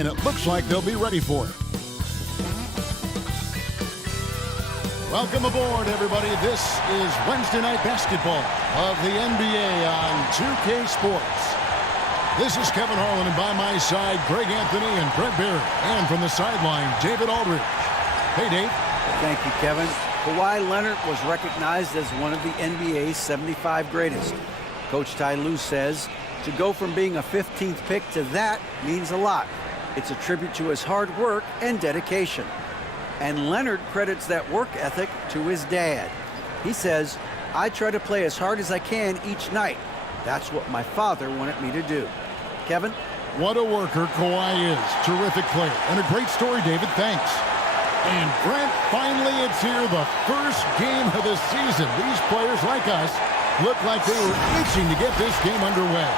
and it looks like they'll be ready for it. Welcome aboard, everybody. This is Wednesday Night Basketball of the NBA on 2K Sports. This is Kevin Harlan, and by my side, Greg Anthony and Brett Barrett. And from the sideline, David Aldridge. Hey, Dave. Thank you, Kevin. Kawhi Leonard was recognized as one of the NBA's 75 greatest. Coach Ty Lue says to go from being a 15th pick to that means a lot. It's a tribute to his hard work and dedication. And Leonard credits that work ethic to his dad. He says, "I try to play as hard as I can each night. That's what my father wanted me to do." Kevin? What a worker Kawhi is. Terrific player. And a great story, David. Thanks. And Brent, finally it's here, the first game of the season. These players, like us, look like they were itching to get this game underway.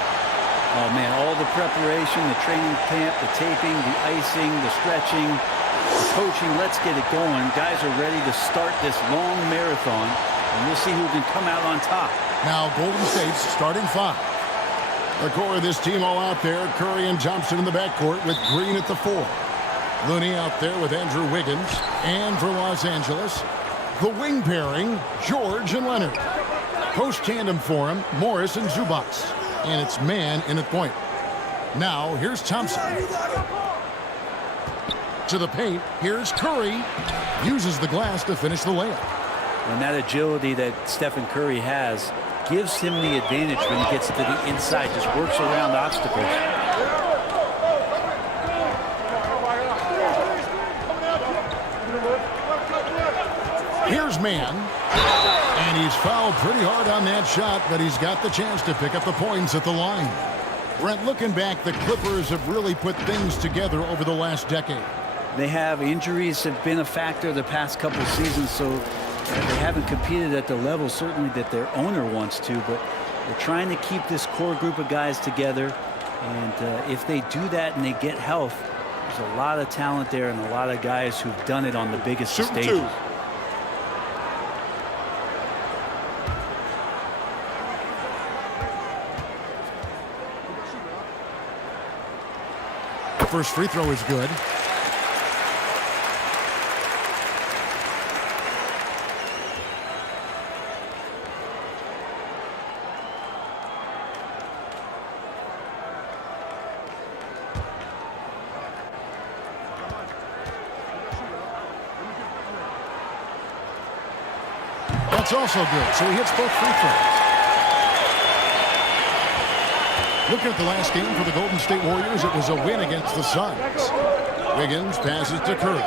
Oh, man, all the preparation, the training camp, the taping, the icing, the stretching, the coaching, let's get it going. Guys are ready to start this long marathon, and we'll see who can come out on top. Now, Golden State's starting five. The core of this team all out there. Curry and Thompson in the backcourt with Green at the 4. Looney out there with Andrew Wiggins. And for Los Angeles, the wing pairing, George and Leonard. Post tandem for him, Morris and Zubac. And it's man in at point. Now, here's Thompson. To the paint, here's Curry. Uses the glass to finish the layup. And that agility that Stephen Curry has gives him the advantage when he gets to the inside, just works around obstacles. Here's man. And he's fouled pretty hard on that shot, but he's got the chance to pick up the points at the line. Brent, looking back, the Clippers have really put things together over the last decade. They have. Injuries have been a factor the past couple of seasons, so they haven't competed at the level certainly that their owner wants to, but they're trying to keep this core group of guys together. And if they do that and they get health, there's a lot of talent there and a lot of guys who've done it on the biggest stages. First free throw is good. That's also good. So he hits both free throws. Looking at the last game for the Golden State Warriors, it was a win against the Suns. Wiggins passes to Curry.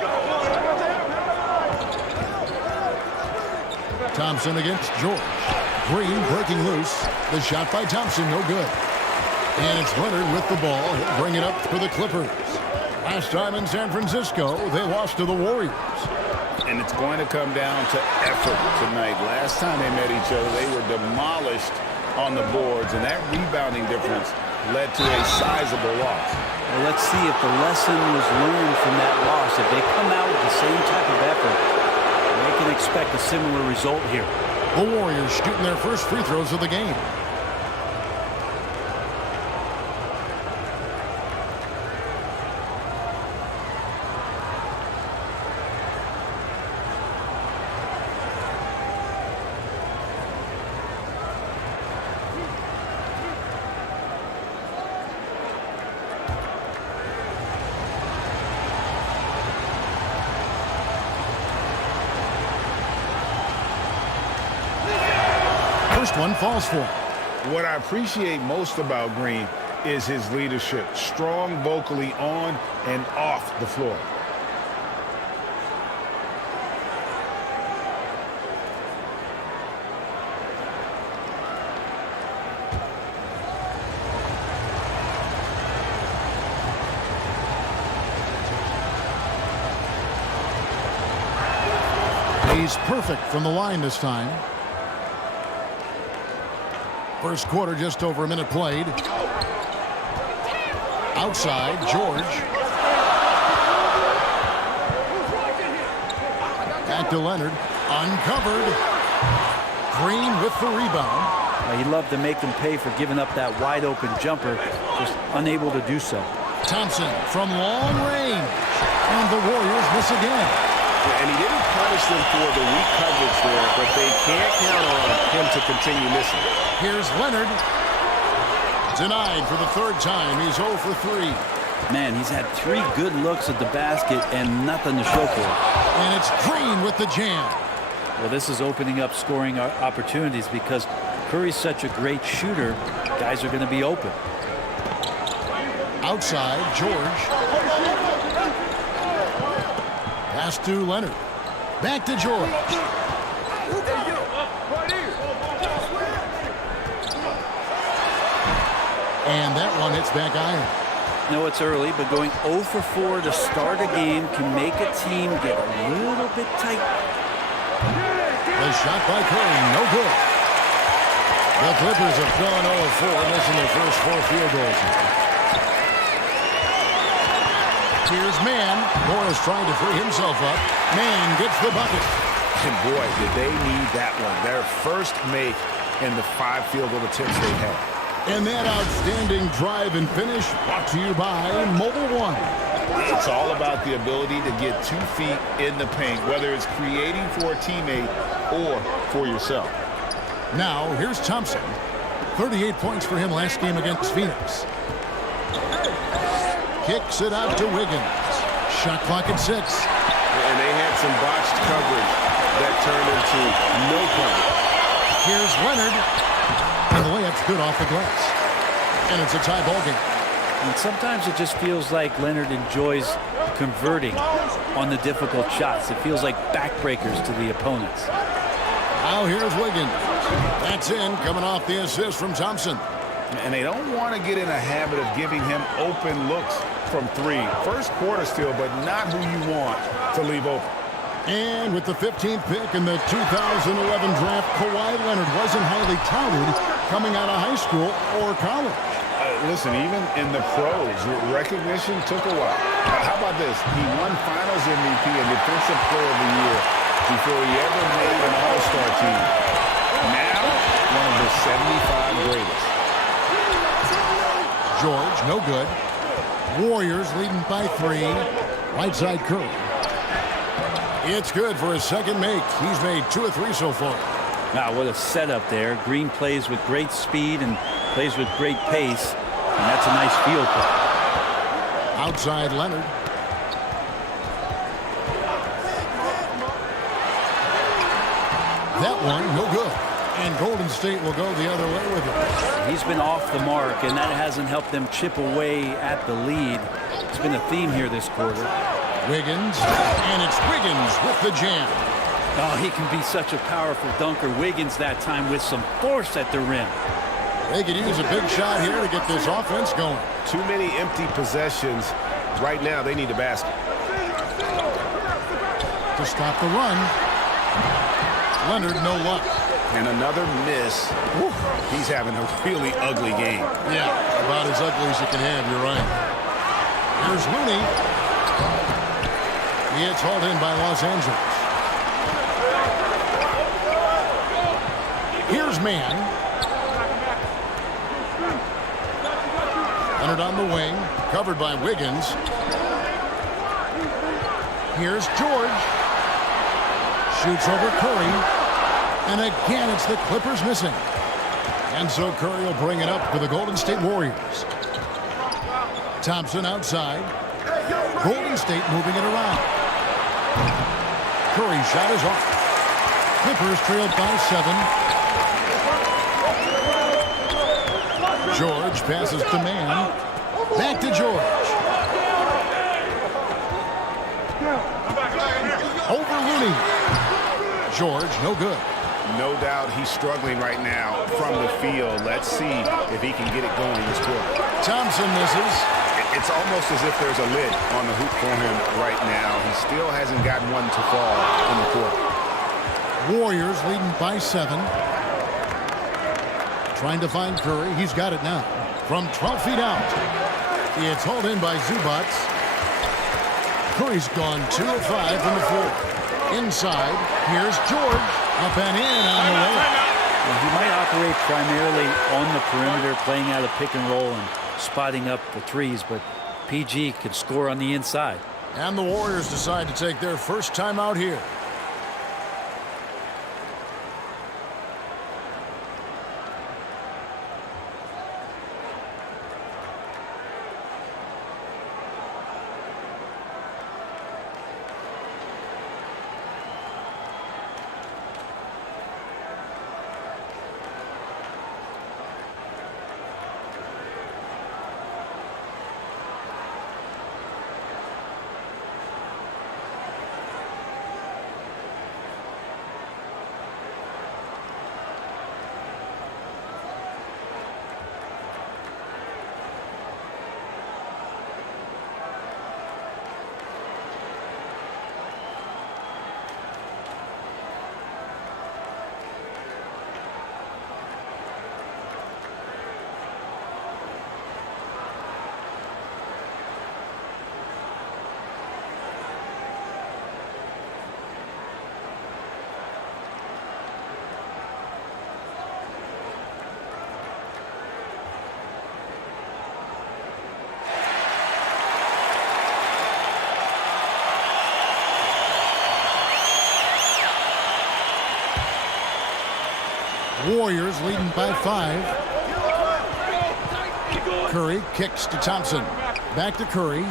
Thompson against George. Green breaking loose. The shot by Thompson, no good. And it's Leonard with the ball. He'll bring it up for the Clippers. Last time in San Francisco, they lost to the Warriors. And it's going to come down to effort tonight. Last time they met each other, they were demolished on the boards, and that rebounding difference led to a sizable loss. Well, let's see if the lesson was learned from that loss. If they come out with the same type of effort, they can expect a similar result here. The Warriors shooting their first free throws of the game. First one falls for him. What I appreciate most about Green is his leadership. Strong vocally on and off the floor. He's perfect from the line this time. First quarter, just over a minute played. Outside, George. Back to Leonard. Uncovered. Green with the rebound. He loved to make them pay for giving up that wide open jumper, just unable to do so. Thompson from long range. And the Warriors miss again. And he didn't punish them for the weak coverage there, but they can't count on him to continue missing. Here's Leonard. Denied for the third time. He's 0 for 3. Man, he's had 3 good looks at the basket and nothing to show for it. And it's Green with the jam. Well, this is opening up scoring opportunities because Curry's such a great shooter. Guys are going to be open. Outside, George. Pass to Leonard. Back to George. And that one hits back iron. No, it's early, but going 0 for 4 to start a game can make a team get a little bit tight. The shot by Curry, no good. The Clippers have gone 0 4, missing their first 4 field goals. Here's Mann. Morris trying to free himself up. Mann gets the bucket. And boy, did they need that one. Their first make in the 5 field goal attempts they've had. And that outstanding drive and finish brought to you by Mobile One. It's all about the ability to get 2 feet in the paint, whether it's creating for a teammate or for yourself. Now, here's Thompson. 38 points for him last game against Phoenix. Kicks it out to Wiggins. Shot clock at 6. And they had some botched coverage that turned into no coverage. Here's Leonard. And the layup's good off the glass. And it's a tie ball game. And sometimes it just feels like Leonard enjoys converting on the difficult shots. It feels like backbreakers to the opponents. Now here's Wiggins. That's in, coming off the assist from Thompson. And they don't want to get in a habit of giving him open looks from 3. First quarter still, but not who you want to leave open. And with the 15th pick in the 2011 draft, Kawhi Leonard wasn't highly touted coming out of high school or college. Listen, even in the pros, recognition took a while. How about this? He won Finals MVP and Defensive Player of the Year before he ever made an All-Star team. Now, one of the 75 greatest. George, no good. Warriors leading by 3. Right side Curry. It's good for his second make. He's made 2 of 3 so far. Wow, what a setup there. Green plays with great speed and plays with great pace. And that's a nice field play. Outside Leonard. That one, no good. And Golden State will go the other way with it. He's been off the mark, and that hasn't helped them chip away at the lead. It's been a theme here this quarter. Wiggins, and it's Wiggins with the jam. Oh, he can be such a powerful dunker. Wiggins that time with some force at the rim. They could use a big shot here to get this offense going. Too many empty possessions. Right now, they need a basket. To stop the run. Leonard, no luck. And another miss. Woo, he's having a really ugly game. Yeah, about as ugly as you can have, you're right. Here's Looney. He gets hauled in by Los Angeles. Here's Mann. Leonard on the wing, covered by Wiggins. Here's George. Shoots over Curry. And again, it's the Clippers missing. And so Curry will bring it up for the Golden State Warriors. Thompson outside. Golden State moving it around. Curry shot is off. Clippers trailed by 7. George passes to Mann. Back to George. Over Looney. George, no good. No doubt he's struggling right now from the field. Let's see if he can get it going this quarter. Thompson misses. It's almost as if there's a lid on the hoop for him right now. He still hasn't gotten one to fall in the quarter. Warriors leading by 7. Trying to find Curry. He's got it now. From 12 feet out. It's hauled in by Zubats. Curry's gone 2 of 5 from the floor. Inside, here's George. Up and in on the way. Well, he might operate primarily on the perimeter, playing out of pick and roll and spotting up the threes, but PG could score on the inside. And the Warriors decide to take their first time out here. Warriors leading by 5. Curry kicks to Thompson. Back to Curry.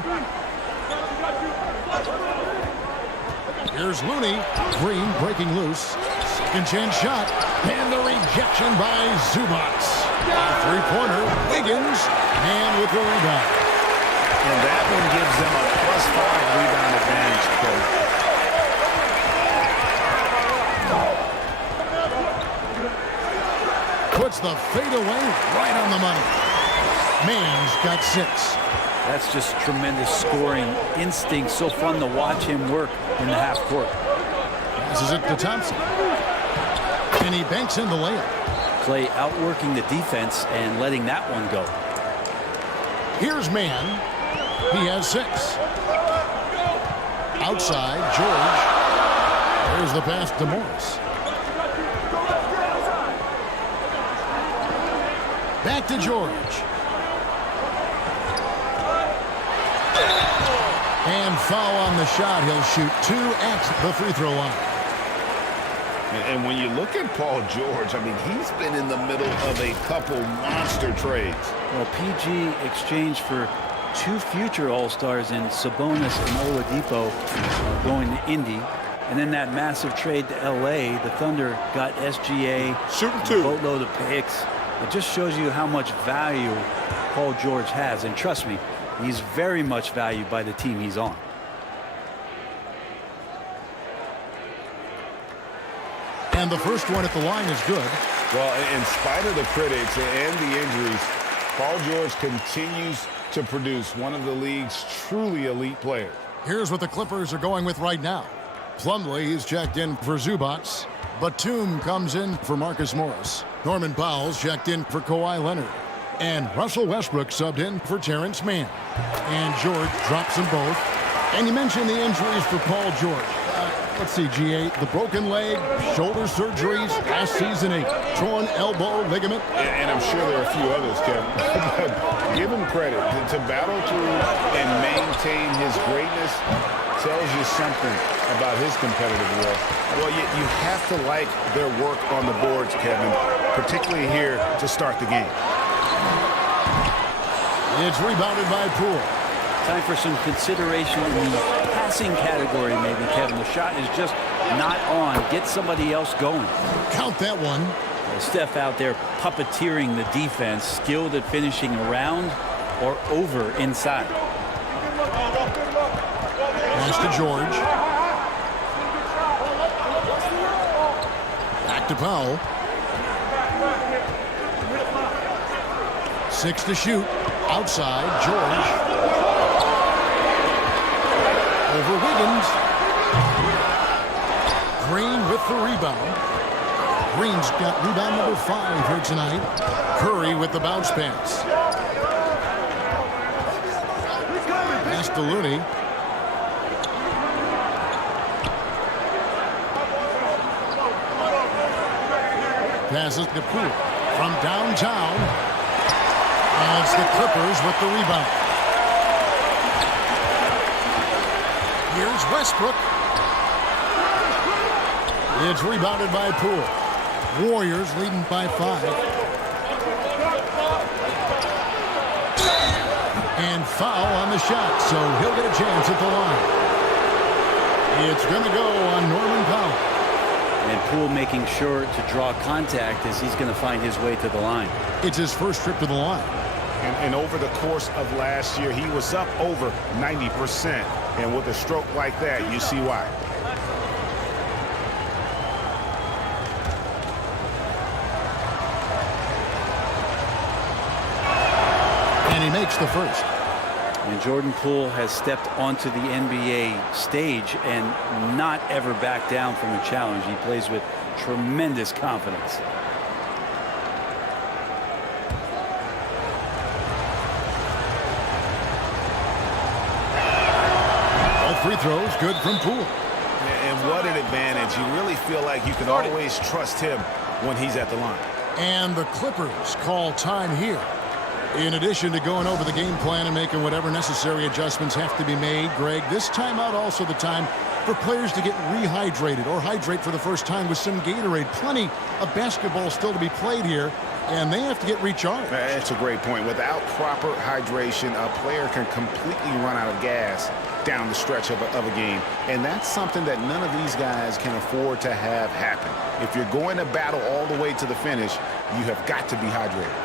Here's Looney. Green breaking loose. Second chance shot. And the rejection by Zubac. Three-pointer. Wiggins. And with the rebound. And that one gives them a +5 rebound advantage, Kevin. Puts the fadeaway right on the money. Mann's got 6. That's just tremendous scoring instinct. So fun to watch him work in the half court. Passes it to Thompson. And he banks in the layup. Clay outworking the defense and letting that one go. Here's Mann. He has 6. Outside, George. There's the pass to Morris. Back to George. And foul on the shot. He'll shoot 2 at the free throw line. And when you look at Paul George, I mean, he's been in the middle of a couple monster trades. Well, PG exchanged for 2 future All-Stars in Sabonis and Oladipo going to Indy. And then that massive trade to L.A., the Thunder got SGA, Shooting a 2. boatload of picks. It just shows you how much value Paul George has. And trust me, he's very much valued by the team he's on. And the first one at the line is good. Well, in spite of the critics and the injuries, Paul George continues to produce one of the league's truly elite players. Here's what the Clippers are going with right now. Plumlee is checked in for Zubac. Batum comes in for Marcus Morris. Norman Powell's checked in for Kawhi Leonard. And Russell Westbrook subbed in for Terrence Mann. And George drops them both. And you mentioned the injuries for Paul George. Let's see, GA, the broken leg, shoulder surgeries, last season a torn elbow ligament. And I'm sure there are a few others, Kevin. But give him credit. To battle through and maintain his greatness tells you something about his competitive will. Well, you have to like their work on the boards, Kevin, particularly here to start the game. It's rebounded by Poole. Time for some consideration in the passing category, maybe, Kevin. The shot is just not on. Get somebody else going. Count that one. Steph out there puppeteering the defense, skilled at finishing around or over inside. Pass to George. Back to Powell. 6 to shoot. Outside, George. Over Wiggins. Green with the rebound. Green's got rebound number 5 here tonight. Curry with the bounce pass. Pass to Looney. Passes to Poole from downtown. And it's the Clippers with the rebound. Here's Westbrook. It's rebounded by Poole. Warriors leading by 5. And foul on the shot, so he'll get a chance at the line. It's going to go on Norman Powell. And Poole making sure to draw contact as he's going to find his way to the line. It's his first trip to the line. And over the course of last year, he was up over 90%. And with a stroke like that, you see why. And he makes the first. And Jordan Poole has stepped onto the NBA stage and not ever backed down from a challenge. He plays with tremendous confidence. All free throws good from Poole. And what an advantage. You really feel like you can always trust him when he's at the line. And the Clippers call time here. In addition to going over the game plan and making whatever necessary adjustments have to be made, Greg, this timeout also the time for players to get rehydrated or hydrate for the first time with some Gatorade. Plenty of basketball still to be played here, and they have to get recharged. That's a great point. Without proper hydration, a player can completely run out of gas down the stretch of a game. And that's something that none of these guys can afford to have happen. If you're going to battle all the way to the finish, you have got to be hydrated.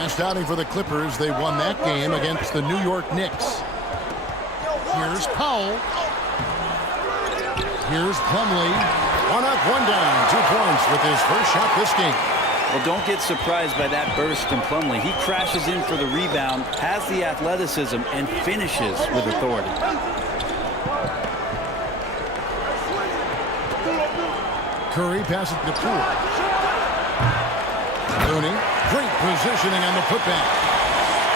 Last outing for the Clippers, they won that game against the New York Knicks. Here's Powell. Here's Plumlee. 1 up, 1 down. 2 points with his first shot this game. Well, don't get surprised by that burst from Plumlee. He crashes in for the rebound, has the athleticism, and finishes with authority. Curry passes to Poole. Looney, great positioning on the putback.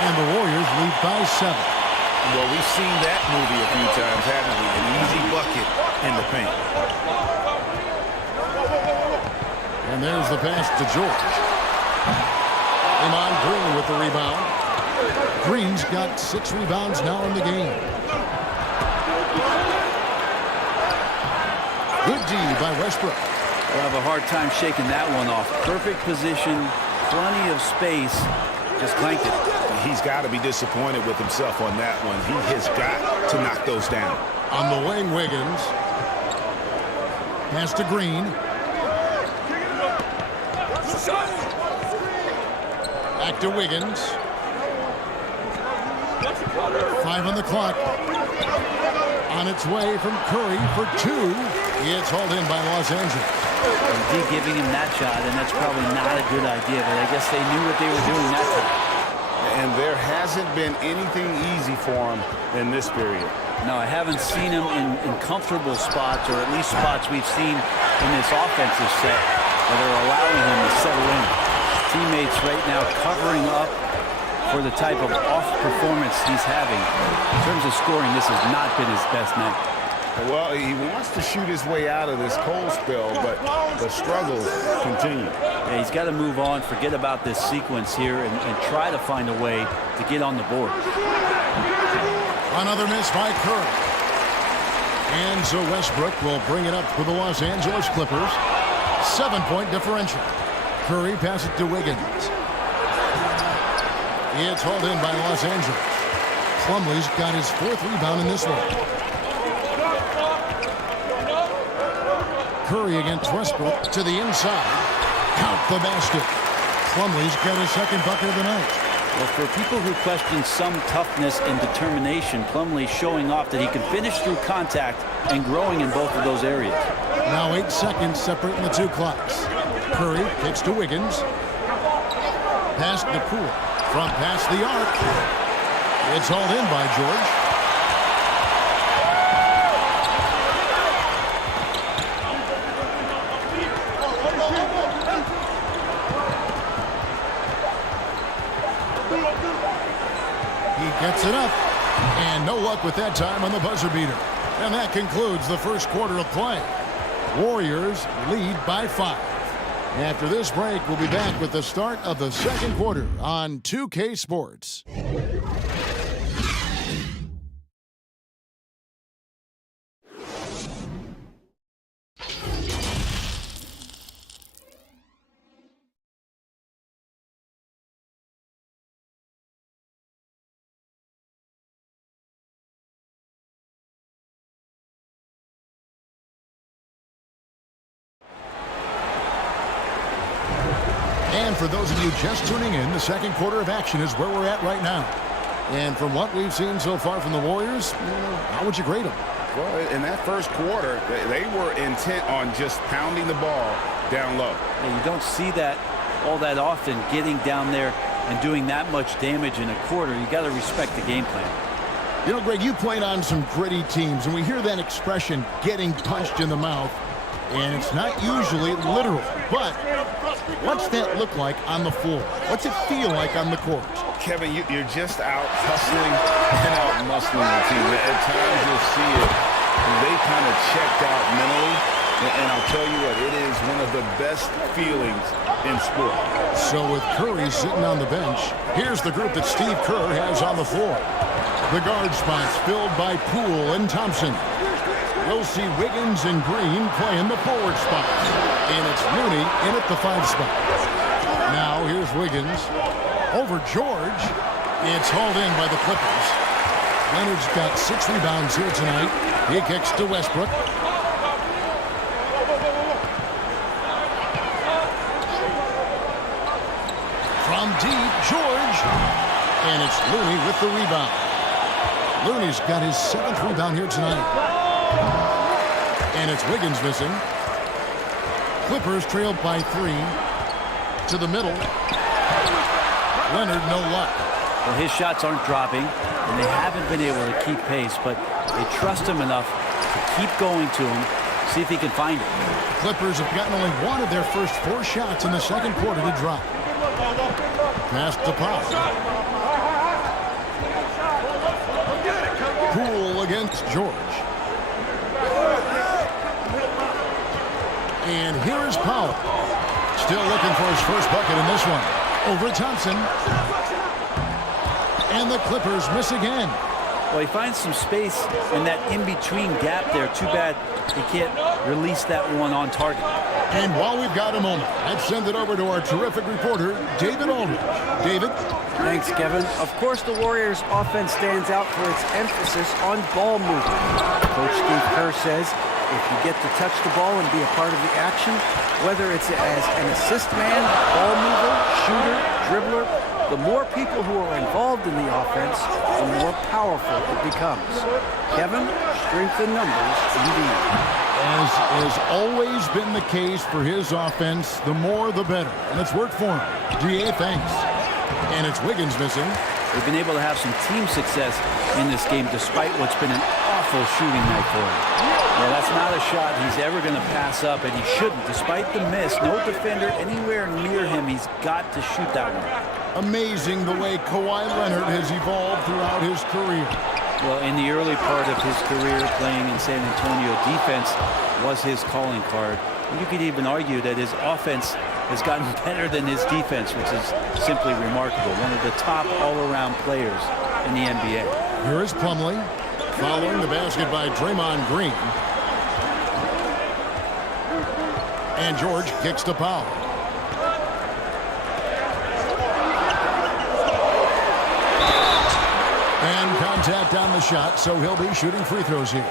And the Warriors lead by 7. Well, we've seen that movie a few times, haven't we? An easy bucket in the paint. And there's the pass to George. Iman Green with the rebound. Green's got 6 rebounds now in the game. Good D by Westbrook. We'll have a hard time shaking that one off. Perfect position, plenty of space, just clanked it. He's got to be disappointed with himself on that one. He has got to knock those down. On the wing, Wiggins. Pass to Green. Back to Wiggins. 5 on the clock. On its way from Curry for 2. It's hauled in by Los Angeles. Indeed, giving him that shot, and that's probably not a good idea, but I guess they knew what they were doing that time. And there hasn't been anything easy for him in this period. No, I haven't seen him in comfortable spots, or at least spots we've seen in this offensive set that are allowing him to settle in. Teammates right now covering up for the type of off performance he's having. In terms of scoring, this has not been his best night. Well, he wants to shoot his way out of this cold spell, but the struggles continue. Yeah, he's got to move on, forget about this sequence here, and try to find a way to get on the board. Another miss by Curry. And so Westbrook will bring it up for the Los Angeles Clippers. 7-point differential. Curry passes it to Wiggins. It's hauled in by Los Angeles. Plumlee's got his 4th rebound in this one. Curry against Westbrook to the inside. Count the basket. Plumlee's got his second bucket of the night. Well, for people who question some toughness and determination, Plumlee showing off that he can finish through contact and growing in both of those areas. Now 8 seconds separating the two clocks. Curry kicks to Wiggins. Pass to Poole. From past the arc. It's hauled in by George. He gets it up. And no luck with that time on the buzzer beater. And that concludes the first quarter of play. Warriors lead by 5. After this break, we'll be back with the start of the second quarter on 2K Sports. And for those of you just tuning in, the second quarter of action is where we're at right now. And from what we've seen so far from the Warriors, how would you grade them? Well, in that first quarter, they were intent on just pounding the ball down low. And you don't see that all that often, getting down there and doing that much damage in a quarter. You got to respect the game plan. You know, Greg, you played on some gritty teams, and we hear that expression, getting punched in the mouth. And it's not usually literal, but what's that look like on the floor? What's it feel like on the court? Kevin, you're just out hustling and out muscling the team. At times you'll see it. They kind of checked out mentally. And I'll tell you what, it is one of the best feelings in sport. So with Curry sitting on the bench, here's the group that Steve Kerr has on the floor. The guard spots filled by Poole and Thompson. We'll see Wiggins and Green playing the forward spot. And it's Looney in at the 5 spot. Now here's Wiggins over George. It's hauled in by the Clippers. Leonard's got 6 rebounds here tonight. He kicks to Westbrook. From deep, George. And it's Looney with the rebound. Looney's got his 7th rebound here tonight. And it's Wiggins missing. Clippers trailed by 3. To the middle. Leonard, no luck. Well, his shots aren't dropping, and they haven't been able to keep pace, but they trust him enough to keep going to him, see if he can find it. Clippers have gotten only 1 of their first 4 shots in the second quarter to drop. Pass to Pop. Poole against George. And here is Powell. Still looking for his first bucket in this one. Over Thompson. And the Clippers miss again. Well, he finds some space in that in-between gap there. Too bad he can't release that one on target. And while we've got a moment, let's send it over to our terrific reporter, David Aldridge. David? Thanks, Kevin. Of course, the Warriors' offense stands out for its emphasis on ball movement. Coach Steve Kerr says if you get to touch the ball and be a part of the action, whether it's as an assist man, ball mover, shooter, dribbler, the more people who are involved in the offense, the more powerful it becomes. Kevin, strength in numbers indeed. As has always been the case for his offense, the more the better. And it's worked for him. DA, thanks. And it's Wiggins missing. They've been able to have some team success in this game despite what's been an awful shooting night for him. Well, that's not a shot he's ever going to pass up, and he shouldn't. Despite the miss, no defender anywhere near him. He's got to shoot that one. Amazing the way Kawhi Leonard has evolved throughout his career. Well, in the early part of his career playing in San Antonio, defense was his calling card. And you could even argue that his offense has gotten better than his defense, which is simply remarkable. One of the top all-around players in the NBA. Here is Plumlee, following the basket by Draymond Green. And George kicks to Powell. And contact on the shot, so he'll be shooting free throws here.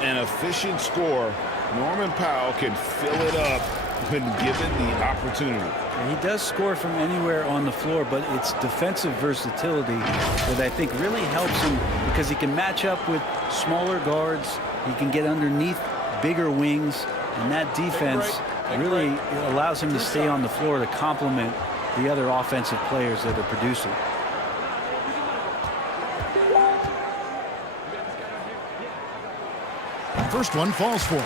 An efficient score. Norman Powell can fill it up when given the opportunity. And he does score from anywhere on the floor, but it's defensive versatility that I think really helps him because he can match up with smaller guards. He can get underneath bigger wings, and that defense really allows him to stay on the floor to complement the other offensive players that are producing. First one falls for him.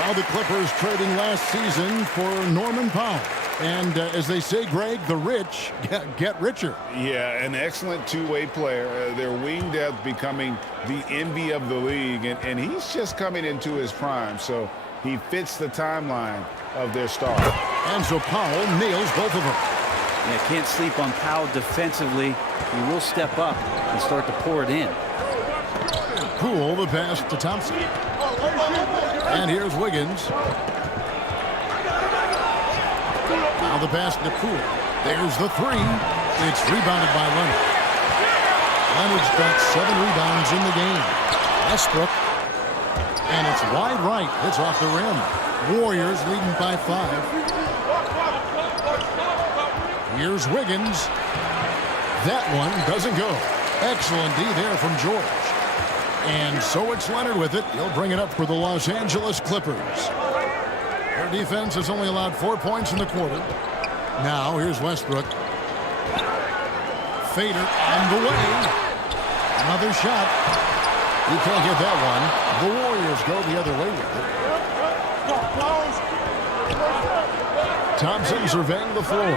Well, the Clippers trading last season for Norman Powell. And as they say, Greg, the rich get richer. Yeah, an excellent two-way player. Their wing depth becoming the envy of the league. And he's just coming into his prime. So he fits the timeline of their star. And so Powell nails both of them. Yeah, can't sleep on Powell defensively. He will step up and start to pour it in. Poole, the pass to Thompson. And here's Wiggins. Now the pass to Poole. There's the three. It's rebounded by Leonard. Leonard's got 7 rebounds in the game. Westbrook. And it's wide right. It's off the rim. Warriors leading by 5. Here's Wiggins. That one doesn't go. Excellent D there from George. And so it's Leonard with it. He'll bring it up for the Los Angeles Clippers. Their defense has only allowed 4 points in the quarter. Now here's Westbrook. Fader on the way. Another shot. You can't get that one. The Warriors go the other way with it. Thompson surveying the floor.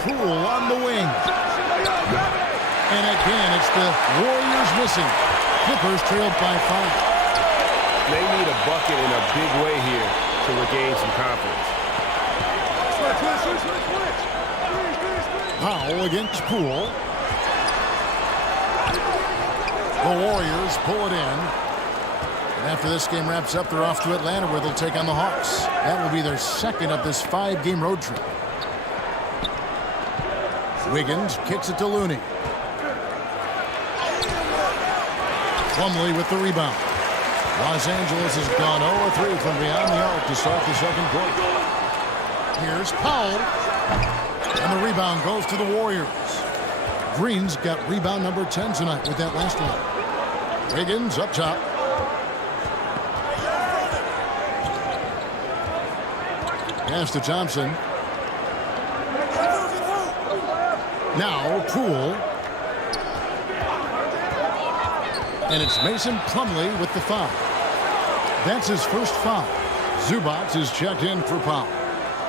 Poole on the wing. And again, it's the Warriors missing. Clippers trailed by 5. They need a bucket in a big way here to regain some confidence. Powell against Poole. The Warriors pull it in. And after this game wraps up, they're off to Atlanta where they'll take on the Hawks. That will be their second of this 5-game road trip. Wiggins kicks it to Looney. Plumlee with the rebound. Los Angeles has gone 0-3 from beyond the arc to start the second quarter. Here's Powell. And the rebound goes to the Warriors. Green's got rebound number 10 tonight with that last one. Wiggins up top. Pass to Thompson. Now Poole. And it's Mason Plumlee with the foul. That's his first foul. Zubac is checked in for Powell.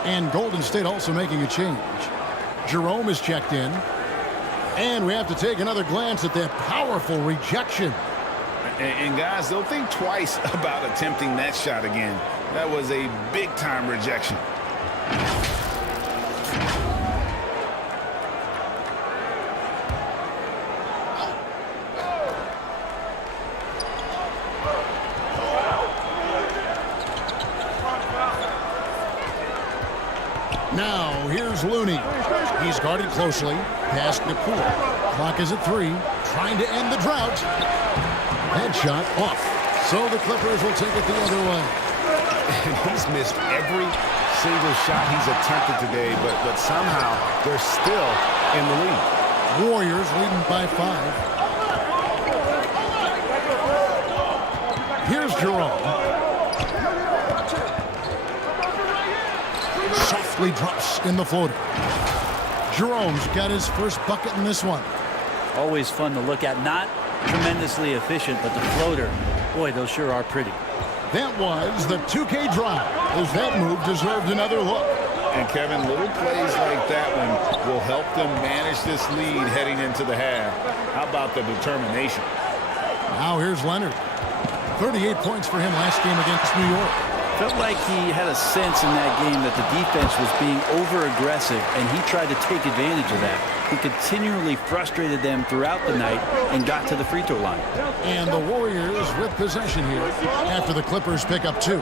And Golden State also making a change. Jerome is checked in. And we have to take another glance at that powerful rejection. And guys, they'll think twice about attempting that shot again. That was a big-time rejection. Now, here's Looney. He's guarded closely. Pass to Poole. Clock is at 3. Trying to end the drought. Headshot off. So the Clippers will take it the other way. He's missed every single shot he's attempted today, but somehow they're still in the lead. Warriors leading by 5. Here's Jerome. Softly drops in the floater. Jerome's got his first bucket in this one. Always fun to look at. Not tremendously efficient, but the floater, boy, those sure are pretty. That was the 2K drive, as that move deserved another look. And Kevin, little plays like that one will help them manage this lead heading into the half. How about the determination? Now here's Leonard. 38 points for him last game against New York. Felt like he had a sense in that game that the defense was being over-aggressive, and he tried to take advantage of that. He continually frustrated them throughout the night and got to the free throw line. And the Warriors with possession here after the Clippers pick up 2.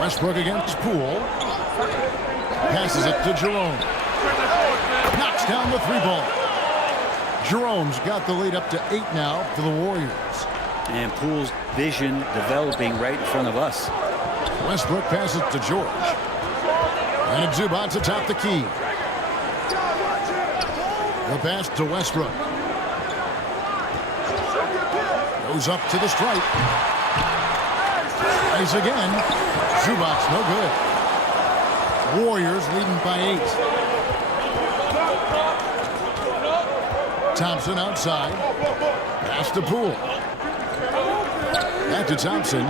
Westbrook against Poole. Passes it to Jerome. Knocks down the 3 ball. Jerome's got the lead up to 8 now for the Warriors. And Poole's vision developing right in front of us. Westbrook passes to George. And it's Zubac atop the key. The pass to Westbrook. Goes up to the stripe. Tries again. Zubac no good. Warriors leading by 8. Thompson outside. Pass to Poole. Back to Thompson.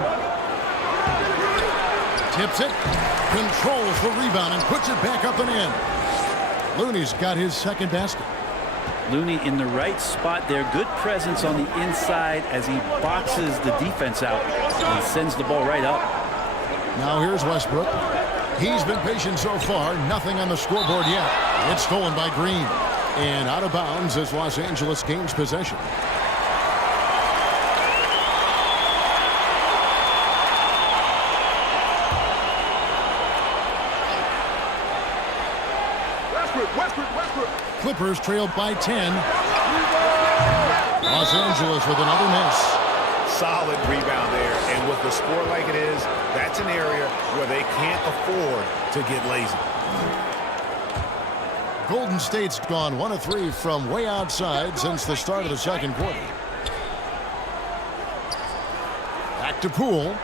Tips it. Controls the rebound and puts it back up and in. Looney's got his second basket. Looney in the right spot there. Good presence on the inside as he boxes the defense out and sends the ball right up. Now here's Westbrook. He's been patient so far. Nothing on the scoreboard yet. It's stolen by Green. And out of bounds as Los Angeles gains possession. Clippers trailed by 10. Los Angeles with another miss. Solid rebound there. And with the score like it is, that's an area where they can't afford to get lazy. Golden State's gone 1 of 3 from way outside since the start of the second quarter. Back to Poole.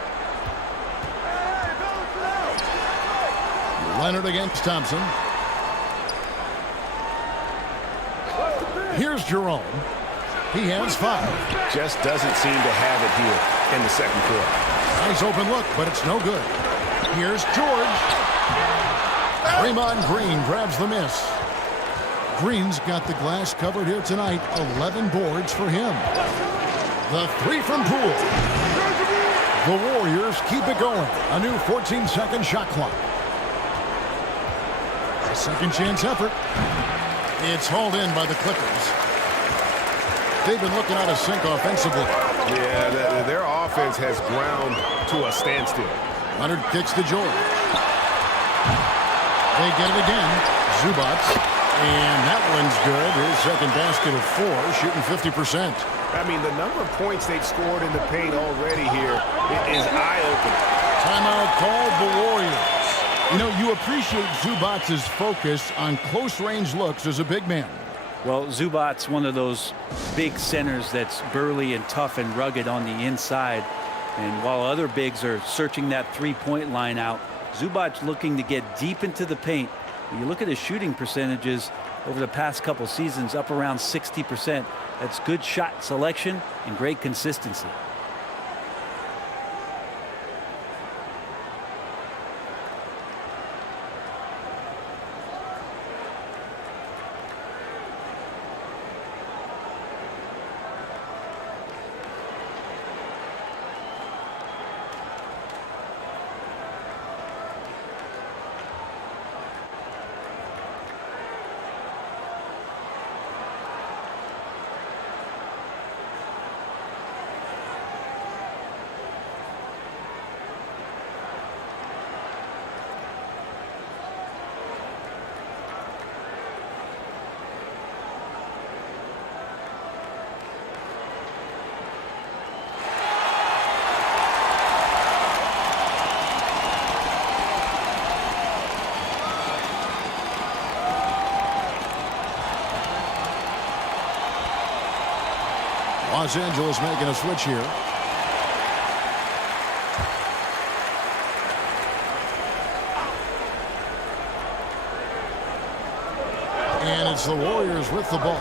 Leonard against Thompson. Here's Jerome. He has 5. Just doesn't seem to have it here in the second quarter. Nice open look, but it's no good. Here's George. Draymond Green grabs the miss. Green's got the glass covered here tonight. 11 boards for him. The 3 from Poole. The Warriors keep it going. A new 14-second shot clock. A second chance effort. It's hauled in by the Clippers. They've been looking out of sync offensively. Yeah, their offense has ground to a standstill. Leonard kicks to George. They get it again. Zubac. And that one's good. His second basket of 4, shooting 50%. I mean, the number of points they've scored in the paint already here is eye-opening. Timeout called the Warriors. You know, you appreciate Zubac's focus on close-range looks as a big man. Well, Zubac's one of those big centers that's burly and tough and rugged on the inside. And while other bigs are searching that three-point line out, Zubac looking to get deep into the paint. When you look at his shooting percentages over the past couple seasons, up around 60%. That's good shot selection and great consistency. Los Angeles making a switch here. And it's the Warriors with the ball.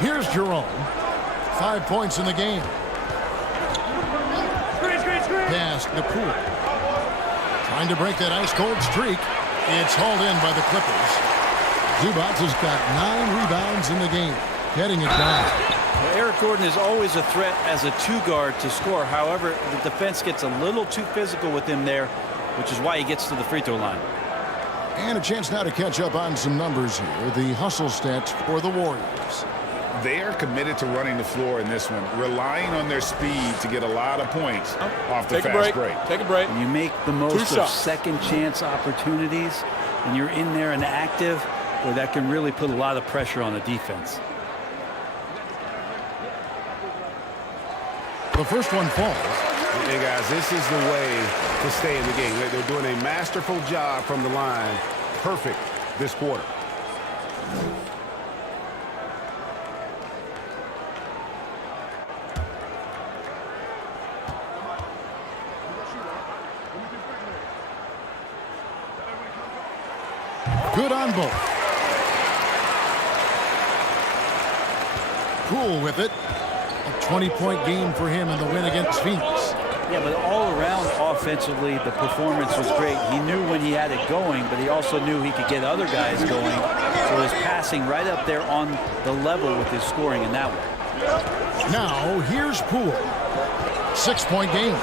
Here's Jerome. 5 points in the game. Pass to Poole. Trying to break that ice-cold streak. It's hauled in by the Clippers. Zubac has got 9 rebounds in the game, getting it down. Well, Eric Gordon is always a threat as a 2-guard to score. However, the defense gets a little too physical with him there, which is why he gets to the free throw line. And a chance now to catch up on some numbers here. The hustle stats for the Warriors. They are committed to running the floor in this one, relying on their speed to get a lot of points off the fast break. Take a break. You make the most of second chance opportunities, and you're in there and active. Boy, that can really put a lot of pressure on the defense. The first one falls. Hey, guys, this is the way to stay in the game. They're doing a masterful job from the line. Perfect this quarter. Good on both. Cool with it. A 20-point game for him in the win against Phoenix. Yeah, but all around offensively, the performance was great. He knew when he had it going, but he also knew he could get other guys going. So his passing right up there on the level with his scoring in that one. Now, here's Poole. 6-point game.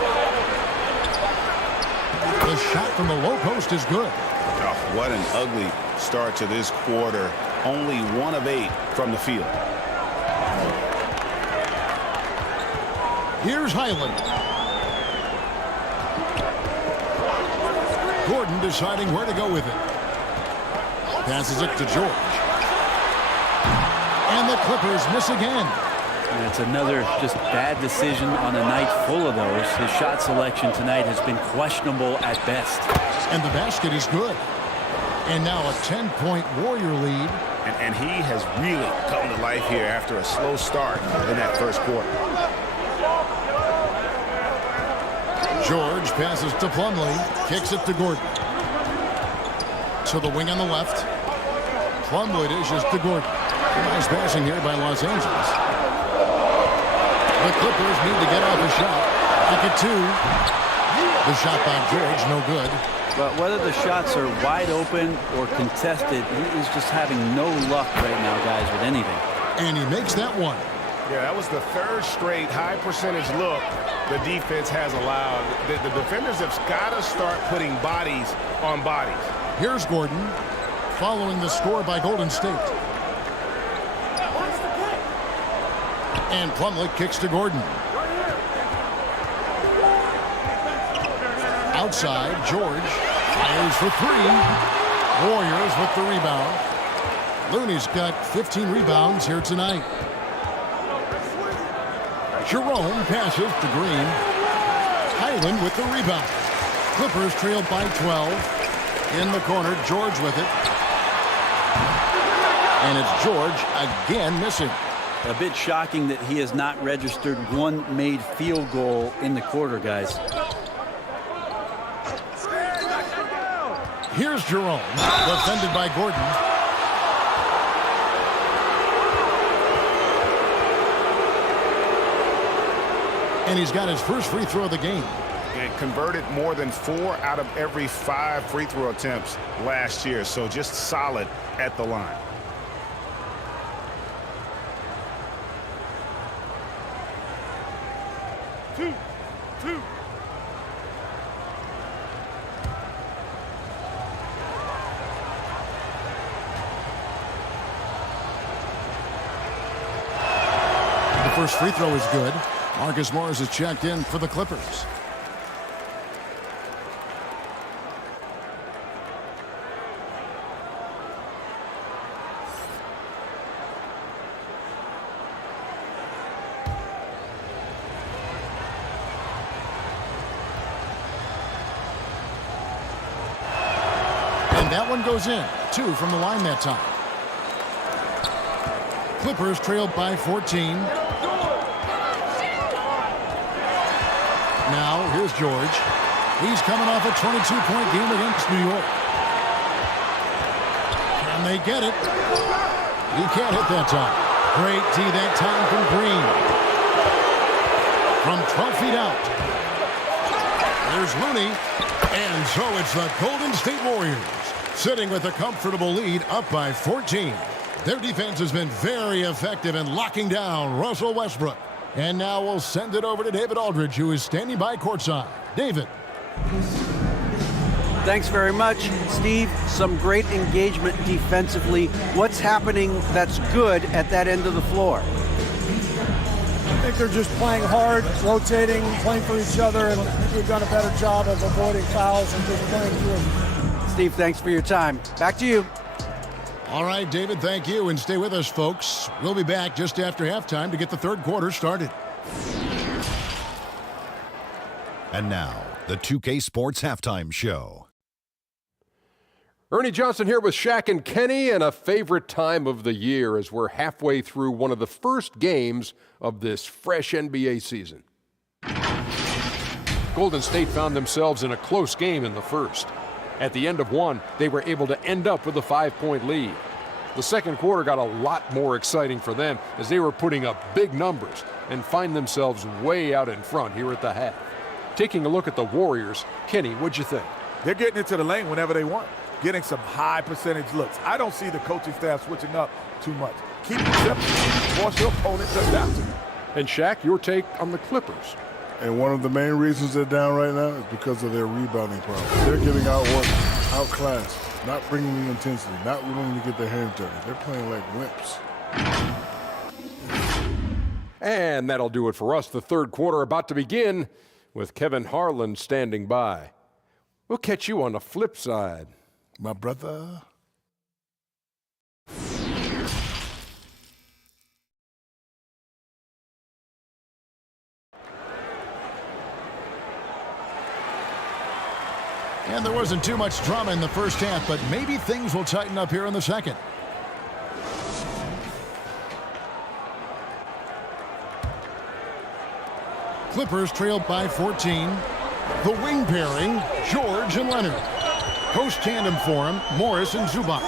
The shot from the low post is good. Oh, what an ugly start to this quarter. Only 1 of 8 from the field. Here's Highland. Gordon deciding where to go with it. Passes it to George. And the Clippers miss again. And it's another just bad decision on a night full of those. His shot selection tonight has been questionable at best. And the basket is good. And now a 10-point Warrior lead. And he has really come to life here after a slow start in that first quarter. George passes to Plumlee, kicks it to Gordon. To the wing on the left. Plumlee dishes to Gordon. Nice passing here by Los Angeles. The Clippers need to get off a shot. Back at 2. The shot by George, no good. But whether the shots are wide open or contested, he is just having no luck right now, guys, with anything. And he makes that one. Yeah, that was the 3rd straight high percentage look the defense has allowed. The defenders have got to start putting bodies on bodies. Here's Gordon, following the score by Golden State. And Plumlee kicks to Gordon. Outside, George fires for 3. Warriors with the rebound. Looney's got 15 rebounds here tonight. Jerome passes to Green. Highland with the rebound. Clippers trailed by 12. In the corner, George with it. And it's George again missing. A bit shocking that he has not registered 1 made field goal in the quarter, guys. Here's Jerome, defended by Gordon. And he's got his first free throw of the game. And converted more than 4 out of every 5 free throw attempts last year. So just solid at the line. Two. The first free throw is good. Marcus Morris is checked in for the Clippers. And that one goes in. 2 from the line that time. Clippers trailed by 14. Now, here's George. He's coming off a 22-point game against New York. Can they get it? He can't hit that time. Great D that time from Green. From 12 feet out. There's Looney. And so it's the Golden State Warriors sitting with a comfortable lead up by 14. Their defense has been very effective in locking down Russell Westbrook. And now we'll send it over to David Aldridge, who is standing by courtside. David. Thanks very much, Steve. Some great engagement defensively. What's happening that's good at that end of the floor? I think they're just playing hard, rotating, playing for each other, and I think we've done a better job of avoiding fouls and just playing through. Steve, thanks for your time. Back to you. All right, David, thank you. And stay with us, folks. We'll be back just after halftime to get the third quarter started. And now, the 2K Sports Halftime Show. Ernie Johnson here with Shaq and Kenny, and a favorite time of the year as we're halfway through one of the first games of this fresh NBA season. Golden State found themselves in a close game in the first. At the end of one, they were able to end up with a 5-point lead. The second quarter got a lot more exciting for them as they were putting up big numbers and find themselves way out in front here at the half. Taking a look at the Warriors, Kenny, what'd you think? They're getting into the lane whenever they want, getting some high percentage looks. I don't see the coaching staff switching up too much. Keep it simple, force your opponent to adapt to you. And Shaq, your take on the Clippers? And one of the main reasons they're down right now is because of their rebounding problem. They're getting outworked, outclassed, not bringing the intensity, not willing to get their hands dirty. They're playing like wimps. And that'll do it for us. The third quarter about to begin with Kevin Harlan standing by. We'll catch you on the flip side. My brother. And there wasn't too much drama in the first half, but maybe things will tighten up here in the second. Clippers trailed by 14. The wing pairing, George and Leonard. Post tandem for him, Morris and Zubac.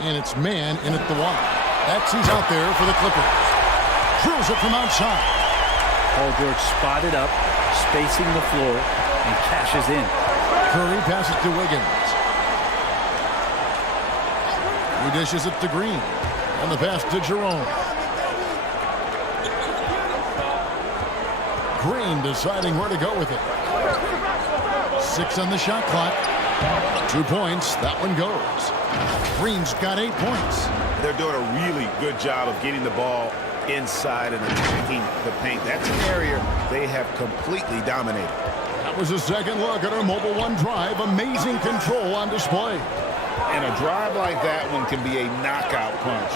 And it's man in at the wide. That's he's out there for the Clippers. Drills it from outside. Paul George spotted up, spacing the floor, and cashes in. Curry passes to Wiggins. He dishes it to Green. And the pass to Jerome. Green deciding where to go with it. 6 on the shot clock. 2 points. That one goes. Green's got 8 points. They're doing a really good job of getting the ball inside and attacking the paint. That's an area they have completely dominated. That was a second look at our Mobile One drive. Amazing control on display. And a drive like that one can be a knockout punch.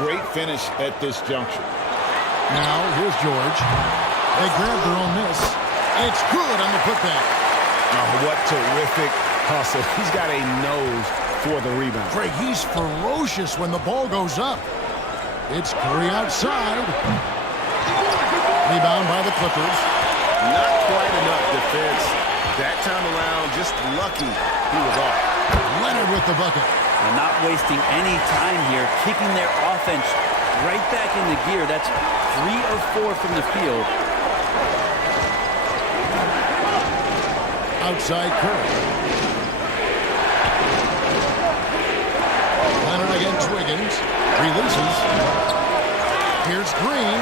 Great finish at this juncture. Now, here's George. They grab their own miss. It's good on the putback. Oh, what terrific hustle. He's got a nose for the rebound. Craig, he's ferocious when the ball goes up. It's Curry outside. Rebound by the Clippers. Not quite enough defense. That time around, just lucky he was off. Leonard with the bucket. And not wasting any time here, kicking their offense right back into gear. That's 3 of 4 from the field. Outside Curry. Leonard against Wiggins. Releases. Here's Green.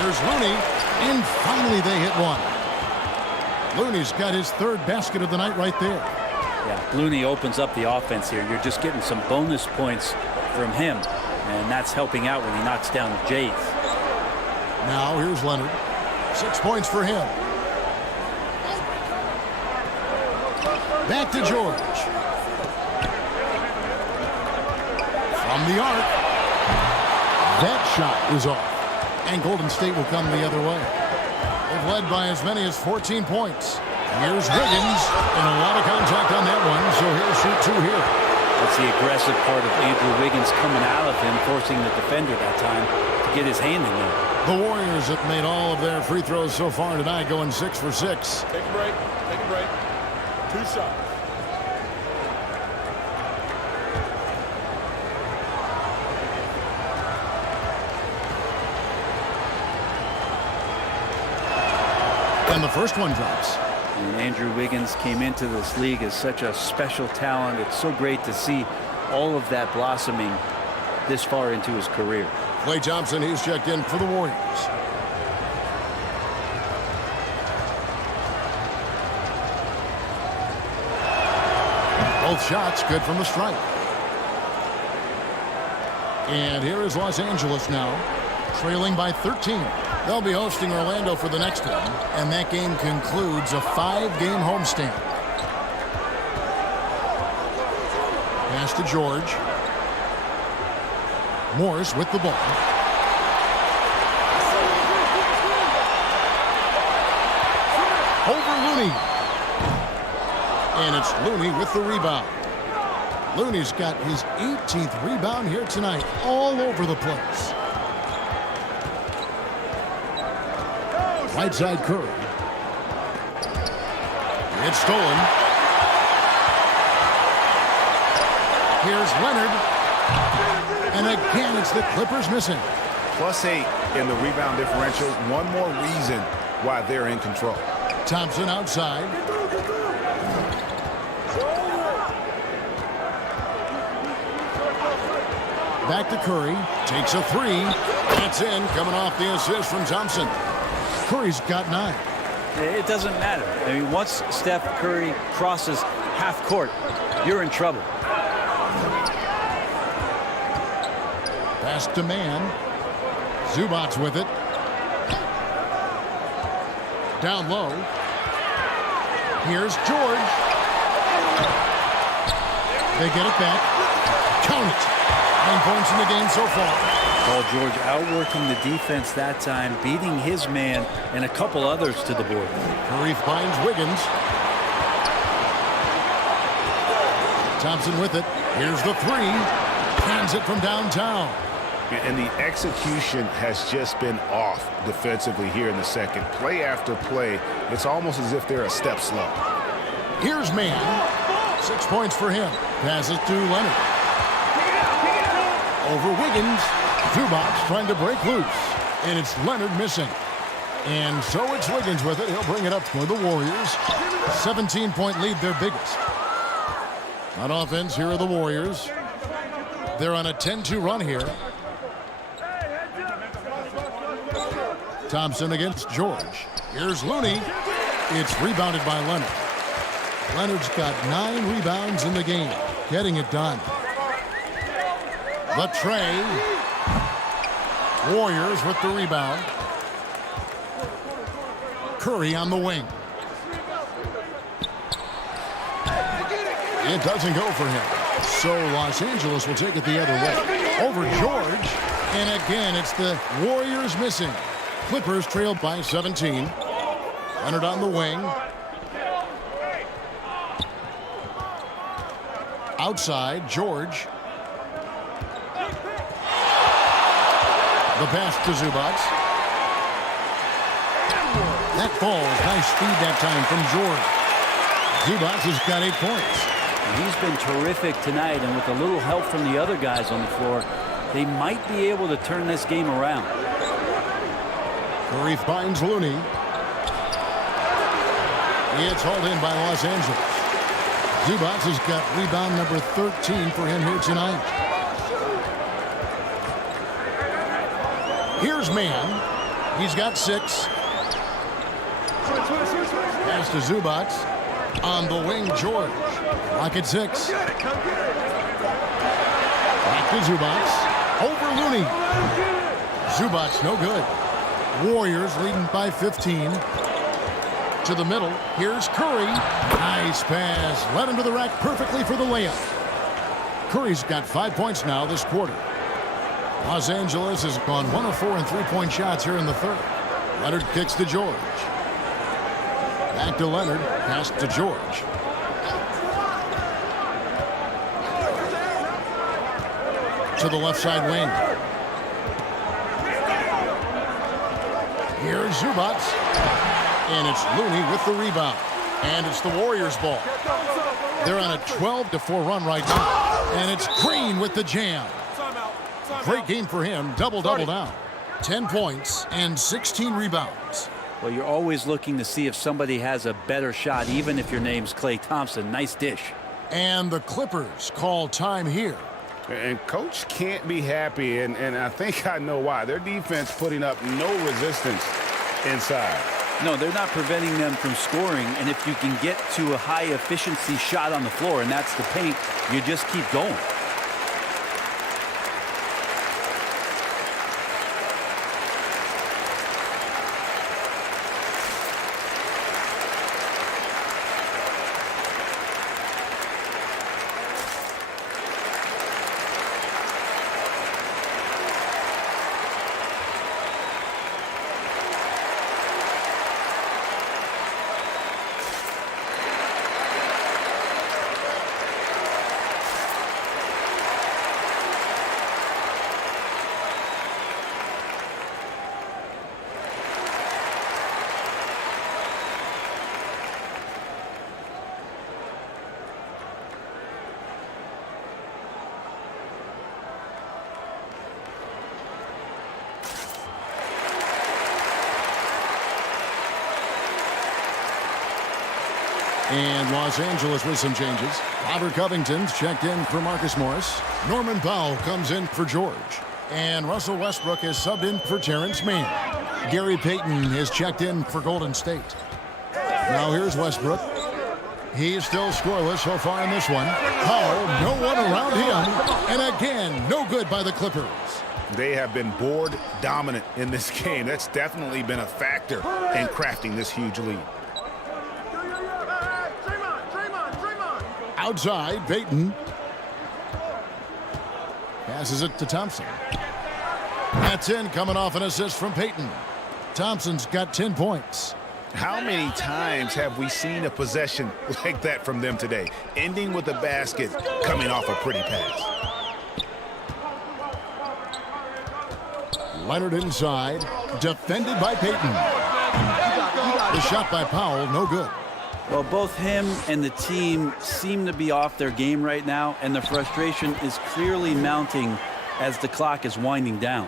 Here's Looney. And finally they hit one. Looney's got his third basket of the night right there. Yeah, Looney opens up the offense here. You're just getting some bonus points from him. And that's helping out when he knocks down Jace. Now here's Leonard. 6 points for him. Back to George. From the arc. That shot is off. And Golden State will come the other way. They've led by as many as 14 points. Here's Wiggins. And a lot of contact on that one, so he'll shoot 2 here. That's the aggressive part of Andrew Wiggins coming out of him, forcing the defender that time to get his hand in there. The Warriors have made all of their free throws so far tonight, going 6 for 6. Take a break. Take a break. 2 shots. And the first one drops. And Andrew Wiggins came into this league as such a special talent. It's so great to see all of that blossoming this far into his career. Klay Thompson, he's checked in for the Warriors. Both shots good from the stripe. And here is Los Angeles now, trailing by 13. They'll be hosting Orlando for the next one, and that game concludes a 5-game homestand. Pass to George. Morris with the ball. Over Looney. And it's Looney with the rebound. Looney's got his 18th rebound here tonight, all over the place. Right side Curry. It's stolen. Here's Leonard. And again, it's the Clippers missing. +8 in the rebound differential. One more reason why they're in control. Thompson outside. Back to Curry. Takes a three. That's in, coming off the assist from Thompson. Curry's got 9. It doesn't matter. I mean, once Steph Curry crosses half court, you're in trouble. Pass to man. Zubac's with it. Down low. Here's George. They get it back. Count it. 9 points in the game so far. Paul George outworking the defense that time, beating his man and a couple others to the board. Curry finds Wiggins. Thompson with it. Here's the three. Hands it from downtown. And the execution has just been off defensively here in the second. Play after play, it's almost as if they're a step slow. Here's Mann. 6 points for him. Passes to Leonard. Over Wiggins. Zubac trying to break loose. And it's Leonard missing. And so it's Wiggins with it. He'll bring it up for the Warriors. 17-point lead, their biggest. On offense, here are the Warriors. They're on a 10-2 run here. Thompson against George. Here's Looney. It's rebounded by Leonard. Leonard's got 9 rebounds in the game. Getting it done. Latrey. Warriors with the rebound. Curry on the wing. It doesn't go for him. So Los Angeles will take it the other way. Over George. And again, it's the Warriors missing. Clippers trailed by 17. Leonard on the wing. Outside, George. The pass to Zubac. That falls. Nice speed that time from George. Zubac has got 8 points. He's been terrific tonight, and with a little help from the other guys on the floor, they might be able to turn this game around. Curry finds Looney. It's hauled in by Los Angeles. Zubac has got rebound number 13 for him here tonight. Here's Mann. He's got 6. Pass to Zubac. On the wing, George. Lock at 6. Back to Zubac. Over Looney. Zubac no good. Warriors leading by 15. To the middle. Here's Curry. Nice pass. Led him to the rack perfectly for the layup. Curry's got 5 points now this quarter. Los Angeles has gone 1 of 4 in three-point shots here in the third. Leonard kicks to George. Back to Leonard. Pass to George. To the left side wing. Here's Zubac. And it's Looney with the rebound. And it's the Warriors' ball. They're on a 12-4 run right now. And it's Green with the jam. Great game for him. Double-double now. 10 points and 16 rebounds. Well, you're always looking to see if somebody has a better shot, even if your name's Klay Thompson. Nice dish. And the Clippers call time here. And Coach can't be happy, and I think I know why. Their defense putting up no resistance inside. No, they're not preventing them from scoring, and if you can get to a high-efficiency shot on the floor, and that's the paint, you just keep going. And Los Angeles with some changes. Robert Covington's checked in for Marcus Morris. Norman Powell comes in for George. And Russell Westbrook is subbed in for Terrence Mann. Gary Payton is checked in for Golden State. Now here's Westbrook. He's still scoreless so far in this one. Powell, no one around him. And again, no good by the Clippers. They have been board dominant in this game. That's definitely been a factor in crafting this huge lead. Outside, Payton. Passes it to Thompson. That's in, coming off an assist from Payton. Thompson's got 10 points. How many times have we seen a possession like that from them today? Ending with a basket, coming off a pretty pass. Leonard inside, defended by Payton. The shot by Powell, no good. Well, both him and the team seem to be off their game right now, and the frustration is clearly mounting as the clock is winding down.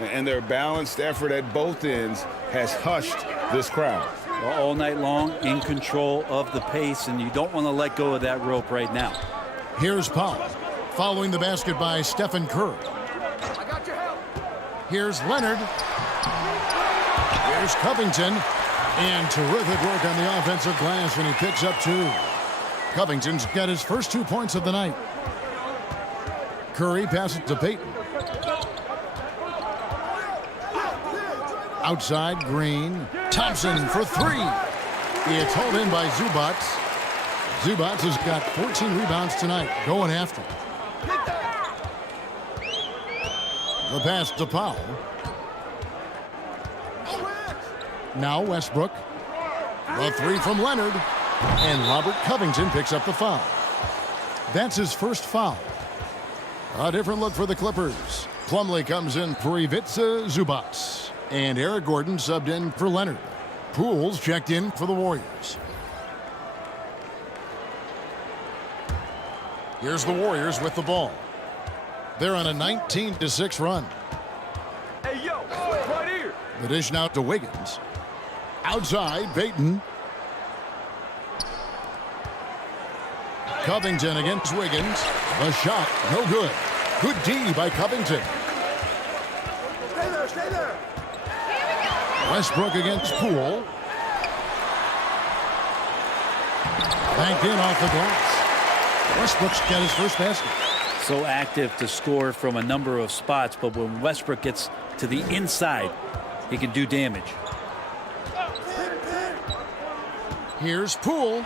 And their balanced effort at both ends has hushed this crowd. All night long, in control of the pace, and you don't want to let go of that rope right now. Here's Powell, following the basket by Stephen Curry. Here's Leonard. Here's Covington. And terrific work on the offensive glass, and he picks up 2. Covington's got his first 2 points of the night. Curry passes to Payton. Outside, Green. Thompson for 3. It's hauled in by Zubac. Zubac has got 14 rebounds tonight, going after. The pass to Powell. Now Westbrook. The 3 from Leonard. And Robert Covington picks up the foul. That's his first foul. A different look for the Clippers. Plumlee comes in for Ivica Zubac. And Eric Gordon subbed in for Leonard. Poole's checked in for the Warriors. Here's the Warriors with the ball. They're on a 19-6 run. Hey, yo, right here. The dish now to Wiggins. Outside, Payton. Covington against Wiggins. The shot, no good. Good D by Covington. Stay there. Westbrook against Poole. Banked in off the glass. Westbrook's got his first basket. So active to score from a number of spots, but when Westbrook gets to the inside, he can do damage. Here's Poole.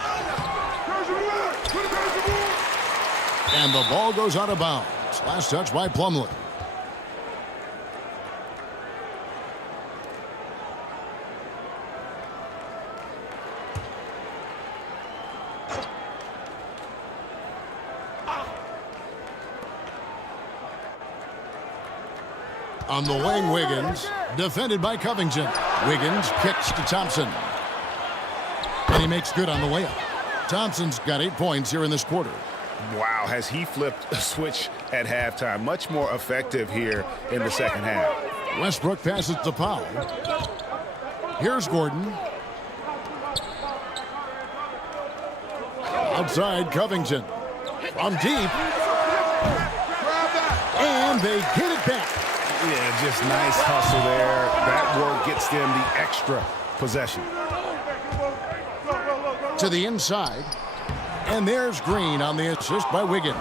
And the ball goes out of bounds. Last touch by Plumlee. On the wing, Wiggins, defended by Covington. Wiggins kicks to Thompson. And he makes good on the layup. Thompson's got 8 points here in this quarter. Wow, has he flipped a switch at halftime. Much more effective here in the second half. Westbrook passes to Powell. Here's Gordon. Outside, Covington. From deep. And they get it back. Yeah, just nice hustle there. That work gets them the extra possession. To the inside. And there's Green on the assist by Wiggins.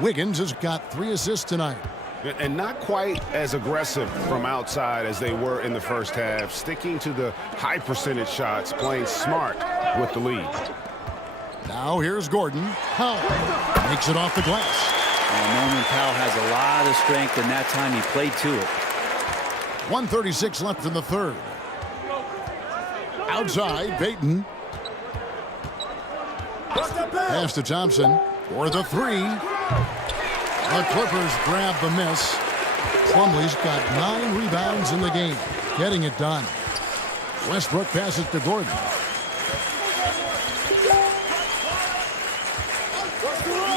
Wiggins has got 3 assists tonight. And not quite as aggressive from outside as they were in the first half. Sticking to the high percentage shots, playing smart with the lead. Now here's Gordon. Powell makes it off the glass. Norman Powell has a lot of strength, and that time he played to it. 1:36 left in the third. Outside, Payton. Pass to Thompson for the 3. The Clippers grab the miss. Plumlee's got 9 rebounds in the game, getting it done. Westbrook passes to Gordon.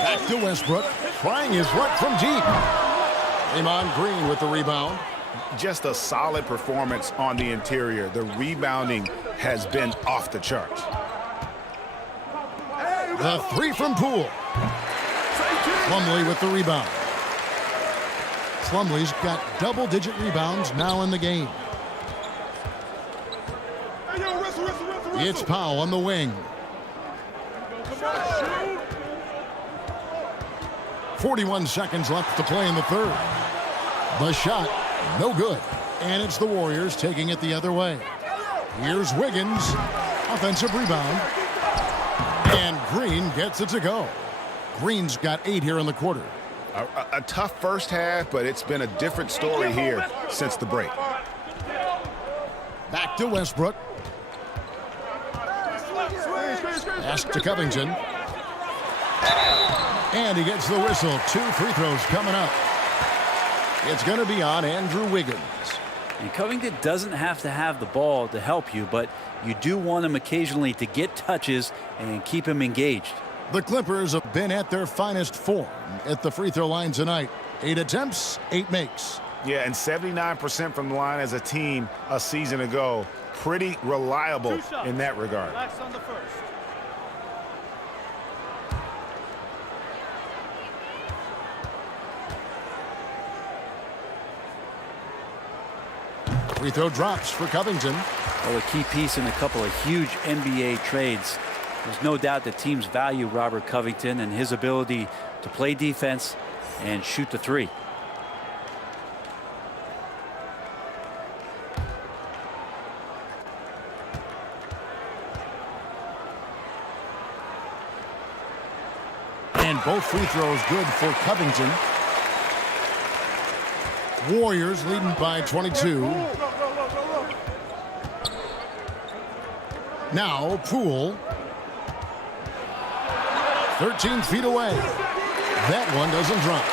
Back to Westbrook, trying his luck from deep. Draymond Green with the rebound. Just a solid performance on the interior. The rebounding has been off the charts. The three from Poole. Plumlee with the rebound. Plumlee's got double-digit rebounds now in the game. It's Powell on the wing. 41 seconds left to play in the third. The shot, no good. And it's the Warriors taking it the other way. Here's Wiggins. Offensive rebound. And Green gets it to go. Green's got 8 here in the quarter. A tough first half, but it's been a different story here since the break. Back to Westbrook. Pass to Covington. And he gets the whistle. 2 free throws coming up. It's going to be on Andrew Wiggins. And Covington doesn't have to have the ball to help you, but you do want him occasionally to get touches and keep him engaged. The Clippers have been at their finest form at the free throw line tonight. 8 attempts, 8 makes. Yeah, and 79% from the line as a team a season ago. Pretty reliable in that regard. On the first. Free throw drops for Covington. Well, a key piece in a couple of huge NBA trades. There's no doubt that teams value Robert Covington and his ability to play defense and shoot the three. And both free throws good for Covington. Warriors leading by 22. Now Poole. 13 feet away. That one doesn't drop.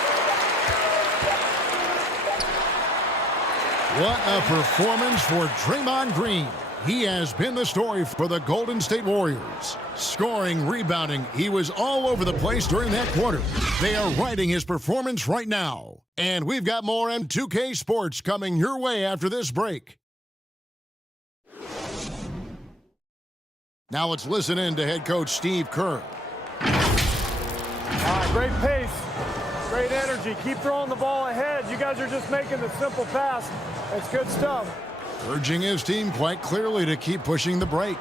What a performance for Draymond Green. He has been the story for the Golden State Warriors. Scoring, rebounding, he was all over the place during that quarter. They are riding his performance right now. And we've got more M2K Sports coming your way after this break. Now let's listen in to head coach Steve Kerr. All right, great pace, great energy. Keep throwing the ball ahead. You guys are just making the simple pass. That's good stuff. Urging his team quite clearly to keep pushing the break.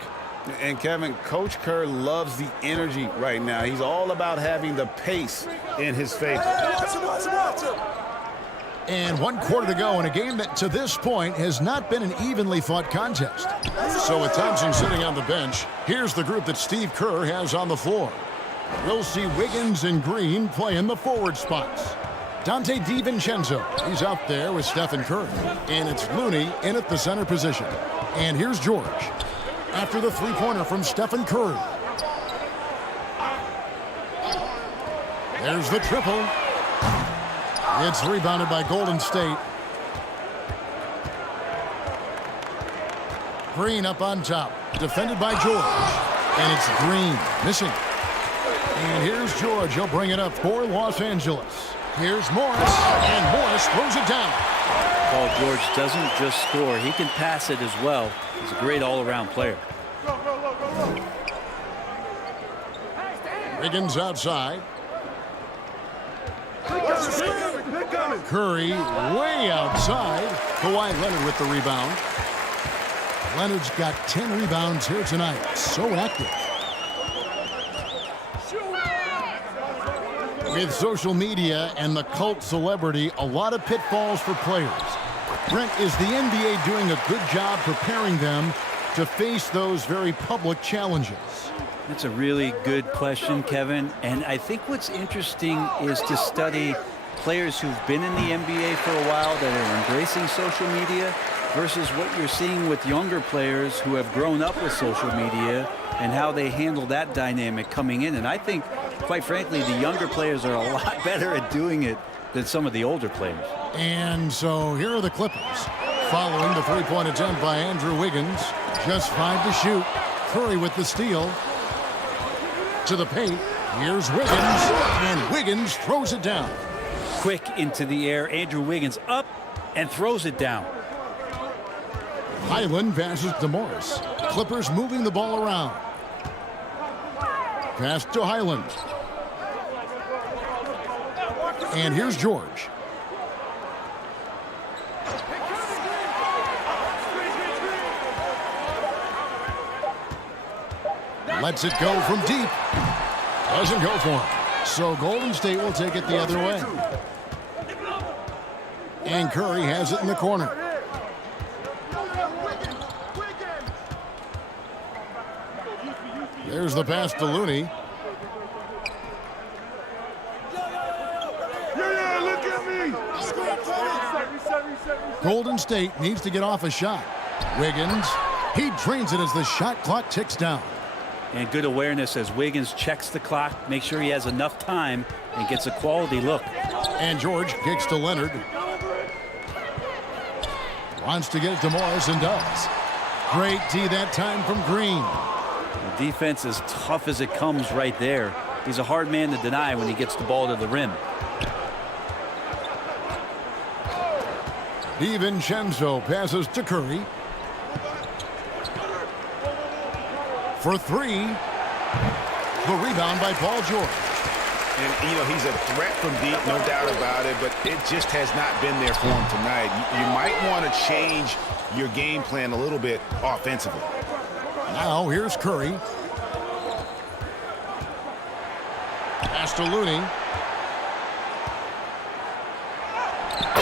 And Kevin, Coach Kerr loves the energy right now. He's all about having the pace in his favor. And 1 quarter to go in a game that to this point has not been an evenly fought contest. So with Thompson sitting on the bench, here's the group that Steve Kerr has on the floor. We'll see Wiggins and Green play in the forward spots. Dante DiVincenzo, he's out there with Stephen Curry. And it's Looney in at the center position. And here's George. After the three-pointer from Stephen Curry. There's the triple. It's rebounded by Golden State. Green up on top. Defended by George. And it's Green missing. And here's George. He'll bring it up for Los Angeles. Here's Morris. And Morris throws it down. Paul George doesn't just score. He can pass it as well. He's a great all-around player. Wiggins outside. Curry way outside. Kawhi Leonard with the rebound. Leonard's got 10 rebounds here tonight. So active. With social media and the cult celebrity, a lot of pitfalls for players. Brent, is the NBA doing a good job preparing them to face those very public challenges? That's a really good question, Kevin. And I think what's interesting is to study players who've been in the NBA for a while that are embracing social media versus what you're seeing with younger players who have grown up with social media and how they handle that dynamic coming in. And I think, quite frankly, the younger players are a lot better at doing it than some of the older players. And so here are the Clippers. Following the three-point attempt by Andrew Wiggins. Just 5 to shoot. Curry with the steal. To the paint. Here's Wiggins. And Wiggins throws it down. Quick into the air. Andrew Wiggins up and throws it down. Highland passes to Morris. Clippers moving the ball around. Pass to Highland. And here's George. Lets it go from deep. Doesn't go for him. So Golden State will take it the other way. And Curry has it in the corner. There's the pass to Looney. Golden State needs to get off a shot. Wiggins, he drains it as the shot clock ticks down. And good awareness as Wiggins checks the clock, make sure he has enough time and gets a quality look. And George kicks to Leonard. Wants to get it to Morris and does. Great D that time from Green. The defense is tough as it comes right there. He's a hard man to deny when he gets the ball to the rim. DiVincenzo passes to Curry. For three. The rebound by Paul George. And, you know, he's a threat from deep, no doubt about it, but it just has not been there for him tonight. You might want to change your game plan a little bit offensively. Now here's Curry. Pass to Looney.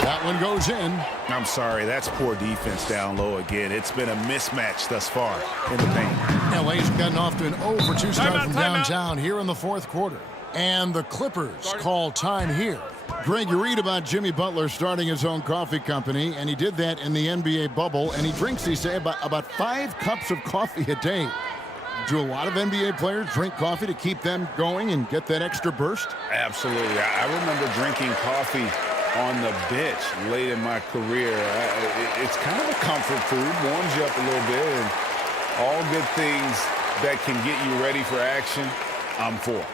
That one goes in. I'm sorry, that's poor defense down low again. It's been a mismatch thus far in the paint. LA's gotten off to an 0 for 2 start from downtown here in the fourth quarter. And the Clippers call time here. Greg, you read about Jimmy Butler starting his own coffee company, and he did that in the NBA bubble, and he drinks, he said, about 5 cups of coffee a day. Do a lot of NBA players drink coffee to keep them going and get that extra burst? Absolutely. I remember drinking coffee on the bench late in my career. It's kind of a comfort food, warms you up a little bit, and all good things that can get you ready for action, I'm for.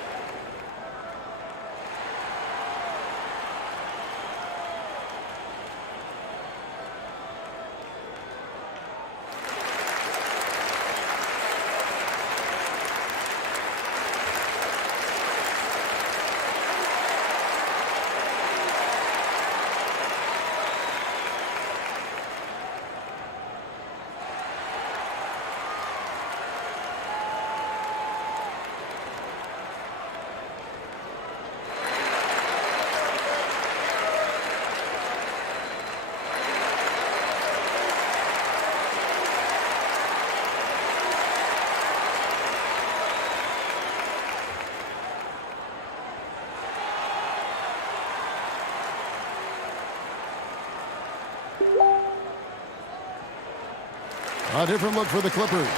A different look for the Clippers.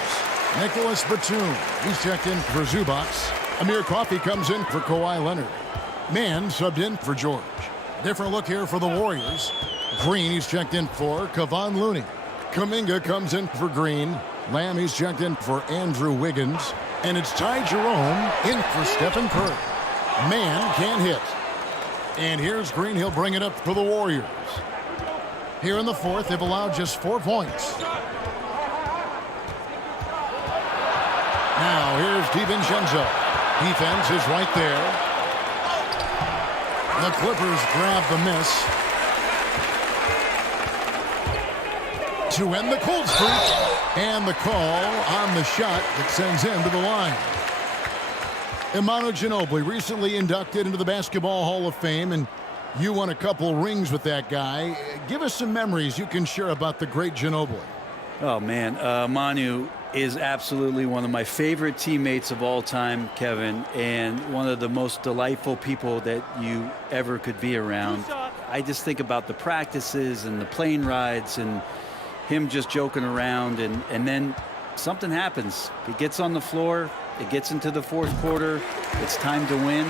Nicholas Batum. He's checked in for Zubac. Amir Coffey comes in for Kawhi Leonard. Mann subbed in for George. Different look here for the Warriors. Green, he's checked in for Kevon Looney. Kuminga comes in for Green. Lamb, he's checked in for Andrew Wiggins. And it's Ty Jerome in for Stephen Curry. Mann can't hit. And here's Green. He'll bring it up for the Warriors. Here in the fourth, they've allowed just 4 points. Now here's DiVincenzo. Defense is right there. The Clippers grab the miss to end the cold streak. And the call on the shot that sends him to the line. Manu Ginobili, recently inducted into the Basketball Hall of Fame, and you won a couple rings with that guy. Give us some memories you can share about the great Ginobili. Oh, man. Manu is absolutely one of my favorite teammates of all time, Kevin, and one of the most delightful people that you ever could be around. I just think about the practices and the plane rides and him just joking around, and then something happens. He gets on the floor, it gets into the fourth quarter, it's time to win,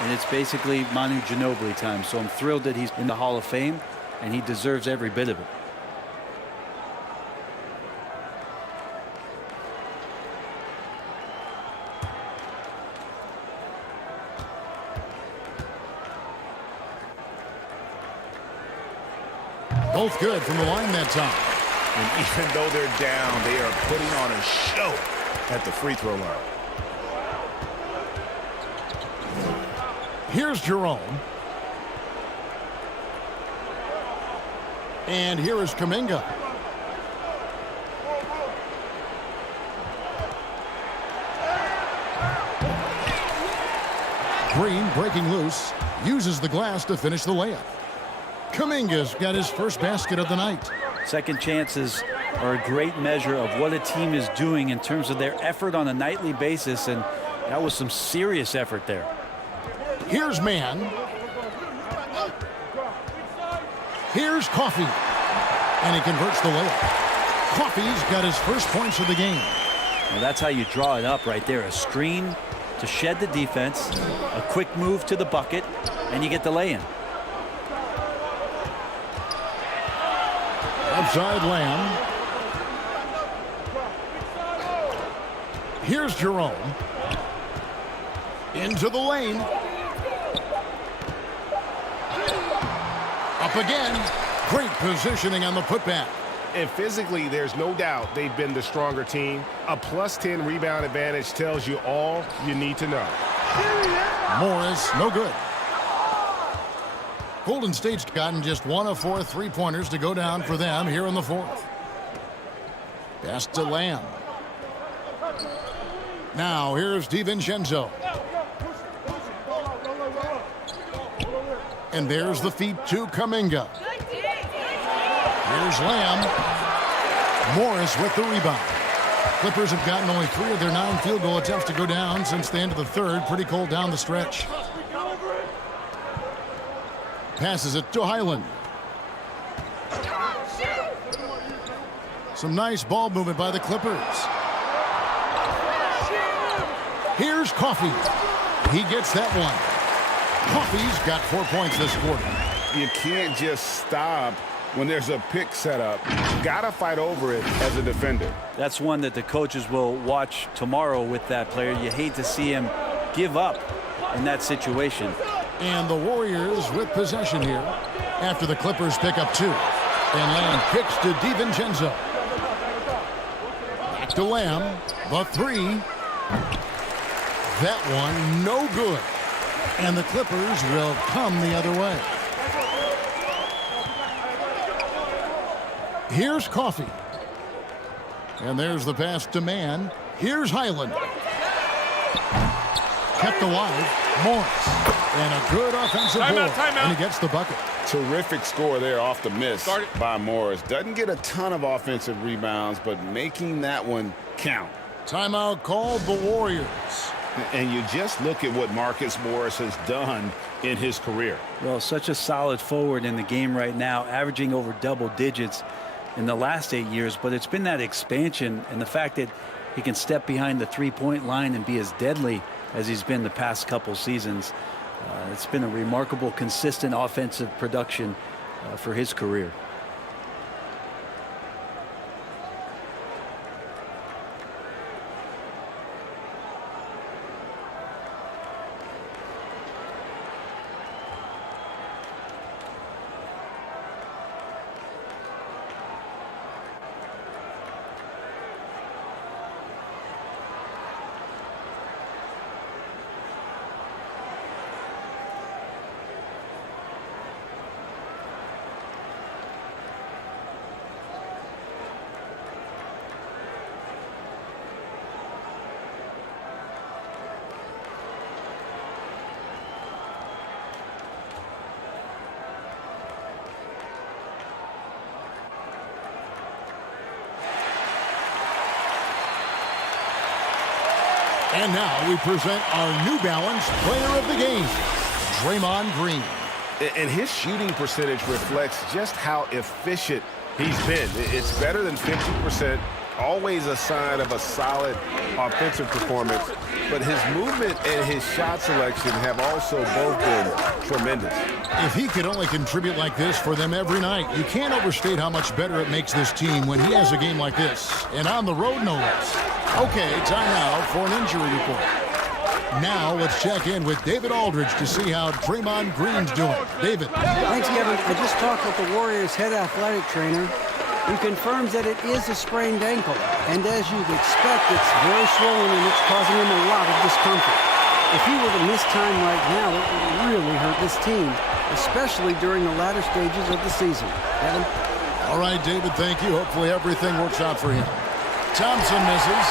and it's basically Manu Ginobili time. So I'm thrilled that he's in the Hall of Fame, and he deserves every bit of it. Both good from the line that time. And even though they're down, they are putting on a show at the free throw line. Here's Jerome. And here is Kuminga. Green breaking loose. Uses the glass to finish the layup. Kuminga's got his first basket of the night. Second chances are a great measure of what a team is doing in terms of their effort on a nightly basis, and that was some serious effort there. Here's Mann. Here's Coffey. And he converts the layup. Coffey's got his first points of the game. Well, that's how you draw it up right there. A screen to shed the defense, a quick move to the bucket, and you get the lay-in. Outside Lamb. Here's Jerome. Into the lane. Up again. Great positioning on the putback. And physically, there's no doubt they've been the stronger team. A +10 rebound advantage tells you all you need to know. Morris, no good. Golden State's gotten just 1 of 4 3-pointers to go down for them here in the fourth. Pass to Lamb. Now here's DiVincenzo. And there's the feed to Kuminga. Here's Lamb. Morris with the rebound. Clippers have gotten only 3 of their 9 field goal attempts to go down since the end of the third. Pretty cold down the stretch. Passes it to Highland. Some nice ball movement by the Clippers. Here's Coffey. He gets that one. Coffey's got 4 points this quarter. You can't just stop when there's a pick set up. Gotta fight over it as a defender. That's one that the coaches will watch tomorrow with that player. You hate to see him give up in that situation. And the Warriors with possession here after the Clippers pick up 2. And Lamb kicks to DiVincenzo. Back to Lamb. The 3. That one no good. And the Clippers will come the other way. Here's Coffey. And there's the pass to Mann. Here's Highland. Kept alive. Morris. And a good offensive board. And he gets the bucket. Terrific score there off the miss by Morris. Doesn't get a ton of offensive rebounds, but making that one count. Timeout called the Warriors. And you just look at what Marcus Morris has done in his career. Well, such a solid forward in the game right now, averaging over double digits in the last 8 years. But it's been that expansion and the fact that he can step behind the three-point line and be as deadly as he's been the past couple seasons. It's been a remarkable, consistent offensive production for his career. And now we present our New Balance player of the game, Draymond Green. And his shooting percentage reflects just how efficient he's been. It's better than 50%, always a sign of a solid offensive performance. But his movement and his shot selection have also both been tremendous. If he could only contribute like this for them every night, you can't overstate how much better it makes this team when he has a game like this. And on the road, no less. Okay, time out for an injury report. Now let's check in with David Aldridge to see how Draymond Green's doing. David. Thanks, Kevin. I just talked with the Warriors' head athletic trainer, who confirms that it is a sprained ankle. And as you'd expect, it's very swollen and it's causing him a lot of discomfort. If he were to miss time right now, it would really hurt this team, especially during the latter stages of the season. Kevin? All right, David, thank you. Hopefully everything works out for him. Thompson misses.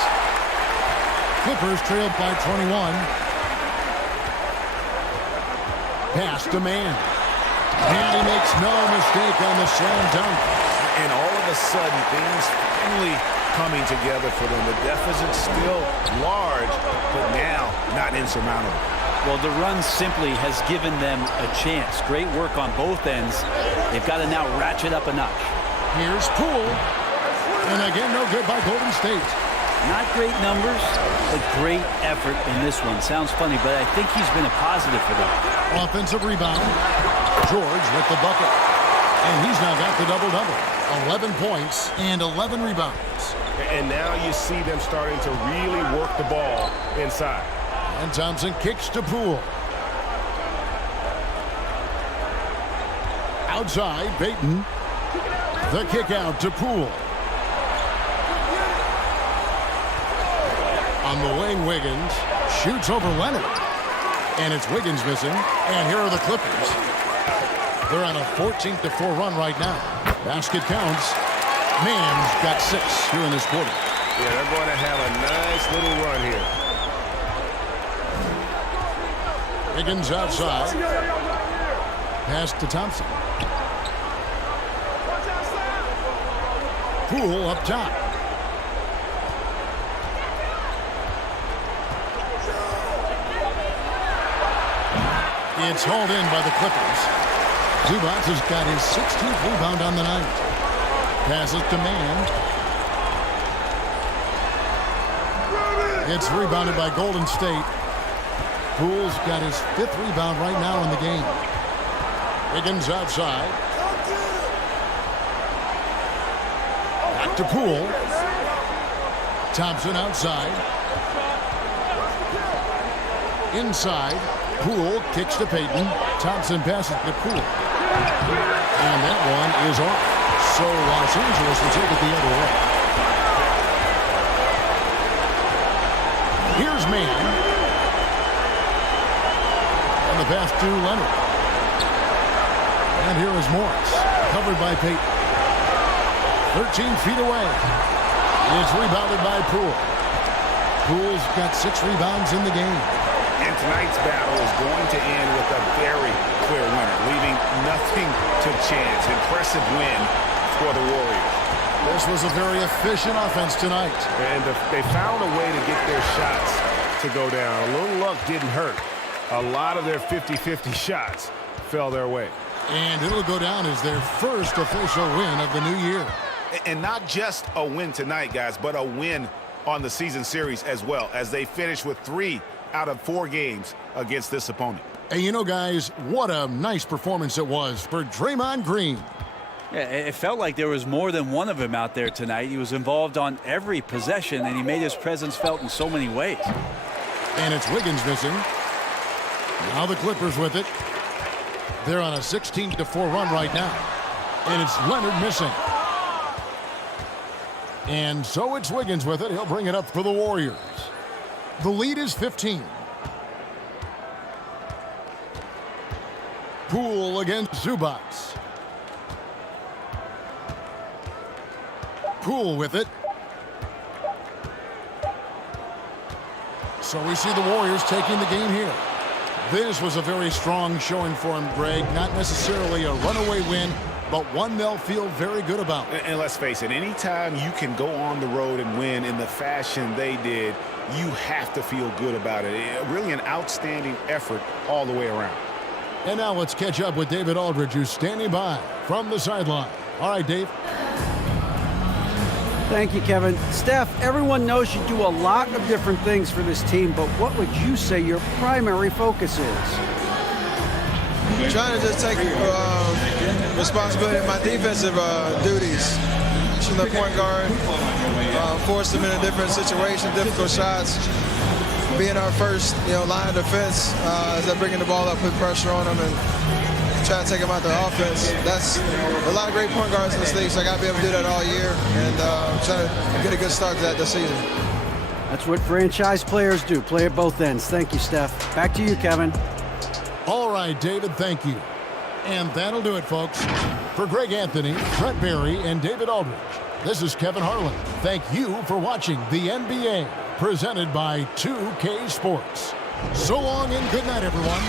Clippers trailed by 21. Pass to man. And he makes no mistake on the slam dunk. And all of a sudden, things finally coming together for them. The deficit's still large, but now not insurmountable. Well, the run simply has given them a chance. Great work on both ends. They've got to now ratchet up a notch. Here's Poole. And again, no good by Golden State. Not great numbers, but great effort in this one. Sounds funny, but I think he's been a positive for them. Offensive rebound. George with the bucket. And he's now got the double-double. 11 points and 11 rebounds. And now you see them starting to really work the ball inside. And Thompson kicks to Poole. Outside, Payton. The kick out to Poole. On the wing, Wiggins shoots over Leonard. And it's Wiggins missing. And here are the Clippers. They're on a 14-4 run right now. Basket counts. Mann's got 6 here in this quarter. Yeah, they're going to have a nice little run here. Wiggins outside. Pass to Thompson. Poole up top. It's hauled in by the Clippers. Zubac has got his 16th rebound on the night. Passes to man. It's rebounded by Golden State. Poole's got his 5th rebound right now in the game. Wiggins outside. Back to Poole. Thompson outside. Inside. Poole kicks to Payton. Thompson passes to Poole. And that one is off. So Los Angeles will take it the other way. Here's Mann. And the pass to Leonard. And here is Morris. Covered by Payton. 13 feet away. It's rebounded by Poole. Poole's got 6 rebounds in the game. And tonight's battle is going to end with a very clear winner, leaving nothing to chance. Impressive win for the Warriors. This was a very efficient offense tonight. And they found a way to get their shots to go down. A little luck didn't hurt. A lot of their 50-50 shots fell their way. And it'll go down as their first official win of the new year. And not just a win tonight, guys, but a win on the season series as well, as they finish with 3 out of 4 games against this opponent. And you know, guys, what a nice performance it was for Draymond Green. Yeah, it felt like there was more than one of him out there tonight. He was involved on every possession, and he made his presence felt in so many ways. And it's Wiggins missing. Now the Clippers with it. They're on a 16-4 run right now. And it's Leonard missing. And so it's Wiggins with it. He'll bring it up for the Warriors. The lead is 15. Poole against Zubac. Poole with it. So we see the Warriors taking the game here. This was a very strong showing for him, Greg. Not necessarily a runaway win, but one they'll feel very good about. And let's face it, anytime you can go on the road and win in the fashion they did, you have to feel good about it. Really an outstanding effort all the way around. And now let's catch up with David Aldridge, who's standing by from the sideline. All right, Dave. Thank you, Kevin. Steph, everyone knows you do a lot of different things for this team, but what would you say your primary focus is? Trying to just take responsibility of my defensive duties. From the point guard, force them in a different situation, difficult shots. Being our first, line of defense, as they're bringing the ball up, put pressure on them, and try to take them out their offense. That's a lot of great point guards in this league, so I got to be able to do that all year, and try to get a good start to that this season. That's what franchise players do, play at both ends. Thank you, Steph. Back to you, Kevin. All right, David, thank you. And that'll do it, folks. For Greg Anthony, Brett Barry, and David Aldridge, this is Kevin Harlan. Thank you for watching the NBA, presented by 2K Sports. So long and good night, everyone.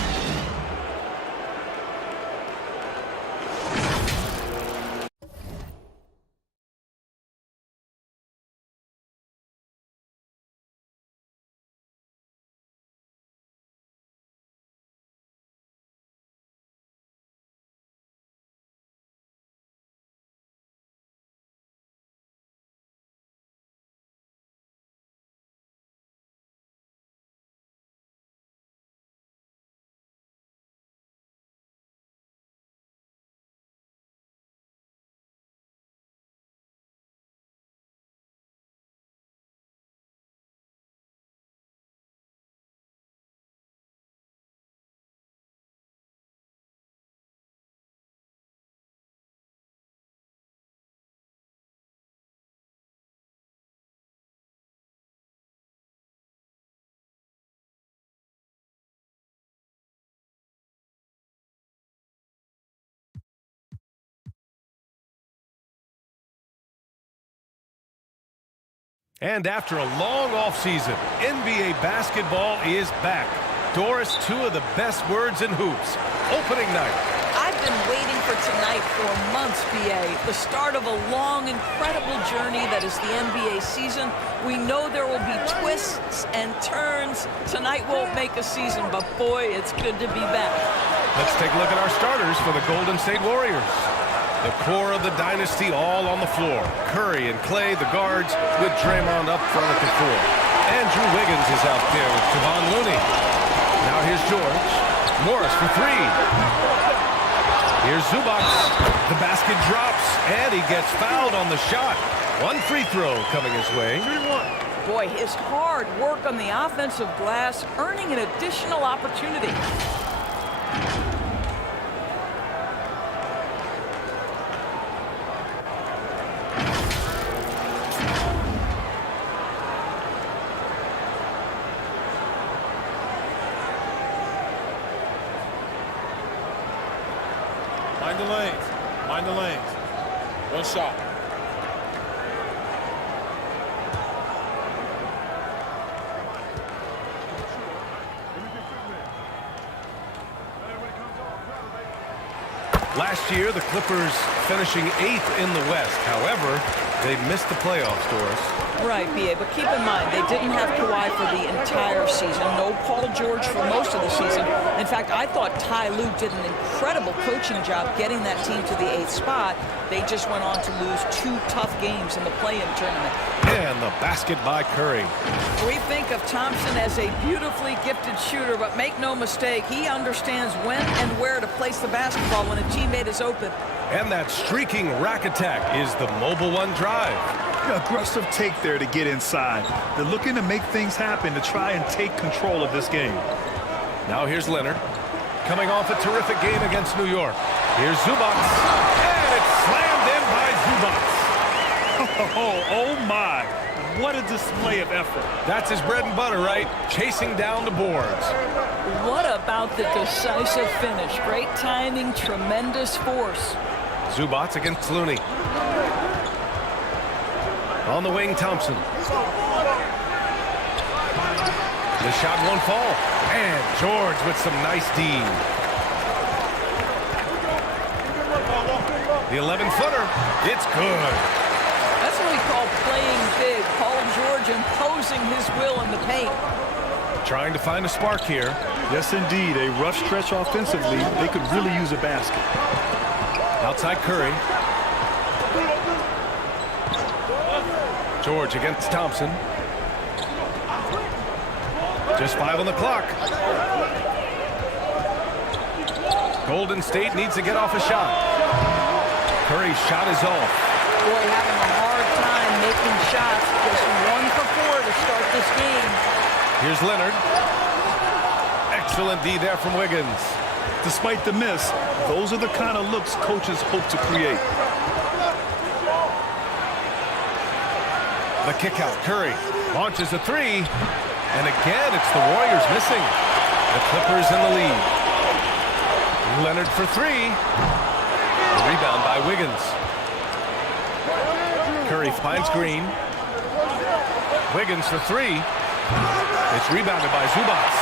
And after a long offseason, NBA basketball is back. Doris, two of the best words in hoops. Opening night. I've been waiting for tonight for months, BA. The start of a long, incredible journey that is the NBA season. We know there will be twists and turns. Tonight won't make a season, but boy, it's good to be back. Let's take a look at our starters for the Golden State Warriors. The core of the dynasty all on the floor. Curry and Clay, the guards, with Draymond up front at the four. Andrew Wiggins is out there with Kevon Looney. Now here's George. Morris for three. Here's Zubac. The basket drops, and he gets fouled on the shot. One free throw coming his way. 3-1. Boy, his hard work on the offensive glass, earning an additional opportunity. Mind the lanes. Mind the lanes. One shot. Last year, the Clippers finishing 8th in the West. However, they missed the playoffs, Doris. Right, B.A., but keep in mind, they didn't have Kawhi for the entire season. No Paul George for most of the season. In fact, I thought Ty Lue did an incredible coaching job getting that team to the 8th spot. They just went on to lose 2 tough games in the play-in tournament. And the basket by Curry. We think of Thompson as a beautifully gifted shooter, but make no mistake, he understands when and where to place the basketball when a teammate is open. And that streaking rack attack is the Mobile One drive. Aggressive take there to get inside. They're looking to make things happen to try and take control of this game. Now here's Leonard. Coming off a terrific game against New York. Here's Zubac. And it's slammed in by Zubac. Oh my. What a display of effort. That's his bread and butter, right? Chasing down the boards. What about the decisive finish? Great timing, tremendous force. Zubac against Looney. On the wing, Thompson. The shot won't fall. And George with some nice D. The 11-footer. It's good. That's what we call playing big. Paul George imposing his will in the paint. Trying to find a spark here. Yes, indeed. A rough stretch offensively. They could really use a basket. Outside Curry. George against Thompson. Just 5 on the clock. Golden State needs to get off a shot. Curry's shot is off. Boy, having a hard time making shots. Just 1 for 4 to start this game. Here's Leonard. Excellent D there from Wiggins. Despite the miss, those are the kind of looks coaches hope to create. The kick out. Curry launches a three. And again, it's the Warriors missing. The Clippers in the lead. Leonard for three. The rebound by Wiggins. Curry finds Green. Wiggins for three. It's rebounded by Zubats.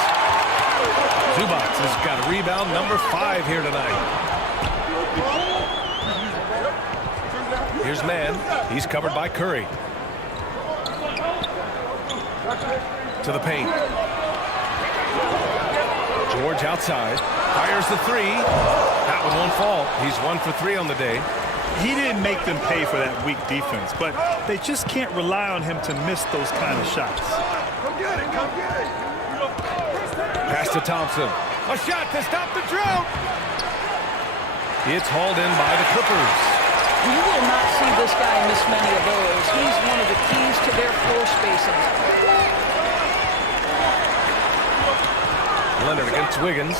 Zubats has got a rebound, number 5 here tonight. Here's Mann. He's covered by Curry. To the paint. George outside. Fires the three. That one won't fall. He's 1 for 3 on the day. He didn't make them pay for that weak defense, but they just can't rely on him to miss those kind of shots. Come get it, come get it. Pass to Thompson. A shot to stop the drought. It's hauled in by the Clippers. You will not see this guy miss many of those. He's one of the keys to their floor spacing. Leonard against Wiggins.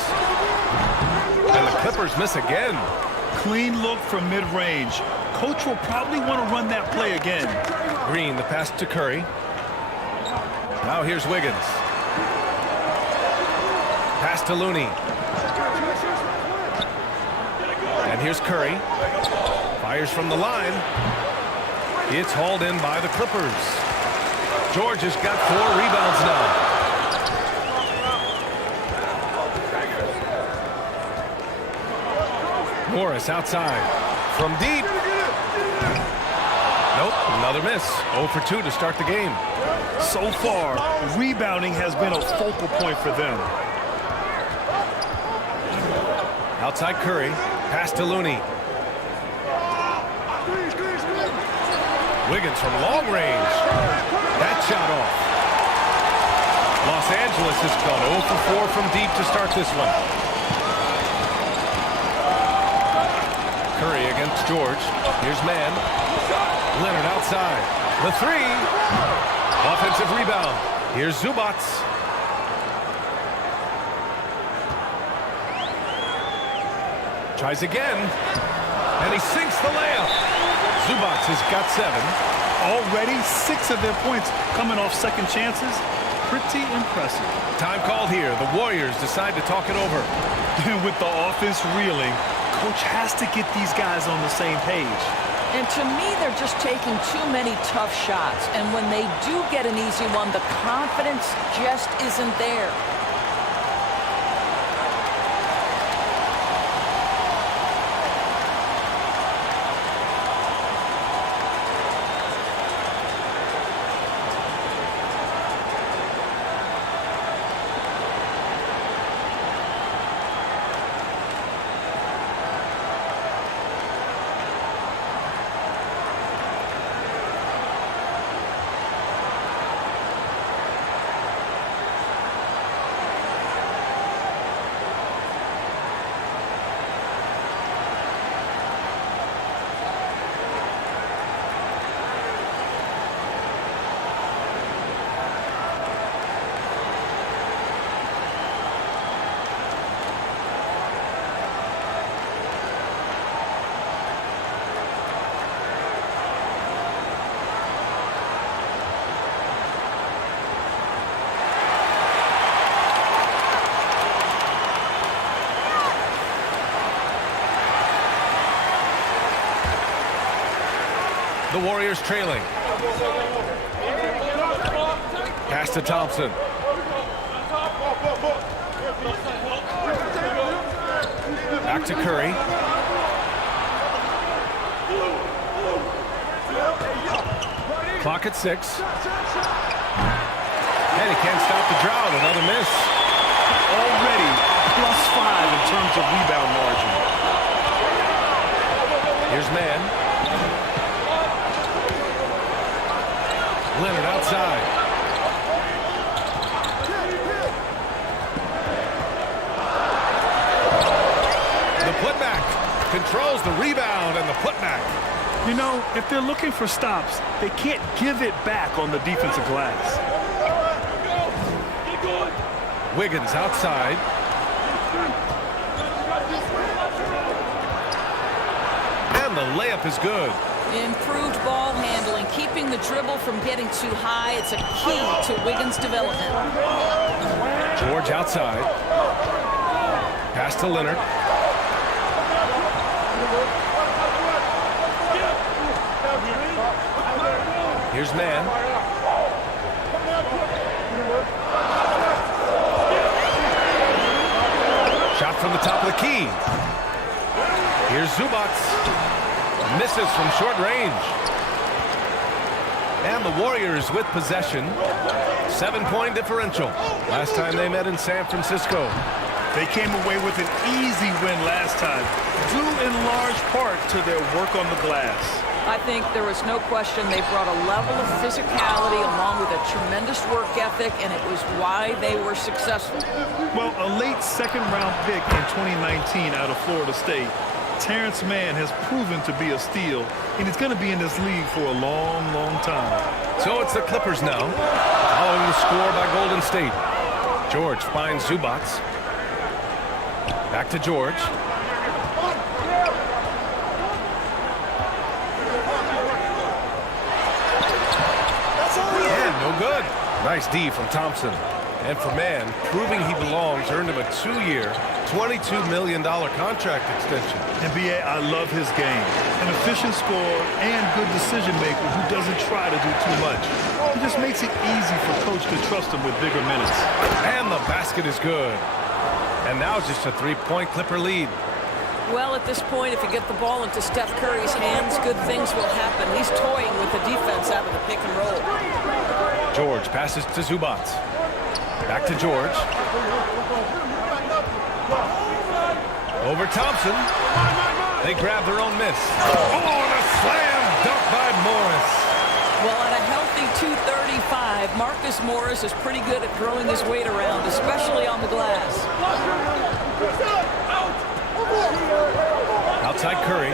And the Clippers miss again. Clean look from mid-range. Coach will probably want to run that play again. Green, the pass to Curry. Now here's Wiggins. Pass to Looney. And here's Curry. Fires from the line. It's hauled in by the Clippers. George has got 4 rebounds now. Morris outside. From deep. Nope, another miss. 0 for 2 to start the game. So far, rebounding has been a focal point for them. Outside Curry. Pass to Looney. Wiggins from long range. That shot off. Los Angeles has gone 0 for 4 from deep to start this one. Curry against George. Here's Mann. Leonard outside. The three. Offensive rebound. Here's Zubats. Tries again. And he sinks the layup. Zubats has got 7. Already 6 of their points coming off second chances. Pretty impressive. Time called here. The Warriors decide to talk it over. With the offense reeling, Coach has to get these guys on the same page. And to me, they're just taking too many tough shots. And when they do get an easy one, the confidence just isn't there. The Warriors trailing. Pass to Thompson. Back to Curry. Clock at 6. And he can't stop the drought. Another miss. Already +5 in terms of rebound margin. Here's Mann. Leonard outside. The putback controls the rebound and the putback. You know, if they're looking for stops, they can't give it back on the defensive glass. Wiggins outside. And the layup is good. Improved ball handling, keeping the dribble from getting too high. It's a key to Wiggins' development. George outside. Pass to Leonard. Here's Man. Shot from the top of the key. Here's Zubac. Misses from short range. And the Warriors with possession. 7-point differential. Last time they met in San Francisco. They came away with an easy win last time, due in large part to their work on the glass. I think there was no question they brought a level of physicality along with a tremendous work ethic, and it was why they were successful. Well, a late second-round pick in 2019 out of Florida State, Terrence Mann has proven to be a steal, and he's going to be in this league for a long, long time. So it's the Clippers now, following the score by Golden State. George finds Zubac. Back to George. And no good. Nice D from Thompson. And for Mann, proving he belongs, earned him a 2-year, $22 million contract extension. NBA, I love his game. An efficient scorer and good decision maker who doesn't try to do too much. He just makes it easy for coach to trust him with bigger minutes. And the basket is good. And now just a 3-point Clipper lead. Well, at this point, if you get the ball into Steph Curry's hands, good things will happen. He's toying with the defense out of the pick and roll. George passes to Zubac. Back to George. Over Thompson. They grab their own miss. Oh, and a slam dunk by Morris. Well, at a healthy 235, Marcus Morris is pretty good at throwing his weight around, especially on the glass. Outside Curry.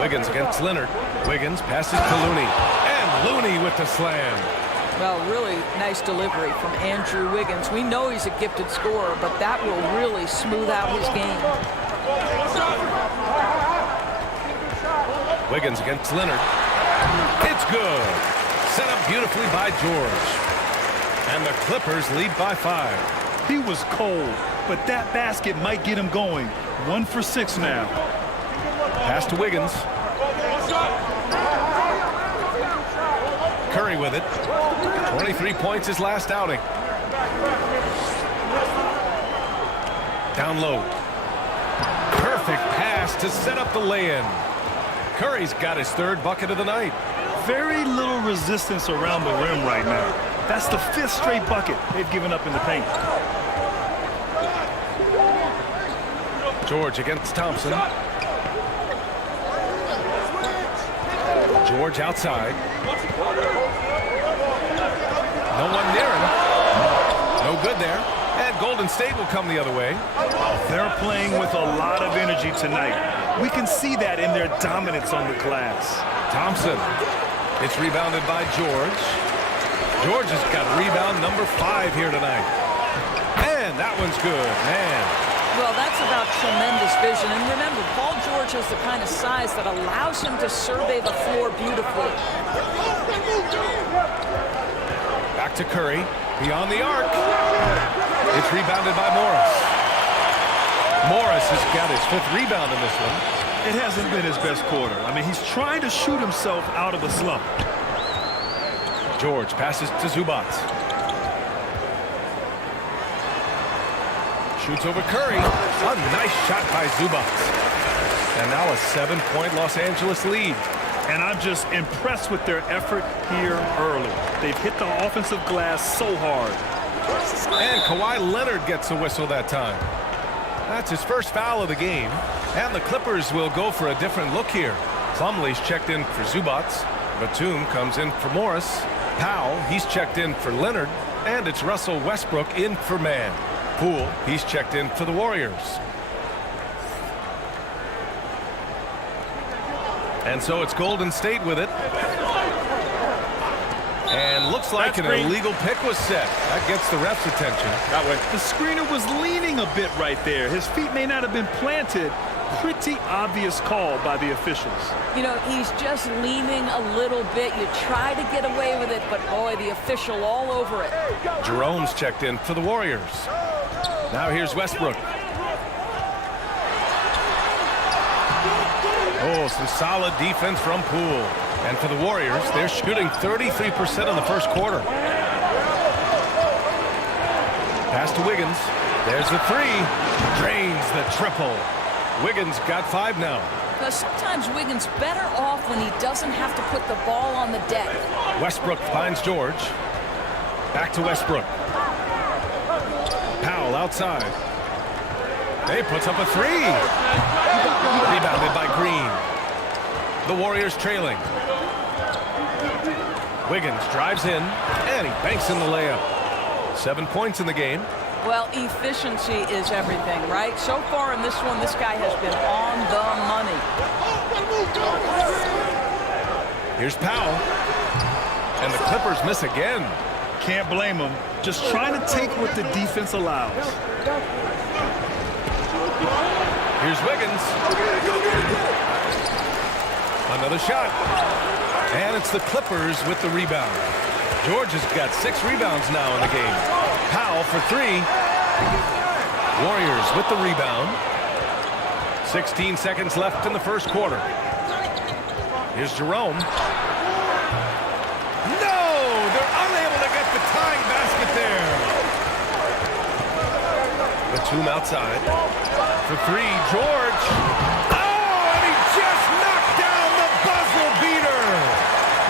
Wiggins against Leonard. Wiggins passes to Looney. And Looney with the slam. Well, really nice delivery from Andrew Wiggins. We know he's a gifted scorer, but that will really smooth out his game. Wiggins against Leonard. It's good. Set up beautifully by George. And the Clippers lead by 5. He was cold, but that basket might get him going. 1 for 6 now. Pass to Wiggins. Curry with it. 23 points his last outing. Down low. Perfect pass to set up the lay-in. Curry's got his 3rd bucket of the night. Very little resistance around the rim right now. That's the 5th straight bucket they've given up in the paint. George against Thompson. George outside. No one near him. No good there. And Golden State will come the other way. They're playing with a lot of energy tonight. We can see that in their dominance on the glass. Thompson. It's rebounded by George. George has got rebound number 5 here tonight. And that one's good, man. Well, that's about tremendous vision. And remember, Paul George has the kind of size that allows him to survey the floor beautifully. Back to Curry. Beyond the arc. It's rebounded by Morris. Morris has got his 5th rebound in this one. It hasn't been his best quarter. I mean, he's trying to shoot himself out of a slump. George passes to Zubac. Shoots over Curry. A nice shot by Zubac. And now a 7-point Los Angeles lead. And I'm just impressed with their effort here early. They've hit the offensive glass so hard. And Kawhi Leonard gets a whistle that time. That's his first foul of the game. And the Clippers will go for a different look here. Plumlee's checked in for Zubac. Batum comes in for Morris. Powell, he's checked in for Leonard. And it's Russell Westbrook in for Mann. Poole, he's checked in for the Warriors. And so it's Golden State with it. And looks like an illegal pick was set. That gets the ref's attention. The screener was leaning a bit right there. His feet may not have been planted, pretty obvious call by the officials. You know, he's just leaning a little bit. You try to get away with it, but boy, the official all over it. Jerome's checked in for the Warriors. Now here's Westbrook. Oh, some solid defense from Poole. And for the Warriors, they're shooting 33% in the first quarter. Pass to Wiggins. There's the three. Drains the triple. Wiggins got 5 now. Sometimes Wiggins better off when he doesn't have to put the ball on the deck. Westbrook finds George. Back to Westbrook. Powell outside. He puts up a 3. Rebounded by Green. The Warriors trailing. Wiggins drives in, and he banks in the layup. 7 points in the game. Well, efficiency is everything, right? So far in this one, this guy has been on the money. Here's Powell. And the Clippers miss again. Can't blame them. Just trying to take what the defense allows. Here's Wiggins. Another shot. And it's the Clippers with the rebound. George has got 6 rebounds now in the game. Powell for 3. Warriors with the rebound. 16 seconds left in the first quarter. Here's Jerome. No! They're unable to get the tying basket there. Batum outside. For 3, George. Oh, and he just knocked down the buzzer beater.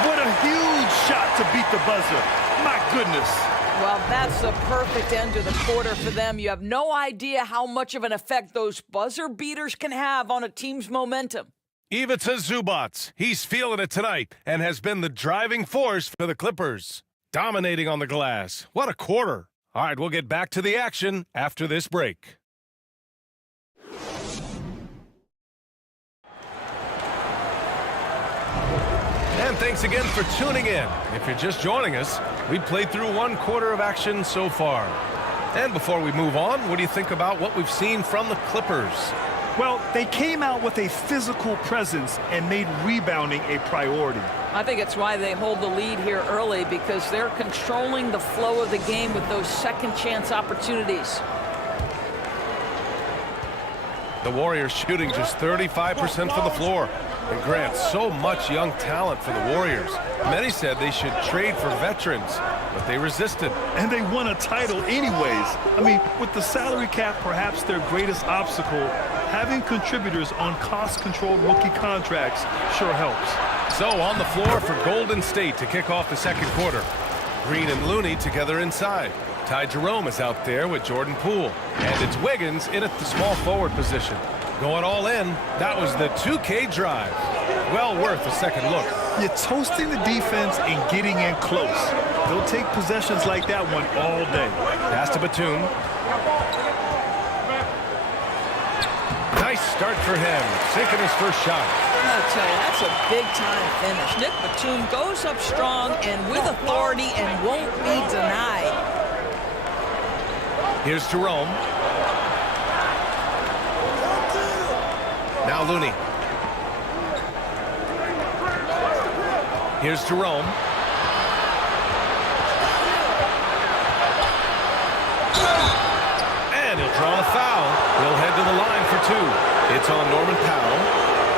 What a huge shot to beat the buzzer. My goodness. Well, that's the perfect end to the quarter for them. You have no idea how much of an effect those buzzer beaters can have on a team's momentum. Ivica Zubac. He's feeling it tonight and has been the driving force for the Clippers. Dominating on the glass. What a quarter. All right, we'll get back to the action after this break. And thanks again for tuning in. If you're just joining us, we played through 1 quarter of action so far. And before we move on, what do you think about what we've seen from the Clippers? Well, they came out with a physical presence and made rebounding a priority. I think it's why they hold the lead here early, because they're controlling the flow of the game with those second chance opportunities. The Warriors shooting just 35% from the floor. And Grant, so much young talent for the Warriors. Many said they should trade for veterans, but they resisted. And they won a title anyways. I mean, with the salary cap perhaps their greatest obstacle, having contributors on cost-controlled rookie contracts sure helps. So on the floor for Golden State to kick off the second quarter. Green and Looney together inside. Ty Jerome is out there with Jordan Poole. And it's Wiggins in at the small forward position. Going all in, that was the 2K drive. Well worth a second look. You're toasting the defense and getting in close. They'll take possessions like that one all day. Pass to Batum. Nice start for him, sinking his first shot. I'll tell you, that's a big-time finish. Nick Batum goes up strong and with authority and won't be denied. Here's Jerome. Now Looney. Here's Jerome. And he'll draw a foul. He'll head to the line for 2. It's on Norman Powell.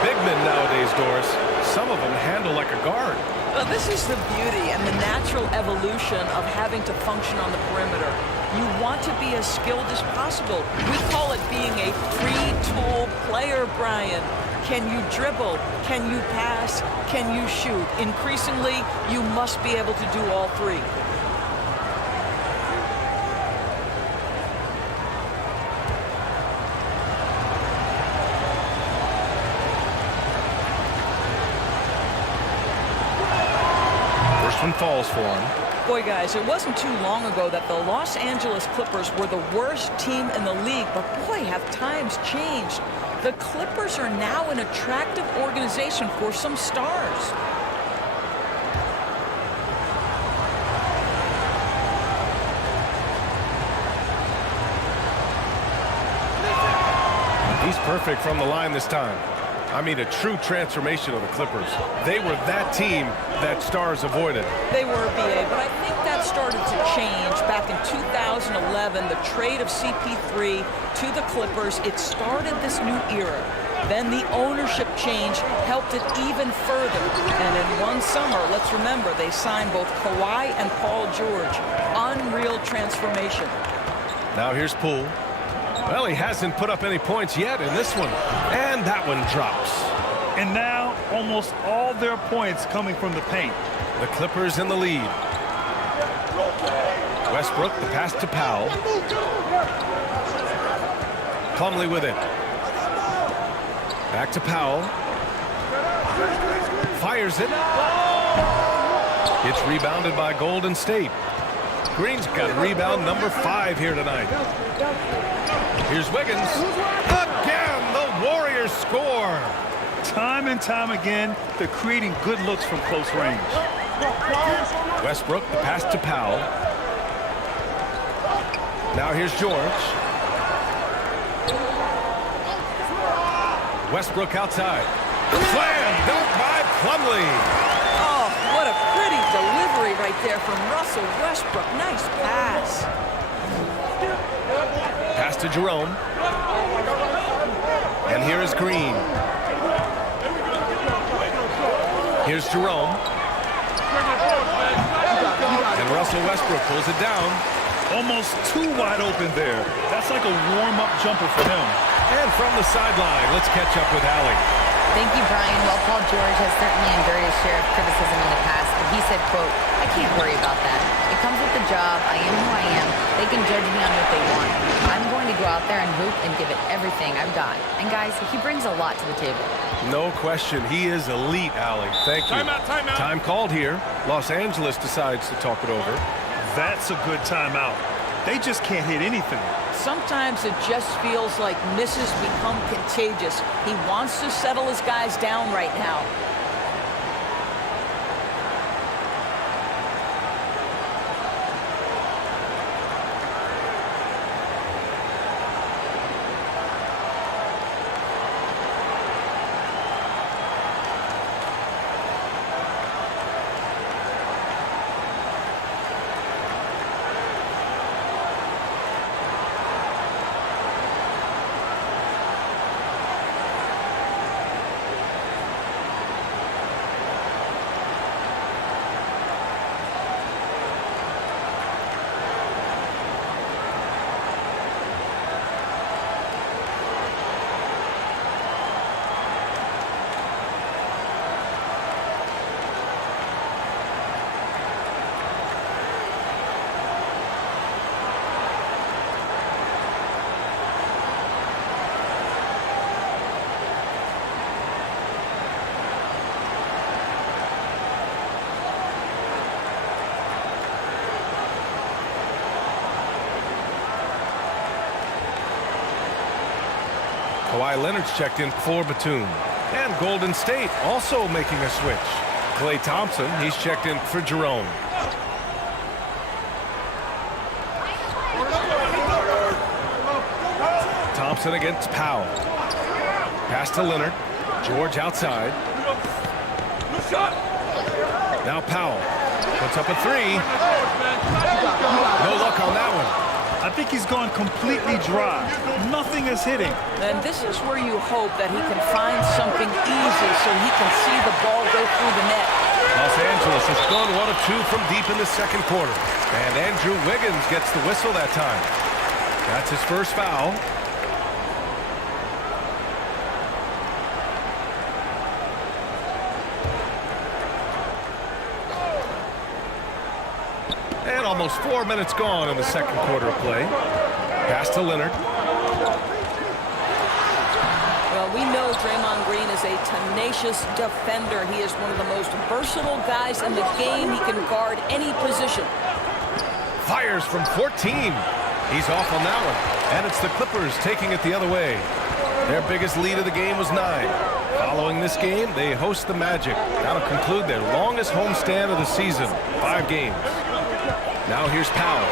Big men nowadays, Doris. Some of them handle like a guard. Well, this is the beauty and the natural evolution of having to function on the perimeter. You want to be as skilled as possible. We call it being a three-tool player, Brian. Can you dribble? Can you pass? Can you shoot? Increasingly, you must be able to do all 3. First one falls for him. Boy, guys, it wasn't too long ago that the Los Angeles Clippers were the worst team in the league, but boy, have times changed. The Clippers are now an attractive organization for some stars. He's perfect from the line this time. I mean, a true transformation of the Clippers. They were that team that stars avoided. They were, BA, but I think that started to change back in 2011. The trade of CP3 to the Clippers, it started this new era. Then the ownership change helped it even further. And in one summer, let's remember, they signed both Kawhi and Paul George. Unreal transformation. Now here's Poole. Well, he hasn't put up any points yet in this one. And that one drops. And now almost all their points coming from the paint. The Clippers in the lead. Westbrook, the pass to Powell. Plumlee with it. Back to Powell. Fires it. It's rebounded by Golden State. Green's got rebound number 5 here tonight. Here's Wiggins. Again, the Warriors score. Time and time again, they're creating good looks from close range. Westbrook, the pass to Powell. Now here's George. Westbrook outside. Slam dunk by Plumlee. Oh, what a pretty delivery right there from Russell Westbrook. Nice pass. Pass to Jerome. And here is Green. Here's Jerome. And Russell Westbrook pulls it down. Almost too wide open there. That's like a warm-up jumper for him. And from the sideline, let's catch up with Allie. Thank you, Brian. Well, Paul George has certainly endured his share of criticism in the past, but he said, quote, "I can't worry about that. It comes with the job. I am who I am. They can judge me on what they want. I'm going to go out there and hoop and give it everything I've got." And guys, he brings a lot to the table. No question. He is elite, Allie. Thank you. Timeout, timeout. Time called here. Los Angeles decides to talk it over. That's a good timeout. They just can't hit anything. Sometimes it just feels like misses become contagious. He wants to settle his guys down right now. Kawhi Leonard's checked in for Batum. And Golden State also making a switch. Klay Thompson, he's checked in for Jerome. Thompson against Powell. Pass to Leonard. George outside. Now Powell puts up a 3. No luck on that one. I think he's gone completely dry. Nothing is hitting. And this is where you hope that he can find something easy so he can see the ball go through the net. Los Angeles has gone 1 of 2 from deep in the second quarter. And Andrew Wiggins gets the whistle that time. That's his first foul. And almost 4 minutes gone in the second quarter of play. Pass to Leonard. Well, we know Draymond Green is a tenacious defender. He is one of the most versatile guys in the game. He can guard any position. Fires from 14. He's off on that one. And it's the Clippers taking it the other way. Their biggest lead of the game was 9. Following this game, they host the Magic. That'll conclude their longest homestand of the season, 5 games. Now here's Powell.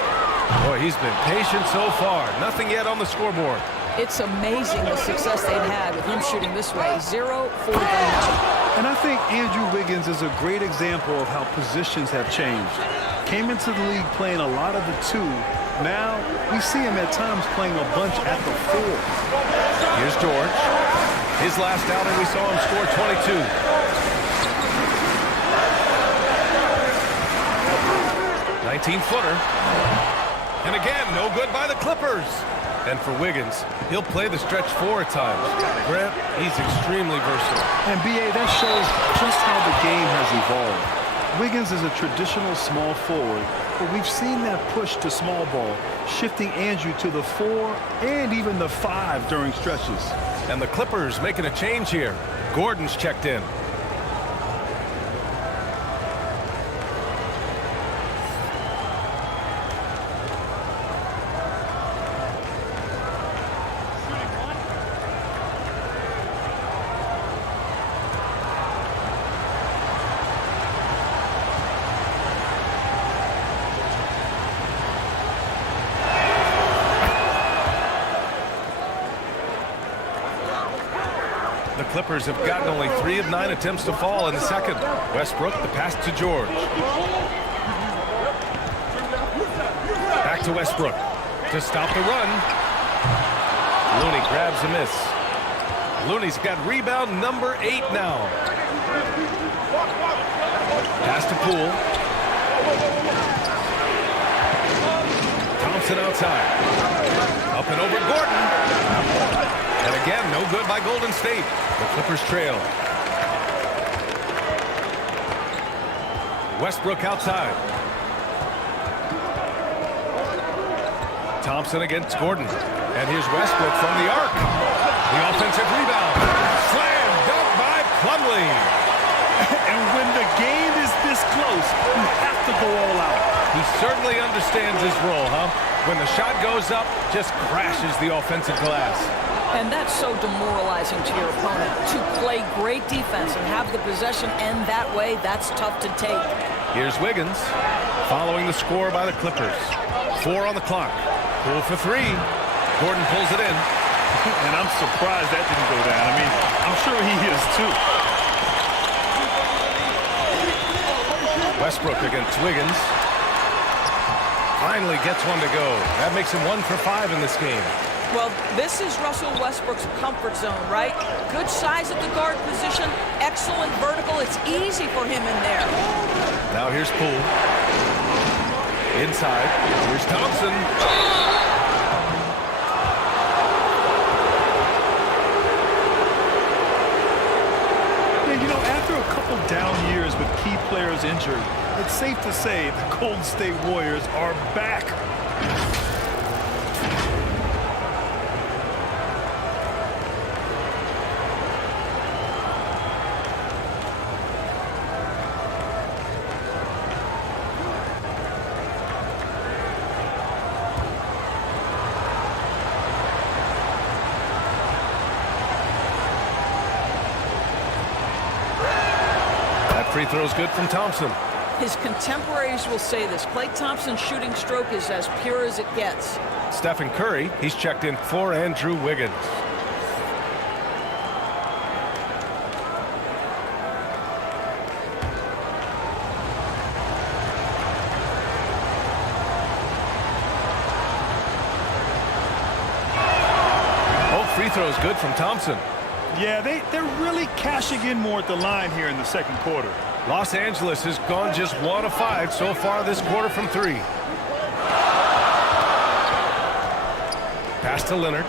Boy, he's been patient so far. Nothing yet on the scoreboard. It's amazing the success they've had with him shooting this way. 0 for the night. And I think Andrew Wiggins is a great example of how positions have changed. Came into the league playing a lot of the 2. Now we see him at times playing a bunch at the 4. Here's George. His last outing, we saw him score 22. 19-footer. And again, no good by the Clippers. And for Wiggins, he'll play the stretch 4 at times. Grant, he's extremely versatile. And B.A., that shows just how the game has evolved. Wiggins is a traditional small forward, but we've seen that push to small ball, shifting Andrew to the 4 and even the 5 during stretches. And the Clippers making a change here. Gordon's checked in. The Clippers have gotten only 3 of 9 attempts to fall in the second. Westbrook, the pass to George. Back to Westbrook to stop the run. Looney grabs a miss. Looney's got rebound number 8 now. Pass to Poole. Thompson outside. Up and over Gordon. And again, no good by Golden State. The Clippers trail. Westbrook outside. Thompson against Gordon. And here's Westbrook from the arc. The offensive rebound. Slam dunk by Plumlee. And when the game is this close, you have to go all out. He certainly understands his role, huh? When the shot goes up, just crashes the offensive glass. And that's so demoralizing to your opponent. To play great defense and have the possession end that way, that's tough to take. Here's Wiggins following the score by the Clippers. 4 on the clock. Poole for 3. Gordon pulls it in. And I'm surprised that didn't go down. I mean, I'm sure he is too. Westbrook against Wiggins. Finally gets one to go. That makes him 1 for 5 in this game. Well, this is Russell Westbrook's comfort zone, right? Good size at the guard position, excellent vertical. It's easy for him in there. Now here's Poole. Inside. Here's Thompson. And you know, after a couple down years with key players injured, it's safe to say the Golden State Warriors are back. Free throw's good from Thompson. His contemporaries will say this. Klay Thompson's shooting stroke is as pure as it gets. Stephen Curry, he's checked in for Andrew Wiggins. Both free throws good from Thompson. Yeah, they're really cashing in more at the line here in the second quarter. Los Angeles has gone just 1 of 5 so far this quarter from 3. Pass to Leonard.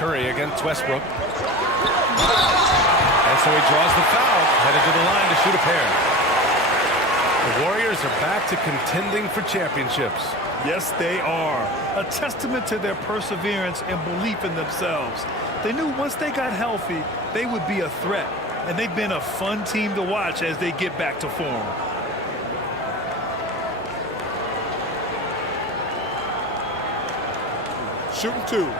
Curry against Westbrook. And so he draws the foul, headed to the line to shoot a pair. The Warriors are back to contending for championships. Yes, they are. A testament to their perseverance and belief in themselves. They knew once they got healthy, they would be a threat. And they've been a fun team to watch as they get back to form. Shooting 2.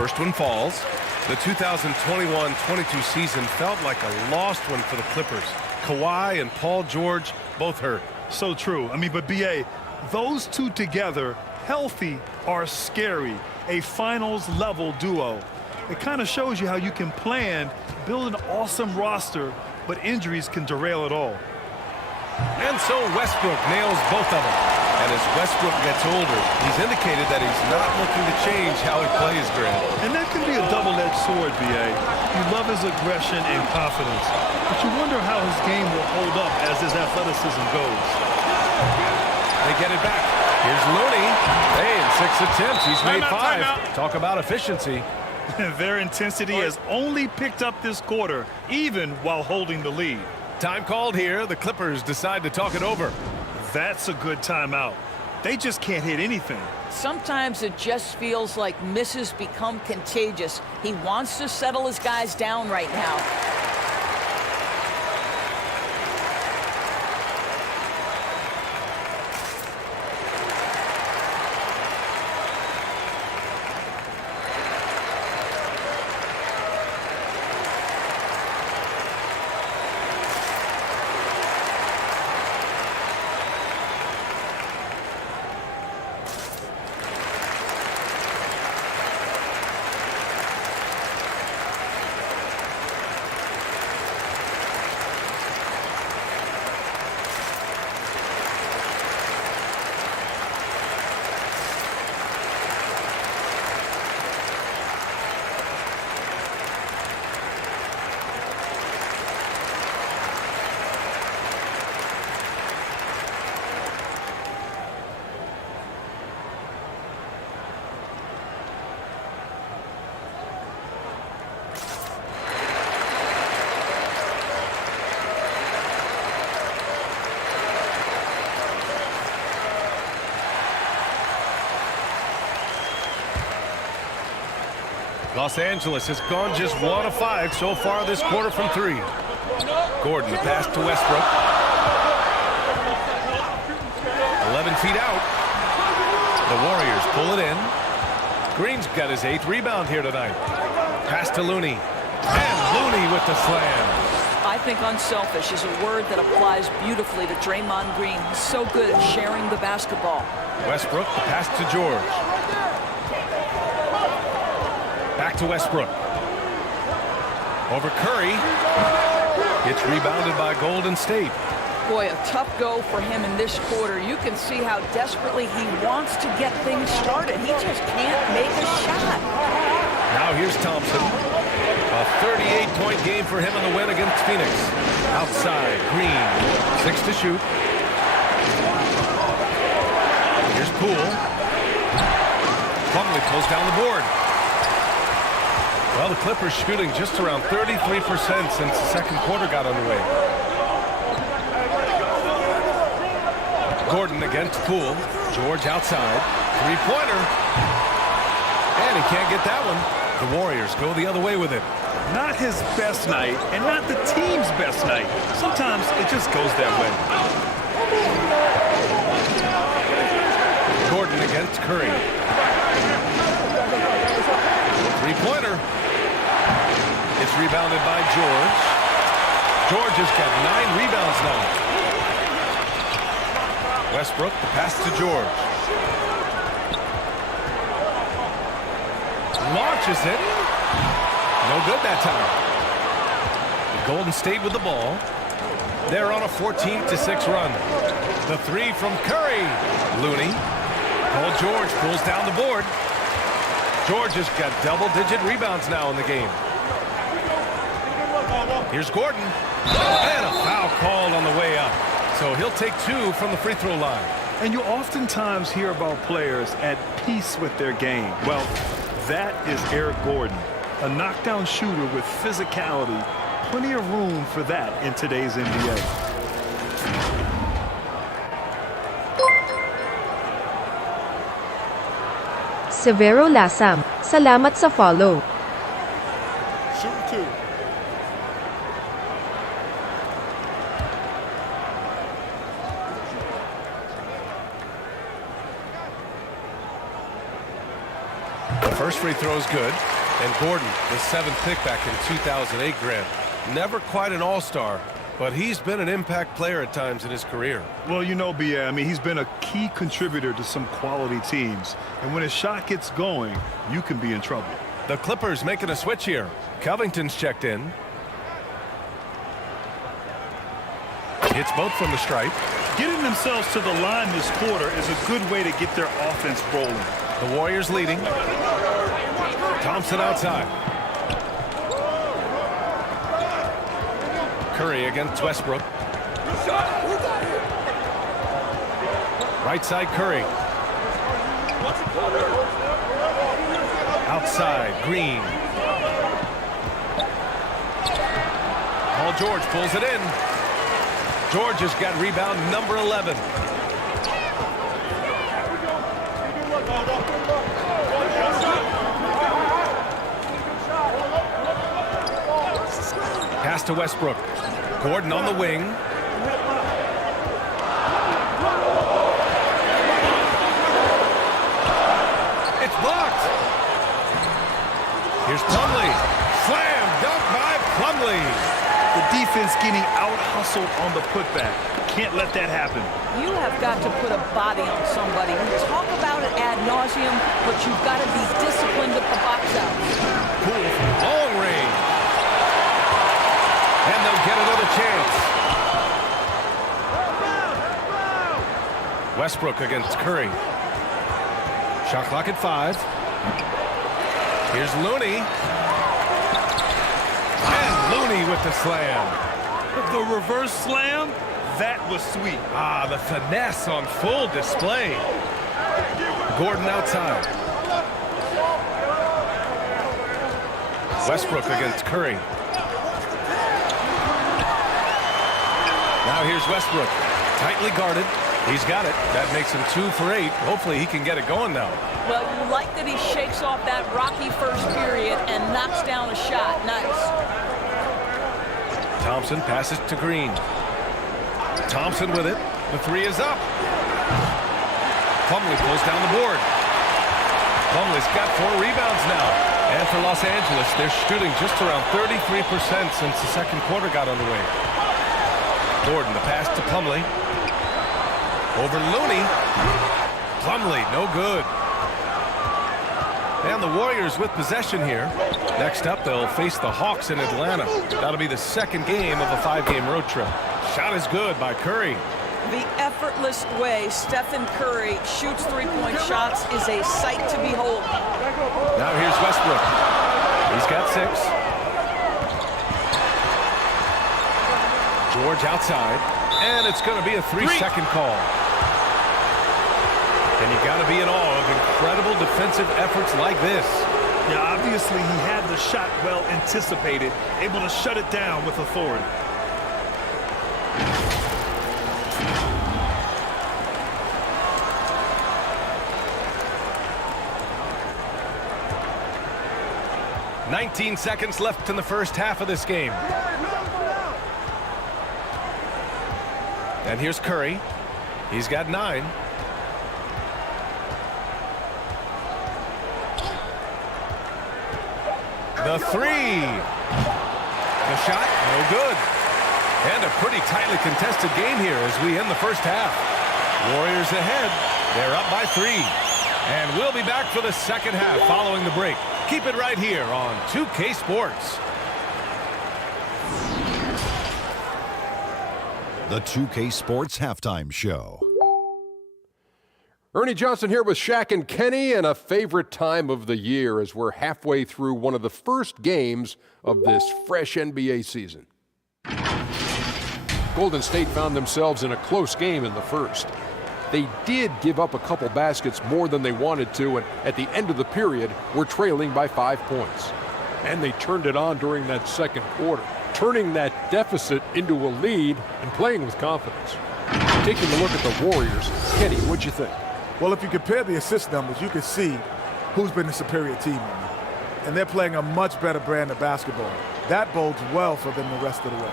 First one falls. The 2021-22 season felt like a lost one for the Clippers. Kawhi and Paul George both hurt. So true. I mean, but B.A., those two together, healthy, are scary. A finals-level duo. It kind of shows you how you can plan, build an awesome roster, but injuries can derail it all. And so Westbrook nails both of them. And as Westbrook gets older, he's indicated that he's not looking to change how he plays, Grant. And that can be a double-edged sword, B.A. You love his aggression and confidence, but you wonder how his game will hold up as his athleticism goes. They get it back. Here's Looney. Hey, in 6 attempts, he's made 5. Talk about efficiency. Their intensity has only picked up this quarter, even while holding the lead. Time called here. The Clippers decide to talk it over. That's a good timeout. They just can't hit anything. Sometimes it just feels like misses become contagious. He wants to settle his guys down right now. Los Angeles has gone just 1 of 5 so far this quarter from 3. Gordon, the pass to Westbrook. 11 feet out. The Warriors pull it in. Green's got his 8th rebound here tonight. Pass to Looney. And Looney with the slam. I think unselfish is a word that applies beautifully to Draymond Green. He's so good at sharing the basketball. Westbrook, the pass to George. Back to Westbrook. Over Curry. Gets rebounded by Golden State. Boy, a tough go for him in this quarter. You can see how desperately he wants to get things started. He just can't make a shot. Now here's Thompson. A 38-point game for him in the win against Phoenix. Outside, Green. 6 to shoot. Here's Poole. Plumlee pulls down the board. Well, the Clippers shooting just around 33% since the second quarter got underway. Gordon against Poole. George outside. 3-pointer. And he can't get that one. The Warriors go the other way with it. Not his best night, and not the team's best night. Sometimes it just goes that way. Gordon against Curry. 3-pointer. It's rebounded by George. George has got 9 rebounds now. Westbrook, the pass to George. Launches it. No good that time. Golden State with the ball. They're on a 14-6 run. The 3 from Curry. Looney. Paul George pulls down the board. George has got double-digit rebounds now in the game. Here's Gordon. And a foul called on the way up. So he'll take 2 from the free throw line. And you oftentimes hear about players at peace with their game. Well, that is Eric Gordon, a knockdown shooter with physicality. Plenty of room for that in today's NBA. Severo Lasam, salamat sa follow. Shoot 2. First free throw is good. And Gordon, the 7th pick back in 2008, Grant. Never quite an all-star, but he's been an impact player at times in his career. Well, you know, B.A., I mean, he's been a key contributor to some quality teams. And when his shot gets going, you can be in trouble. The Clippers making a switch here. Covington's checked in. Hits both from the stripe. Getting themselves to the line this quarter is a good way to get their offense rolling. The Warriors leading. Thompson outside. Curry against Westbrook. Right side Curry. Outside Green. Paul George pulls it in. George has got rebound number 11. Pass to Westbrook. Gordon on the wing. It's blocked. Here's Plumlee. Slam dunk by Plumlee. The defense getting out-hustled on the putback. Can't let that happen. You have got to put a body on somebody. We talk about it ad nauseum, but you've got to be disciplined at the box out. Cool from long range. And they'll get another chance. Westbrook against Curry. Shot clock at 5. Here's Looney. And Looney with the slam. The reverse slam, that was sweet. Ah, the finesse on full display. Gordon outside. Westbrook against Curry. Now here's Westbrook. Tightly guarded. He's got it. That makes him 2 for 8. Hopefully he can get it going now. Well, you like that he shakes off that rocky first period and knocks down a shot. Nice. Thompson passes to Green. Thompson with it. The 3 is up. Plumlee pulls down the board. Plumlee's got 4 rebounds now. And for Los Angeles, they're shooting just around 33% since the second quarter got underway. Gordon, the pass to Plumlee. Over Looney. Plumlee, no good. And the Warriors with possession here. Next up, they'll face the Hawks in Atlanta. That'll be the second game of a 5-game road trip. Shot is good by Curry. The effortless way Stephen Curry shoots three-point shots is a sight to behold. Now here's Westbrook. He's got 6. George outside. And it's going to be a 3-second call. And you got to be in awe of incredible defensive efforts like this. Yeah, obviously he had the shot well anticipated, able to shut it down with authority. "19 seconds left in the first half of this game. And here's Curry. He's got 9. The 3. The shot, no good. And a pretty tightly contested game here as we end the first half. Warriors ahead. They're up by 3. And we'll be back for the second half following the break. Keep it right here on 2K Sports. The 2K Sports Halftime Show. Ernie Johnson here with Shaq and Kenny, and a favorite time of the year as we're halfway through one of the first games of this fresh NBA season. Golden State found themselves in a close game in the first. They did give up a couple baskets more than they wanted to, and at the end of the period, were trailing by 5 points. And they turned it on during that second quarter, turning that deficit into a lead and playing with confidence. Taking a look at the Warriors, Kenny, what'd you think? Well, if you compare the assist numbers, you can see who's been the superior team. And they're playing a much better brand of basketball. That bodes well for them the rest of the way.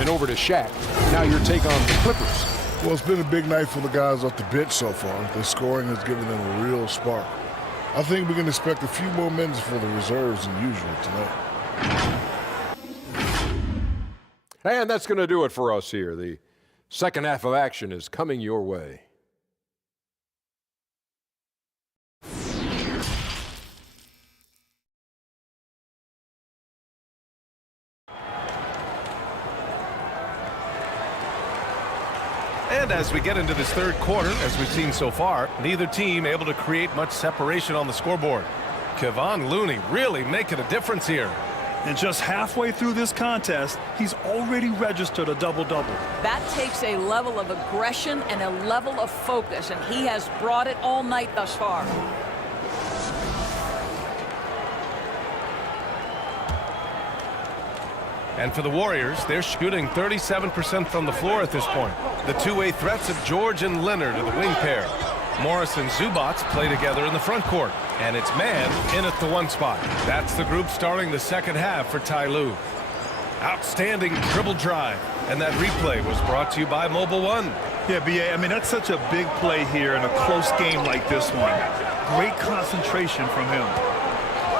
And over to Shaq. Now your take on the Clippers. Well, it's been a big night for the guys off the bench so far. The scoring has given them a real spark. I think we can expect a few more minutes for the reserves than usual tonight. And that's going to do it for us here. The second half of action is coming your way. And as we get into this third quarter, as we've seen so far, neither team able to create much separation on the scoreboard. Kevon Looney really making a difference here. And just halfway through this contest, he's already registered a double-double. That takes a level of aggression and a level of focus, and he has brought it all night thus far. And for the Warriors, they're shooting 37% from the floor at this point. The two-way threats of George and Leonard are the wing pair. Morris and Zubac play together in the front court. And it's man in at the one spot. That's the group starting the second half for Ty Lue. Outstanding dribble drive. And that replay was brought to you by Mobile One. Yeah, B.A., I mean, that's such a big play here in a close game like this one. Great concentration from him.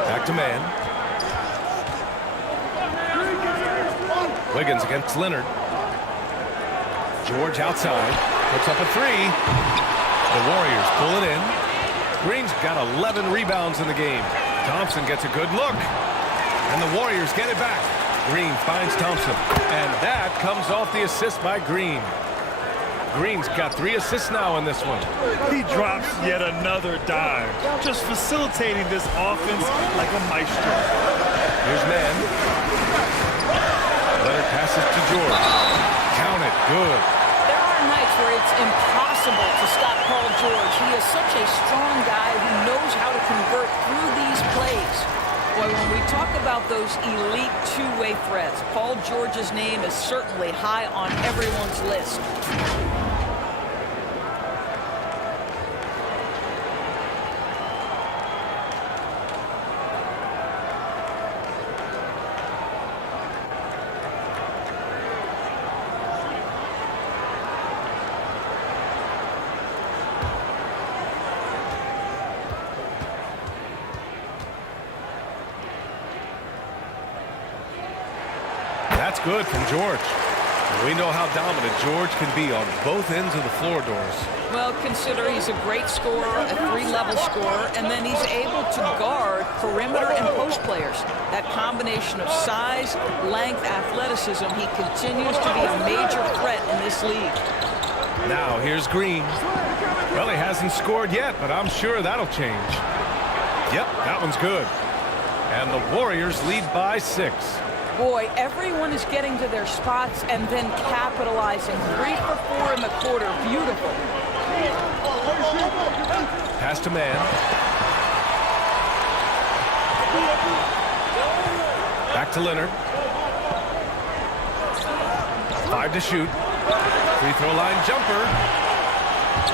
Back to man. Wiggins against Leonard. George outside. Puts up a three. The Warriors pull it in. Green's got 11 rebounds in the game. Thompson gets a good look. And the Warriors get it back. Green finds Thompson. And that comes off the assist by Green. Green's got 3 assists now in this one. He drops yet another dive. Just facilitating this offense like a maestro. Here's man. Leonard passes to George. Count it. Good. There are nights where it's impossible to stop Paul George. He is such a strong guy who knows how to convert through these plays. Boy, when we talk about those elite two-way threats, Paul George's name is certainly high on everyone's list. That's good from George. We know how dominant George can be on both ends of the floor, Doris. Well, consider he's a great scorer, a 3-level scorer, and then he's able to guard perimeter and post players. That combination of size, length, athleticism, he continues to be a major threat in this league. Now here's Green. Well, he hasn't scored yet, but I'm sure that'll change. Yep, that one's good. And the Warriors lead by 6. Boy, everyone is getting to their spots and then capitalizing. 3 for 4 in the quarter. Beautiful. Pass to man. Back to Leonard. 5 to shoot. Free throw line jumper.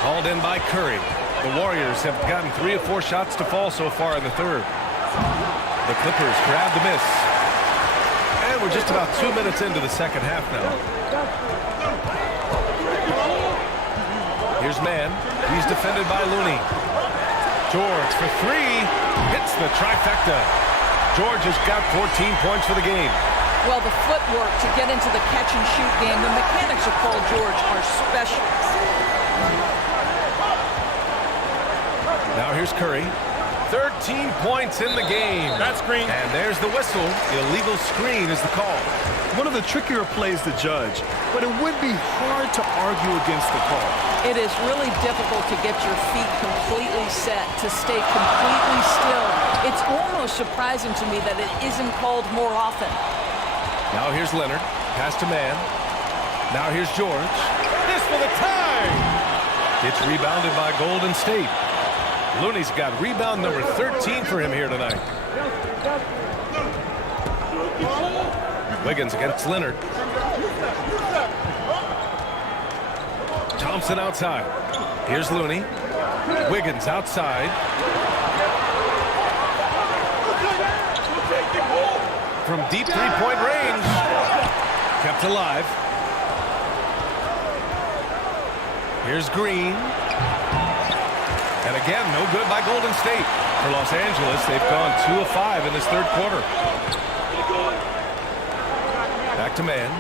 Called in by Curry. The Warriors have gotten 3 of 4 shots to fall so far in the third. The Clippers grab the miss. And we're just about 2 minutes into the second half now. Here's man. He's defended by Looney. George for 3. Hits the trifecta. George has got 14 points for the game. Well, the footwork to get into the catch-and-shoot game, the mechanics of Paul George are special. Now here's Curry. 13 points in the game. That's screen. And there's the whistle. Illegal screen is the call. One of the trickier plays to judge, but it would be hard to argue against the call. It is really difficult to get your feet completely set, to stay completely still. It's almost surprising to me that it isn't called more often. Now here's Leonard. Pass to man. Now here's George. This for the tie. It's rebounded by Golden State. Looney's got rebound number 13 for him here tonight. Wiggins against Leonard. Thompson outside. Here's Looney. Wiggins outside. From deep three-point range. Kept alive. Here's Green. And again, no good by Golden State. For Los Angeles, they've gone 2 of 5 in this third quarter. Back to man.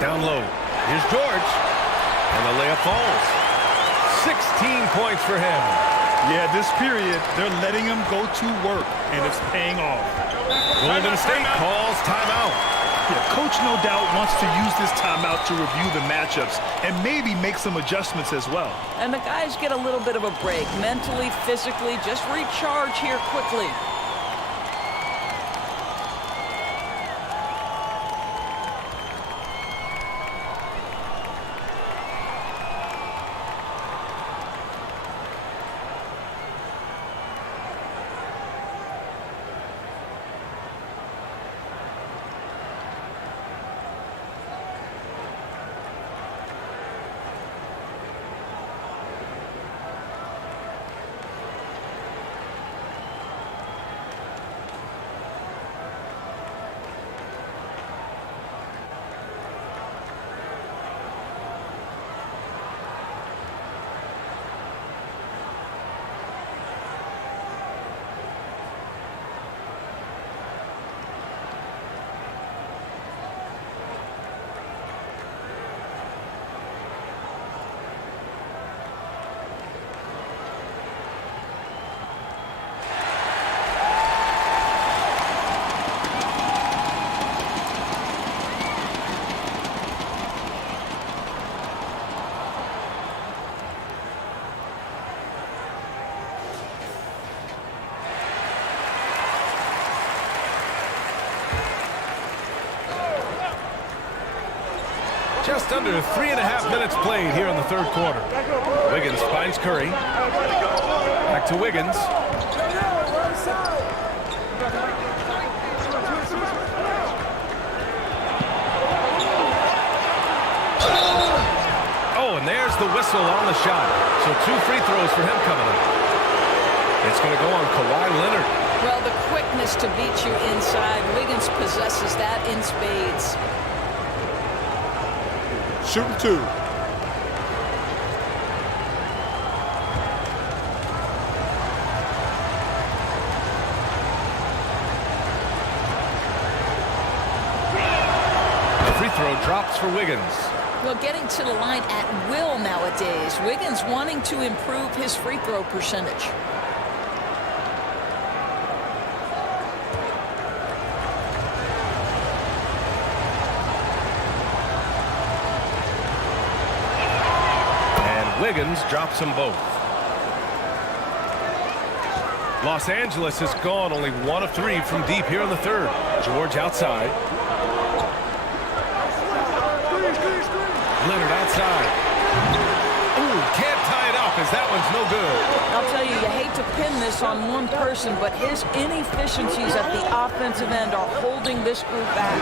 Down low. Here's George. And the layup falls. 16 points for him. Yeah, this period, they're letting him go to work, and it's paying off. Golden State calls timeout. Yeah, coach no doubt wants to use this timeout to review the matchups and maybe make some adjustments as well. And the guys get a little bit of a break, mentally, physically, just recharge here quickly. Just under 3.5 minutes played here in the third quarter. Wiggins finds Curry. Back to Wiggins. Oh, and there's the whistle on the shot. So 2 free throws for him coming up. It's going to go on Kawhi Leonard. Well, the quickness to beat you inside, Wiggins possesses that in spades. Shooting 2. The free throw drops for Wiggins. Well, getting to the line at will nowadays. Wiggins wanting to improve his free throw percentage. Wiggins drops them both. Los Angeles has gone only 1 of 3 from deep here in the third. George outside. Leonard outside. Ooh, can't tie it up as that one's no good. I'll tell you, you hate to pin this on one person, but his inefficiencies at the offensive end are holding this group back.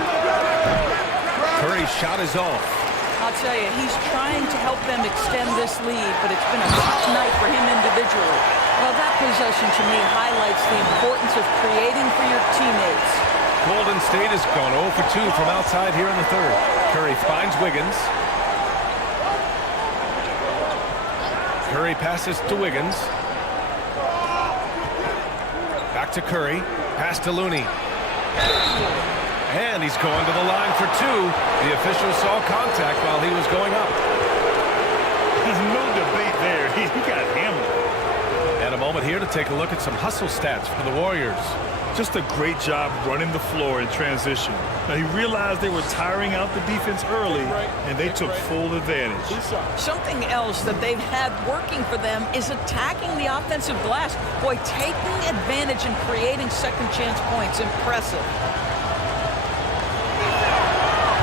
Curry's shot is off. I'll tell you, he's trying to help them extend this lead, but it's been a tough night for him individually. Well, that possession to me highlights the importance of creating for your teammates. Golden State has gone 0 for 2 from outside here in the third. Curry finds Wiggins. Curry passes to Wiggins. Back to Curry. Pass to Looney. And he's going to the line for 2. The official saw contact while he was going up. There's no debate there. He got hammered. And a moment here to take a look at some hustle stats for the Warriors. Just a great job running the floor in transition. Now, he realized they were tiring out the defense early, and they took full advantage. Something else that they've had working for them is attacking the offensive glass. Boy, taking advantage and creating second chance points. Impressive.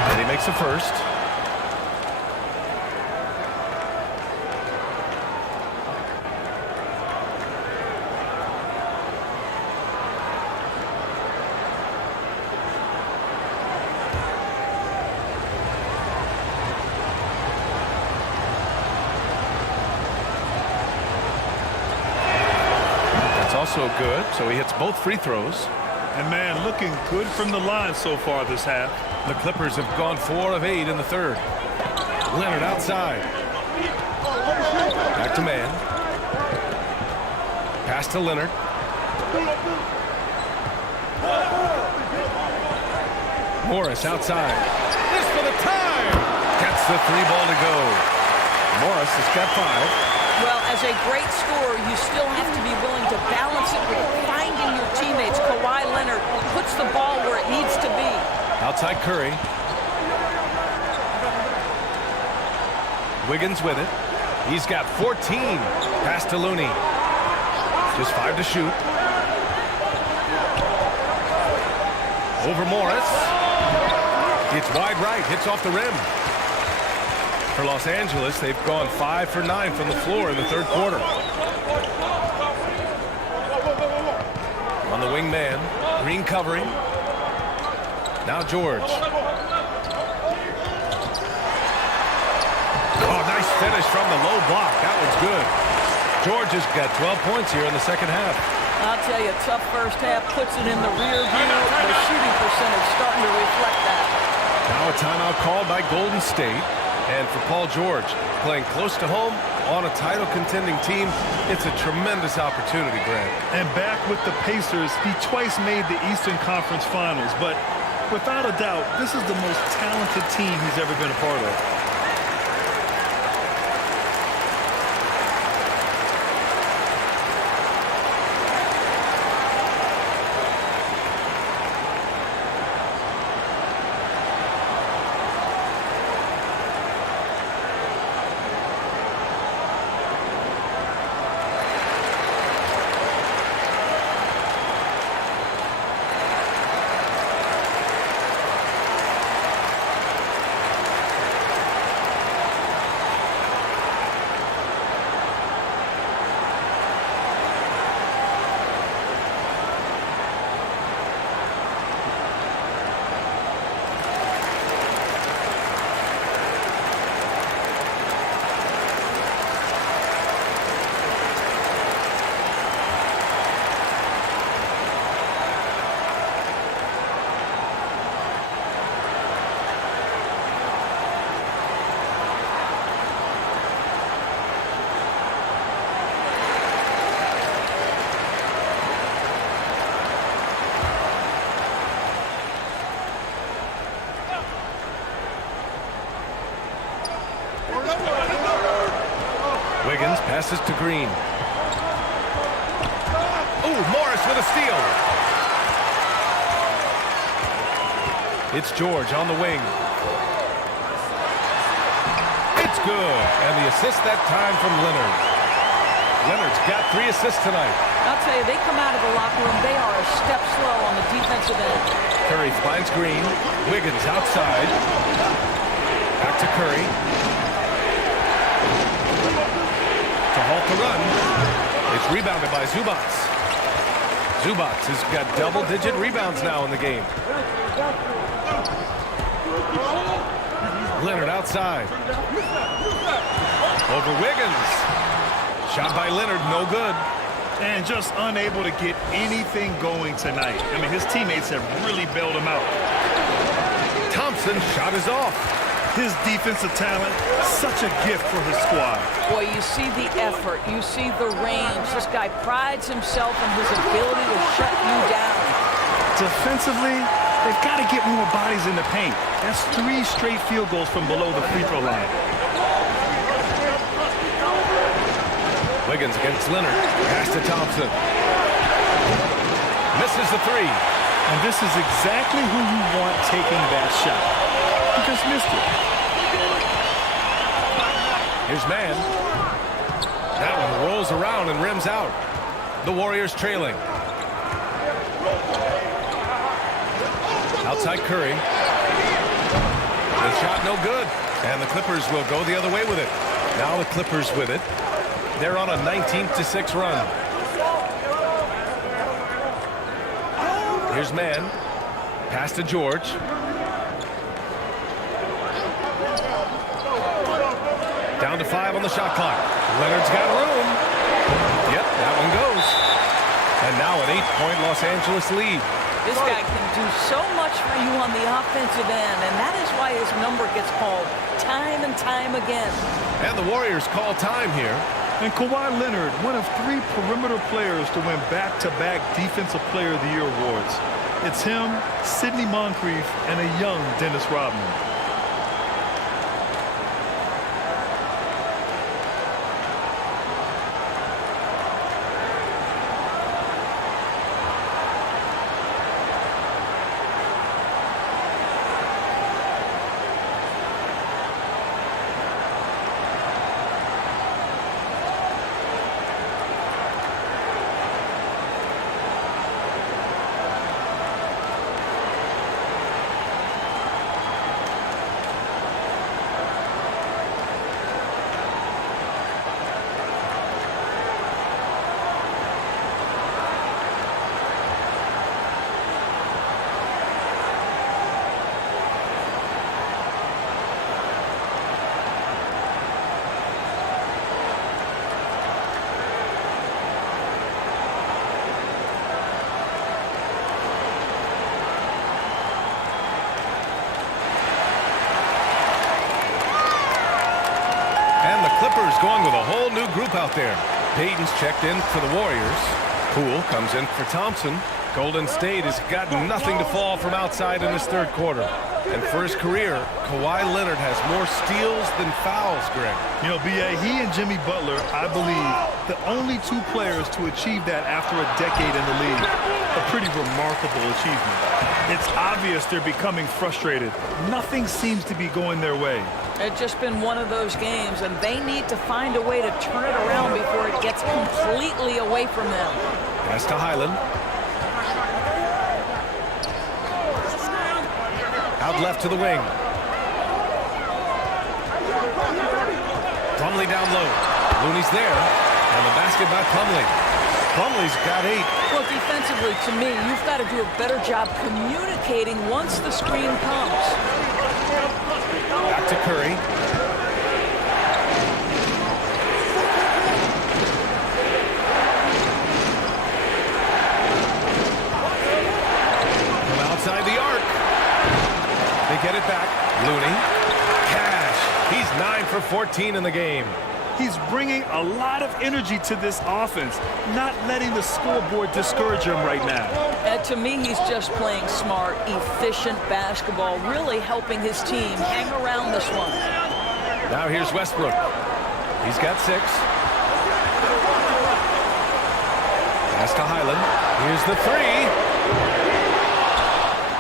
And he makes a first. That's also good, so he hits both free throws. And, man, looking good from the line so far this half. The Clippers have gone 4 of 8 in the third. Leonard outside. Back to man. Pass to Leonard. Morris outside. This for the time. Gets the 3 ball to go. Morris has got 5. Well, as a great scorer, you still have to be willing to balance it with finding your teammates. Kawhi Leonard puts the ball where it needs to be. Outside Curry. Wiggins with it. He's got 14. Pass to Looney. Just 5 to shoot. Over Morris. It's wide right. Hits off the rim. For Los Angeles, they've gone 5 for 9 from the floor in the third quarter. On the wing man. Green covering. Now George. Oh, nice finish from the low block. That was good. George has got 12 points here in the second half. I'll tell you, tough first half puts it in the rear view. The shooting percentage starting to reflect that. Now a timeout called by Golden State. And for Paul George, playing close to home on a title-contending team, it's a tremendous opportunity, Grant. And back with the Pacers, he twice made the Eastern Conference Finals. But without a doubt, this is the most talented team he's ever been a part of. Wiggins passes to Green. Ooh, Morris with a steal. It's George on the wing. It's good. And the assist that time from Leonard. Leonard's got 3 assists tonight. I'll tell you, they come out of the locker room, they are a step slow on the defensive end. Curry finds Green. Wiggins outside. Back to Curry. To halt the run. It's rebounded by Zubats. Zubats has got double-digit rebounds now in the game. Leonard outside. Over Wiggins. Shot by Leonard, no good. And just unable to get anything going tonight. I mean, his teammates have really bailed him out. Thompson's shot is off. His defensive talent, such a gift for his squad. Boy, you see the effort. You see the range. This guy prides himself on his ability to shut you down. Defensively, they've got to get more bodies in the paint. That's 3 straight field goals from below the free throw line. Wiggins against Leonard. Pass to Thompson. Misses the 3. And this is exactly who you want taking that shot. He just missed it. Here's man. That one rolls around and rims out. The Warriors trailing. Outside Curry. The shot no good. And the Clippers will go the other way with it. Now the Clippers with it. They're on a 19-6 run. Here's man. Pass to George. Down to 5 on the shot clock. Leonard's got room. Yep, that one goes. And now an 8-point Los Angeles lead. This guy can do so much for you on the offensive end, and that is why his number gets called time and time again. And the Warriors call time here. And Kawhi Leonard, one of 3 perimeter players to win back-to-back Defensive Player of the Year awards. It's him, Sidney Moncrief, and a young Dennis Rodman. Clippers going with a whole new group out there. Payton's checked in for the Warriors. Poole comes in for Thompson. Golden State has got nothing to fall from outside in this third quarter. And for his career, Kawhi Leonard has more steals than fouls, Greg. You know, B.A., he and Jimmy Butler, I believe, the only 2 players to achieve that after a decade in the league. A pretty remarkable achievement. It's obvious they're becoming frustrated. Nothing seems to be going their way. It's just been one of those games, and they need to find a way to turn it around before it gets completely away from them. Pass to Highland. Out left to the wing. Plumlee down low. Looney's there, and the basket by Plumlee. Plumlee's got 8. Well, defensively, to me, you've got to do a better job communicating once the screen comes. Back to Curry. From outside the arc. They get it back. Looney. Cash. He's 9 for 14 in the game. He's bringing a lot of energy to this offense, not letting the scoreboard discourage him right now. To me, he's just playing smart, efficient basketball, really helping his team hang around this one. Now here's Westbrook. He's got 6. Pass to Highland. Here's the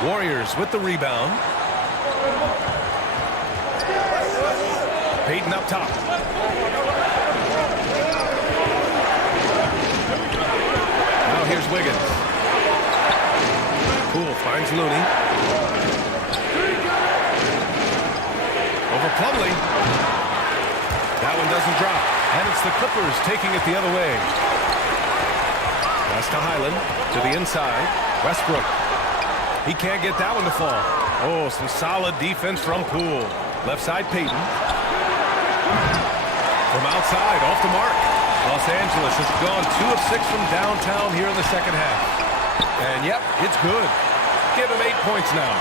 3. Warriors with the rebound. Payton up top. Now here's Wiggins. Poole finds Looney. Over Plumlee. That one doesn't drop. And it's the Clippers taking it the other way. Pass to Highland. To the inside. Westbrook. He can't get that one to fall. Oh, some solid defense from Poole. Left side Payton. From outside, off the mark. Los Angeles has gone 2 of 6 from downtown here in the second half. And yep, it's good. Give him 8 points now.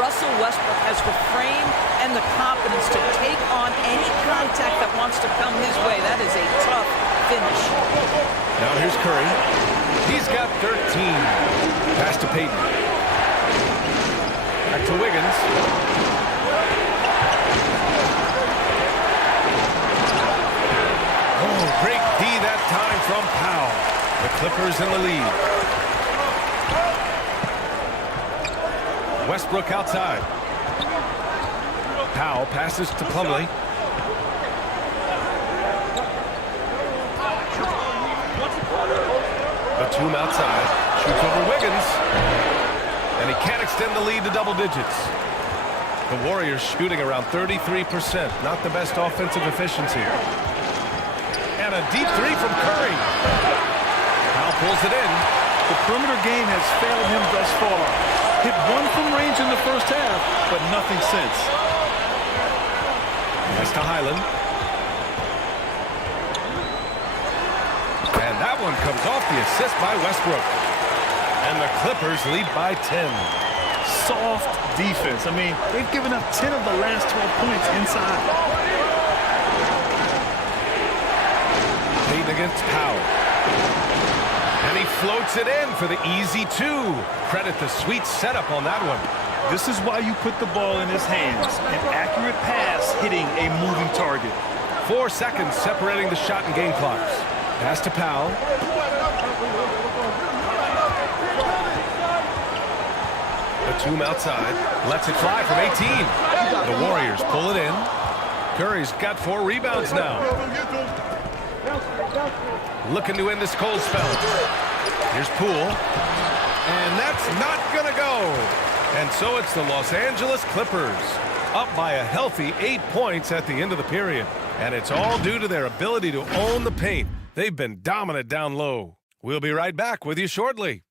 Russell Westbrook has the frame and the confidence to take on any contact that wants to come his way. That is a tough finish. Now here's Curry. He's got 13. Pass to Payton. Back to Wiggins. Oh, great D that time from Powell. The Clippers in the lead. Westbrook outside. Powell passes to Plumlee. Batum outside. Shoots over Wiggins. And he can't extend the lead to double digits. The Warriors shooting around 33%. Not the best offensive efficiency. And a deep 3 from Curry. Powell pulls it in. The perimeter game has failed him thus far. Hit 1 from range in the first half, but nothing since. Pass to Highland. And that one comes off the assist by Westbrook. And the Clippers lead by 10. Soft defense. I mean, they've given up 10 of the last 12 points inside. Payton against Powell. And he floats it in for the easy 2. Credit the sweet setup on that one. This is why you put the ball in his hands. An accurate pass hitting a moving target. 4 seconds separating the shot and game clocks. Pass to Powell. Batum outside. Lets it fly from 18. The Warriors pull it in. Curry's got 4 rebounds now. Looking to end this cold spell. Here's Poole. And that's not going to go. And so it's the Los Angeles Clippers, up by a healthy 8 points at the end of the period. And it's all due to their ability to own the paint. They've been dominant down low. We'll be right back with you shortly.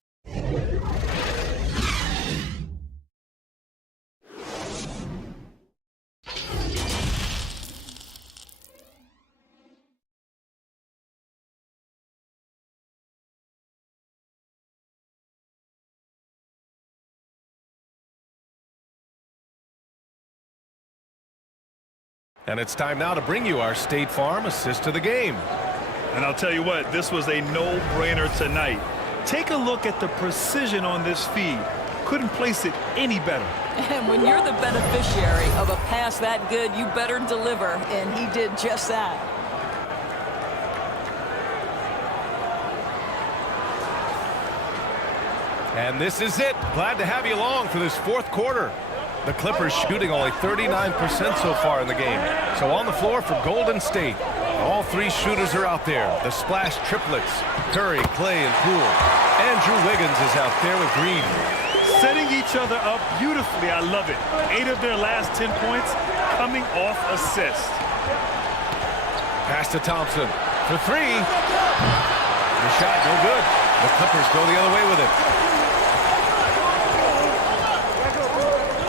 And it's time now to bring you our State Farm assist to the game. And I'll tell you what, this was a no-brainer tonight. Take a look at the precision on this feed. Couldn't place it any better. And when you're the beneficiary of a pass that good, you better deliver, and he did just that. And this is it. Glad to have you along for this 4th quarter. The Clippers shooting only 39% so far in the game. So on the floor for Golden State. All 3 shooters are out there. The splash triplets. Curry, Clay, and Poole. Andrew Wiggins is out there with Green. Setting each other up beautifully. I love it. 8 of their last 10 points coming off assist. Pass to Thompson for 3. The shot no good. The Clippers go the other way with it.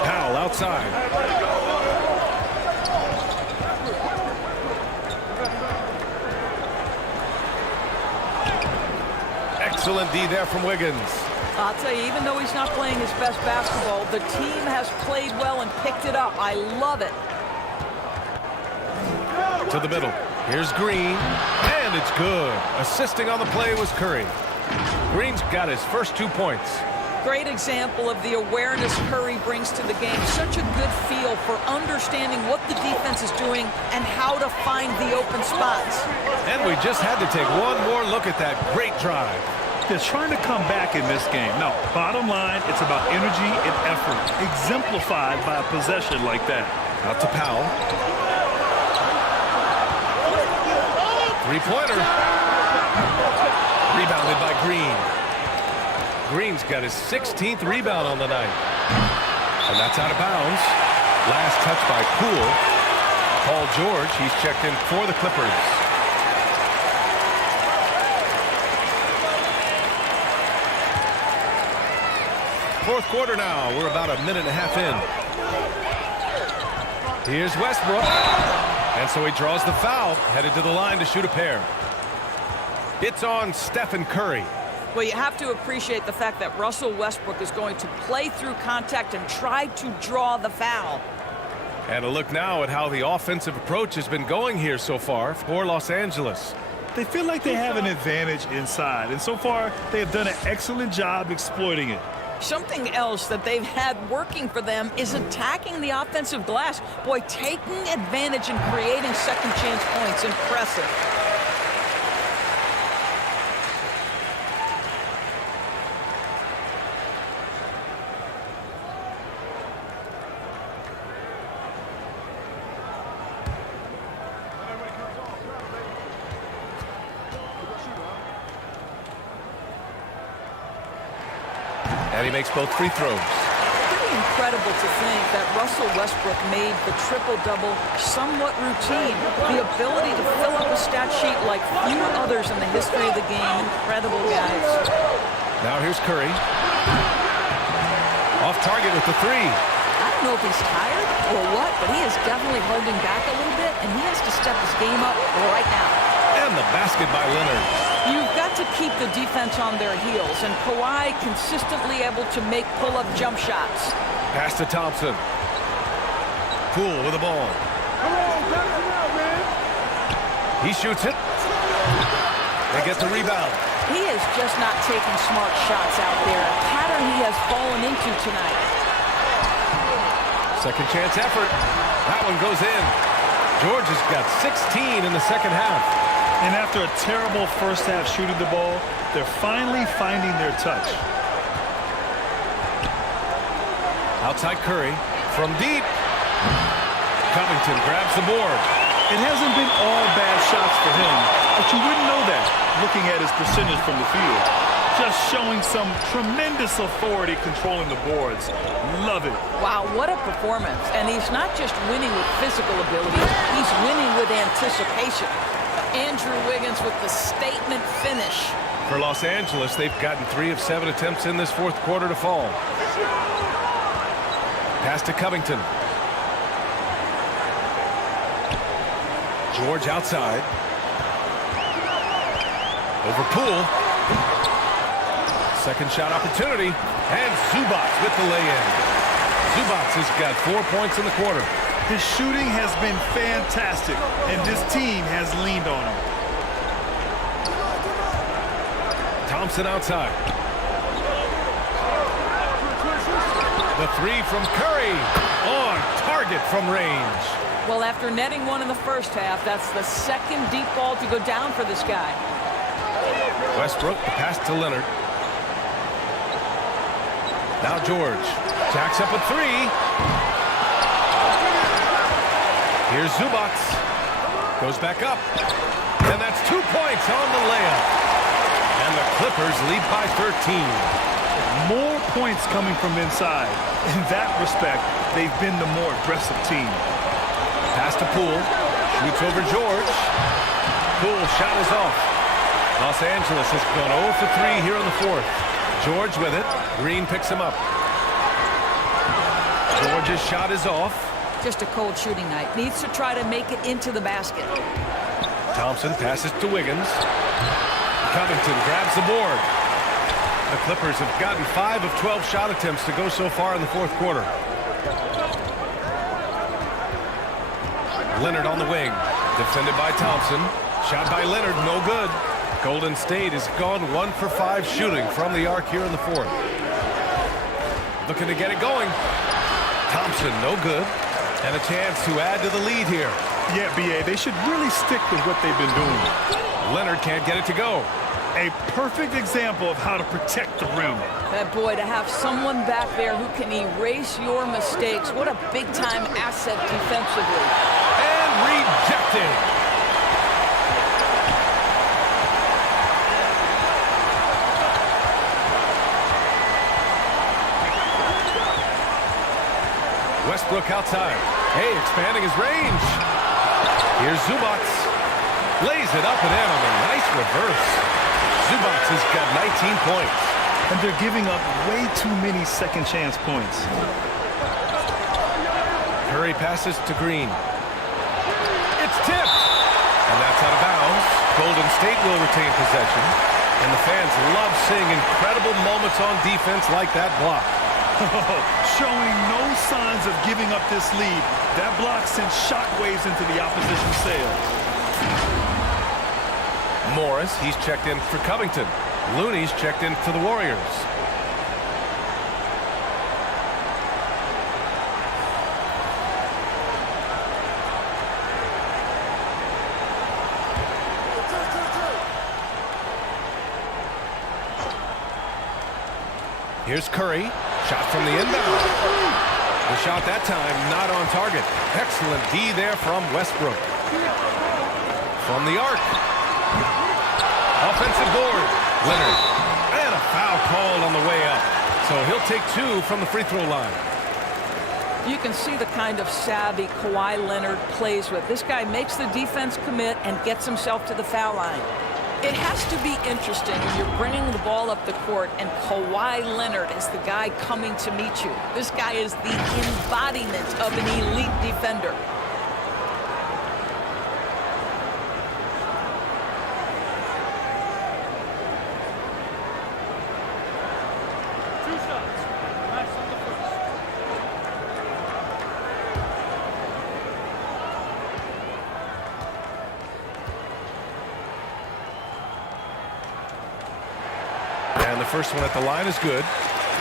Powell outside. Excellent D there from Wiggins. I'll tell you, even though he's not playing his best basketball, the team has played well and picked it up. I love it. To the middle. Here's Green. And it's good. Assisting on the play was Curry. Green's got his first 2 points. Great example of the awareness Curry brings to the game. Such a good feel for understanding what the defense is doing and how to find the open spots. And we just had to take one more look at that great drive. They're trying to come back in this game. No, bottom line, it's about energy and effort, exemplified by a possession like that. Out to Powell. 3-pointer. Rebounded by Green. Green's got his 16th rebound on the night. And that's out of bounds. Last touch by Poole. Paul George, he's checked in for the Clippers. Fourth quarter now. We're about a minute and a half in. Here's Westbrook. And so he draws the foul, headed to the line to shoot a pair. It's on Stephen Curry. Well, you have to appreciate the fact that Russell Westbrook is going to play through contact and try to draw the foul. And a look now at how the offensive approach has been going here so far for Los Angeles. They feel like they have an advantage inside, and so far they have done an excellent job exploiting it. Something else that they've had working for them is attacking the offensive glass. Boy, taking advantage and creating second chance points. Impressive. And he makes both free throws. Pretty incredible to think that Russell Westbrook made the triple-double somewhat routine. The ability to fill up a stat sheet like few others in the history of the game. Incredible, guys. Now here's Curry. Off target with the 3. I don't know if he's tired or what, but he is definitely holding back a little bit, and he has to step his game up right now. And the basket by Leonard. You've got got to keep the defense on their heels, and Kawhi consistently able to make pull-up jump shots. Pass to Thompson. Poole with the ball. He shoots it. They get the rebound. He is just not taking smart shots out there, a pattern he has fallen into tonight. Second chance effort. That one goes in. George has got 16 in the second half. And after a terrible first half shooting the ball, they're finally finding their touch. Outside Curry from deep. Covington grabs the board. It hasn't been all bad shots for him, but you wouldn't know that looking at his percentage from the field. Just showing some tremendous authority controlling the boards. Love it. Wow, what a performance. And he's not just winning with physical ability, he's winning with anticipation. Andrew Wiggins with the statement finish. For Los Angeles, they've gotten 3 of 7 attempts in this fourth quarter to fall. Pass to Covington. George outside. Over Poole. Second shot opportunity. And Zubac with the lay-in. Zubac has got 4 points in the quarter. His shooting has been fantastic, and this team has leaned on him. Thompson outside. The three from Curry. On target from range. Well, after netting one in the first half, that's the second deep ball to go down for this guy. Westbrook, the pass to Leonard. Now George. Jacks up a three. Here's Zubac. Goes back up. And that's 2 points on the layup. And the Clippers lead by 13. More points coming from inside. In that respect, they've been the more aggressive team. Pass to Poole. Shoots over George. Poole shot is off. Los Angeles has gone 0 for 3 here in the fourth. George with it. Green picks him up. George's shot is off. Just a cold shooting night. Needs to try to make it into the basket. Thompson passes to Wiggins. Covington grabs the board. The Clippers have gotten 5 of 12 shot attempts to go so far in the fourth quarter. Leonard on the wing. Defended by Thompson. Shot by Leonard, no good. Golden State has gone 1 for 5 shooting from the arc here in the fourth. Looking to get it going. Thompson, no good. And a chance to add to the lead here. Yeah, B.A., they should really stick with what they've been doing. Leonard can't get it to go. A perfect example of how to protect the rim. That boy, to have someone back there who can erase your mistakes. What a big-time asset defensively. And rejected. Westbrook outside. Hey, expanding his range. Here's Zubac. Lays it up and in on a nice reverse. Zubac has got 19 points. And they're giving up way too many second chance points. Curry passes to Green. It's tipped. And that's out of bounds. Golden State will retain possession. And the fans love seeing incredible moments on defense like that block. Showing no signs of giving up this lead. That block sent shockwaves into the opposition's sails. Morris, he's checked in for Covington. Looney's checked in for the Warriors. Here's Curry. Shot from the inbound. The shot that time not on target. Excellent D there from Westbrook. From the arc. Offensive board. Leonard. And a foul called on the way up. So he'll take 2 from the free throw line. You can see the kind of savvy Kawhi Leonard plays with. This guy makes the defense commit and gets himself to the foul line. It has to be interesting when you're bringing the ball up the court and Kawhi Leonard is the guy coming to meet you. This guy is the embodiment of an elite defender. the first one at the line is good.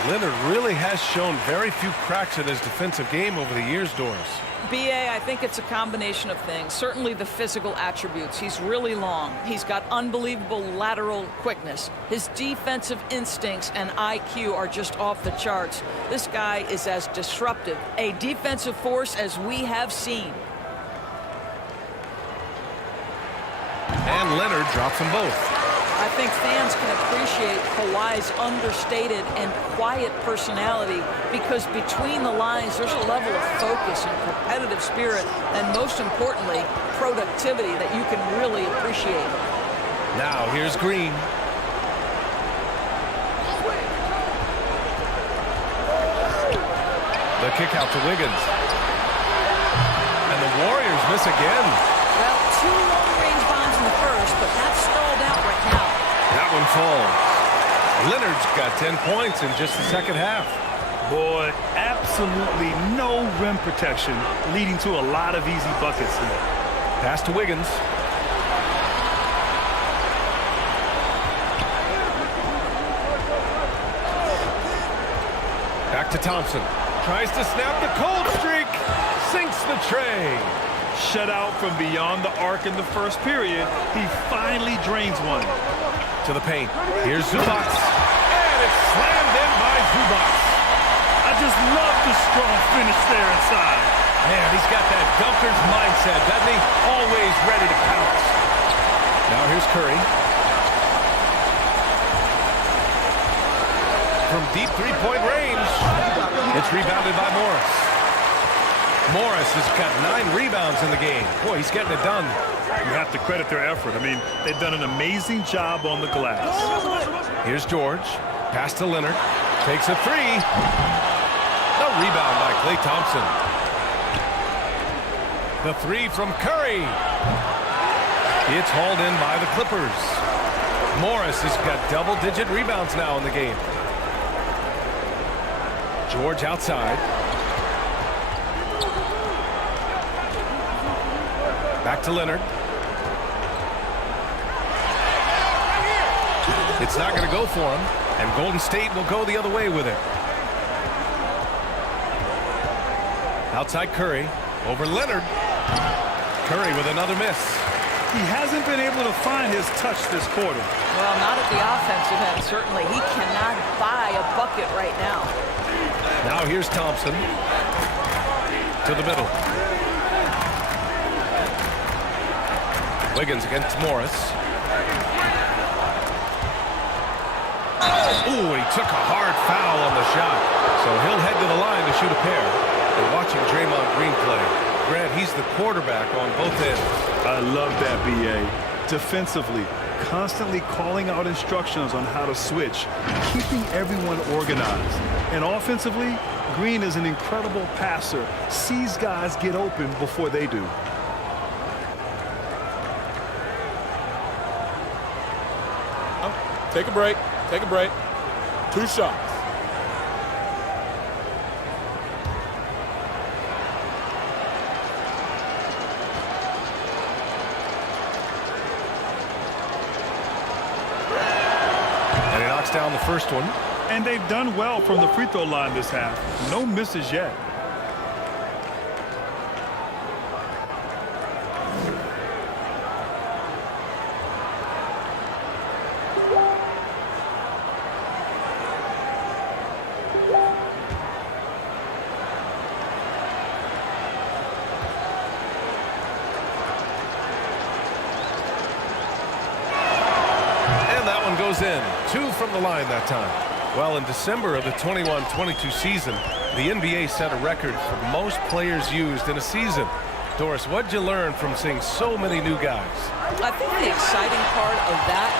Leonard really has shown very few cracks in his defensive game over the years, Doris. B.A., I think it's a combination of things. Certainly the physical attributes. He's really long. He's got unbelievable lateral quickness. His defensive instincts and IQ are just off the charts. This guy is as disruptive a defensive force as we have seen. And Leonard drops them both. I think fans can appreciate Kawhi's understated and quiet personality because between the lines, there's a level of focus and competitive spirit, and most importantly, productivity that you can really appreciate. Now here's Green. The kick out to Wiggins. And the Warriors miss again. Well, 2 long-range bombs in the first, but that's stalled out right now. That one falls. Leonard's got 10 points in just the second half. Boy, absolutely no rim protection, leading to a lot of easy buckets here. Pass to Wiggins. Back to Thompson. Tries to snap the cold streak. Sinks the tray. Shut out from beyond the arc in the first period. He finally drains one. To the paint. Here's Zubac. And it's slammed in by Zubac. I just love the strong finish there inside. Man, he's got that dunker's mindset, doesn't he? Always ready to pounce. Now here's Curry. From deep three-point range. It's rebounded by Morris. Morris has got 9 rebounds in the game. Boy, he's getting it done. You have to credit their effort. I mean, they've done an amazing job on the glass. Here's George. Pass to Leonard. Takes a 3. The rebound by Klay Thompson. The 3 from Curry. It's hauled in by the Clippers. Morris has got double-digit rebounds now in the game. George outside. Back to Leonard. It's not going to go for him, and Golden State will go the other way with it. Outside Curry, over Leonard. Curry with another miss. He hasn't been able to find his touch this quarter. Well, not at the offensive end, certainly. He cannot buy a bucket right now. Now here's Thompson. To the middle. Wiggins against Morris. Ooh, he took a hard foul on the shot. So he'll head to the line to shoot a pair. They're watching Draymond Green play. Grant, he's the quarterback on both ends. I love that, B.A. Defensively, constantly calling out instructions on how to switch, keeping everyone organized. And offensively, Green is an incredible passer, sees guys get open before they do. Take a break. Take a break. 2 shots. And he knocks down the first one. And they've done well from the free throw line this half. No misses yet. Goes in. 2 from the line that time. Well, in December of the 21-22 season, the NBA set a record for most players used in a season. Doris, what'd you learn from seeing so many new guys? I think the exciting part of that,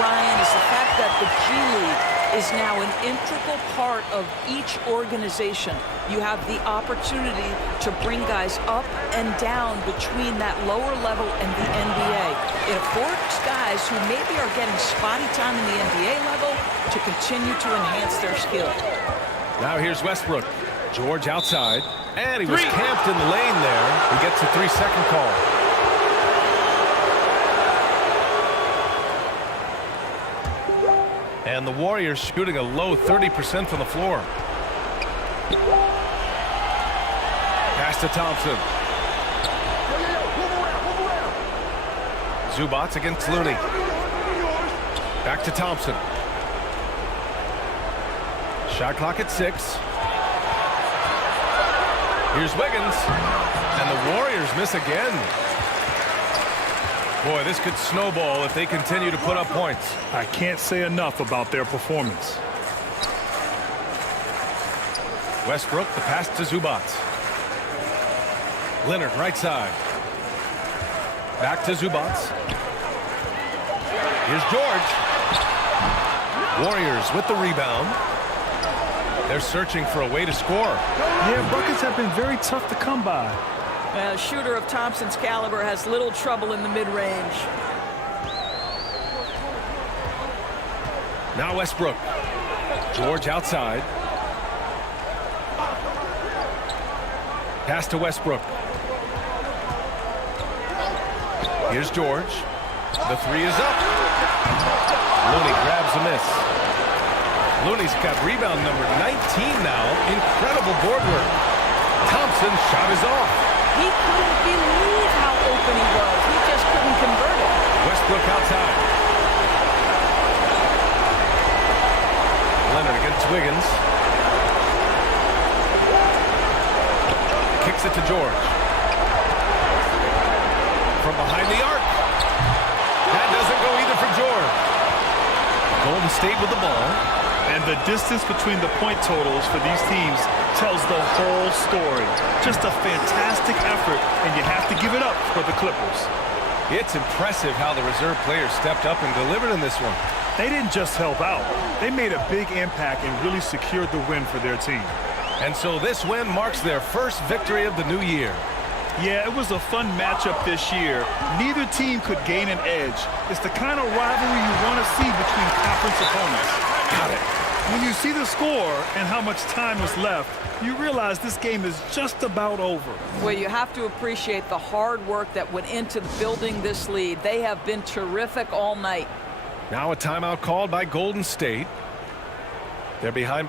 Ryan, is the fact that the G League is now an integral part of each organization. You have the opportunity to bring guys up and down between that lower level and the NBA. It affords guys who maybe are getting spotty time in the NBA level to continue to enhance their skill. Now here's Westbrook. George outside. And he was camped in the lane there. He gets a 3-second call. And the Warriors shooting a low 30% from the floor. Pass to Thompson. Zubac against Looney. Back to Thompson. Shot clock at 6. Here's Wiggins. And the Warriors miss again. Boy, this could snowball if they continue to put up points. I can't say enough about their performance. Westbrook, the pass to Zubac. Leonard, right side. Back to Zubac. Here's George. Warriors with the rebound. They're searching for a way to score. Yeah, buckets have been very tough to come by. A shooter of Thompson's caliber has little trouble in the mid-range. Now Westbrook. George outside. Pass to Westbrook. Here's George. The 3 is up. Looney grabs a miss. Looney's got rebound number 19 now. Incredible board work. Thompson's shot is off. He couldn't believe how open he was. He just couldn't convert it. Westbrook outside. Leonard against Wiggins. Kicks it to George. From behind the arc. That doesn't go either for George. Golden State with the ball. And the distance between the point totals for these teams tells the whole story. Just a fantastic effort, and you have to give it up for the Clippers. It's impressive how the reserve players stepped up and delivered in this one. They didn't just help out. They made a big impact and really secured the win for their team. And so this win marks their first victory of the new year. Yeah, it was a fun matchup this year. Neither team could gain an edge. It's the kind of rivalry you want to see between conference opponents. Got it. When you see the score and how much time is left, you realize this game is just about over. Well, you have to appreciate the hard work that went into building this lead. They have been terrific all night. Now a timeout called by Golden State. They're behind.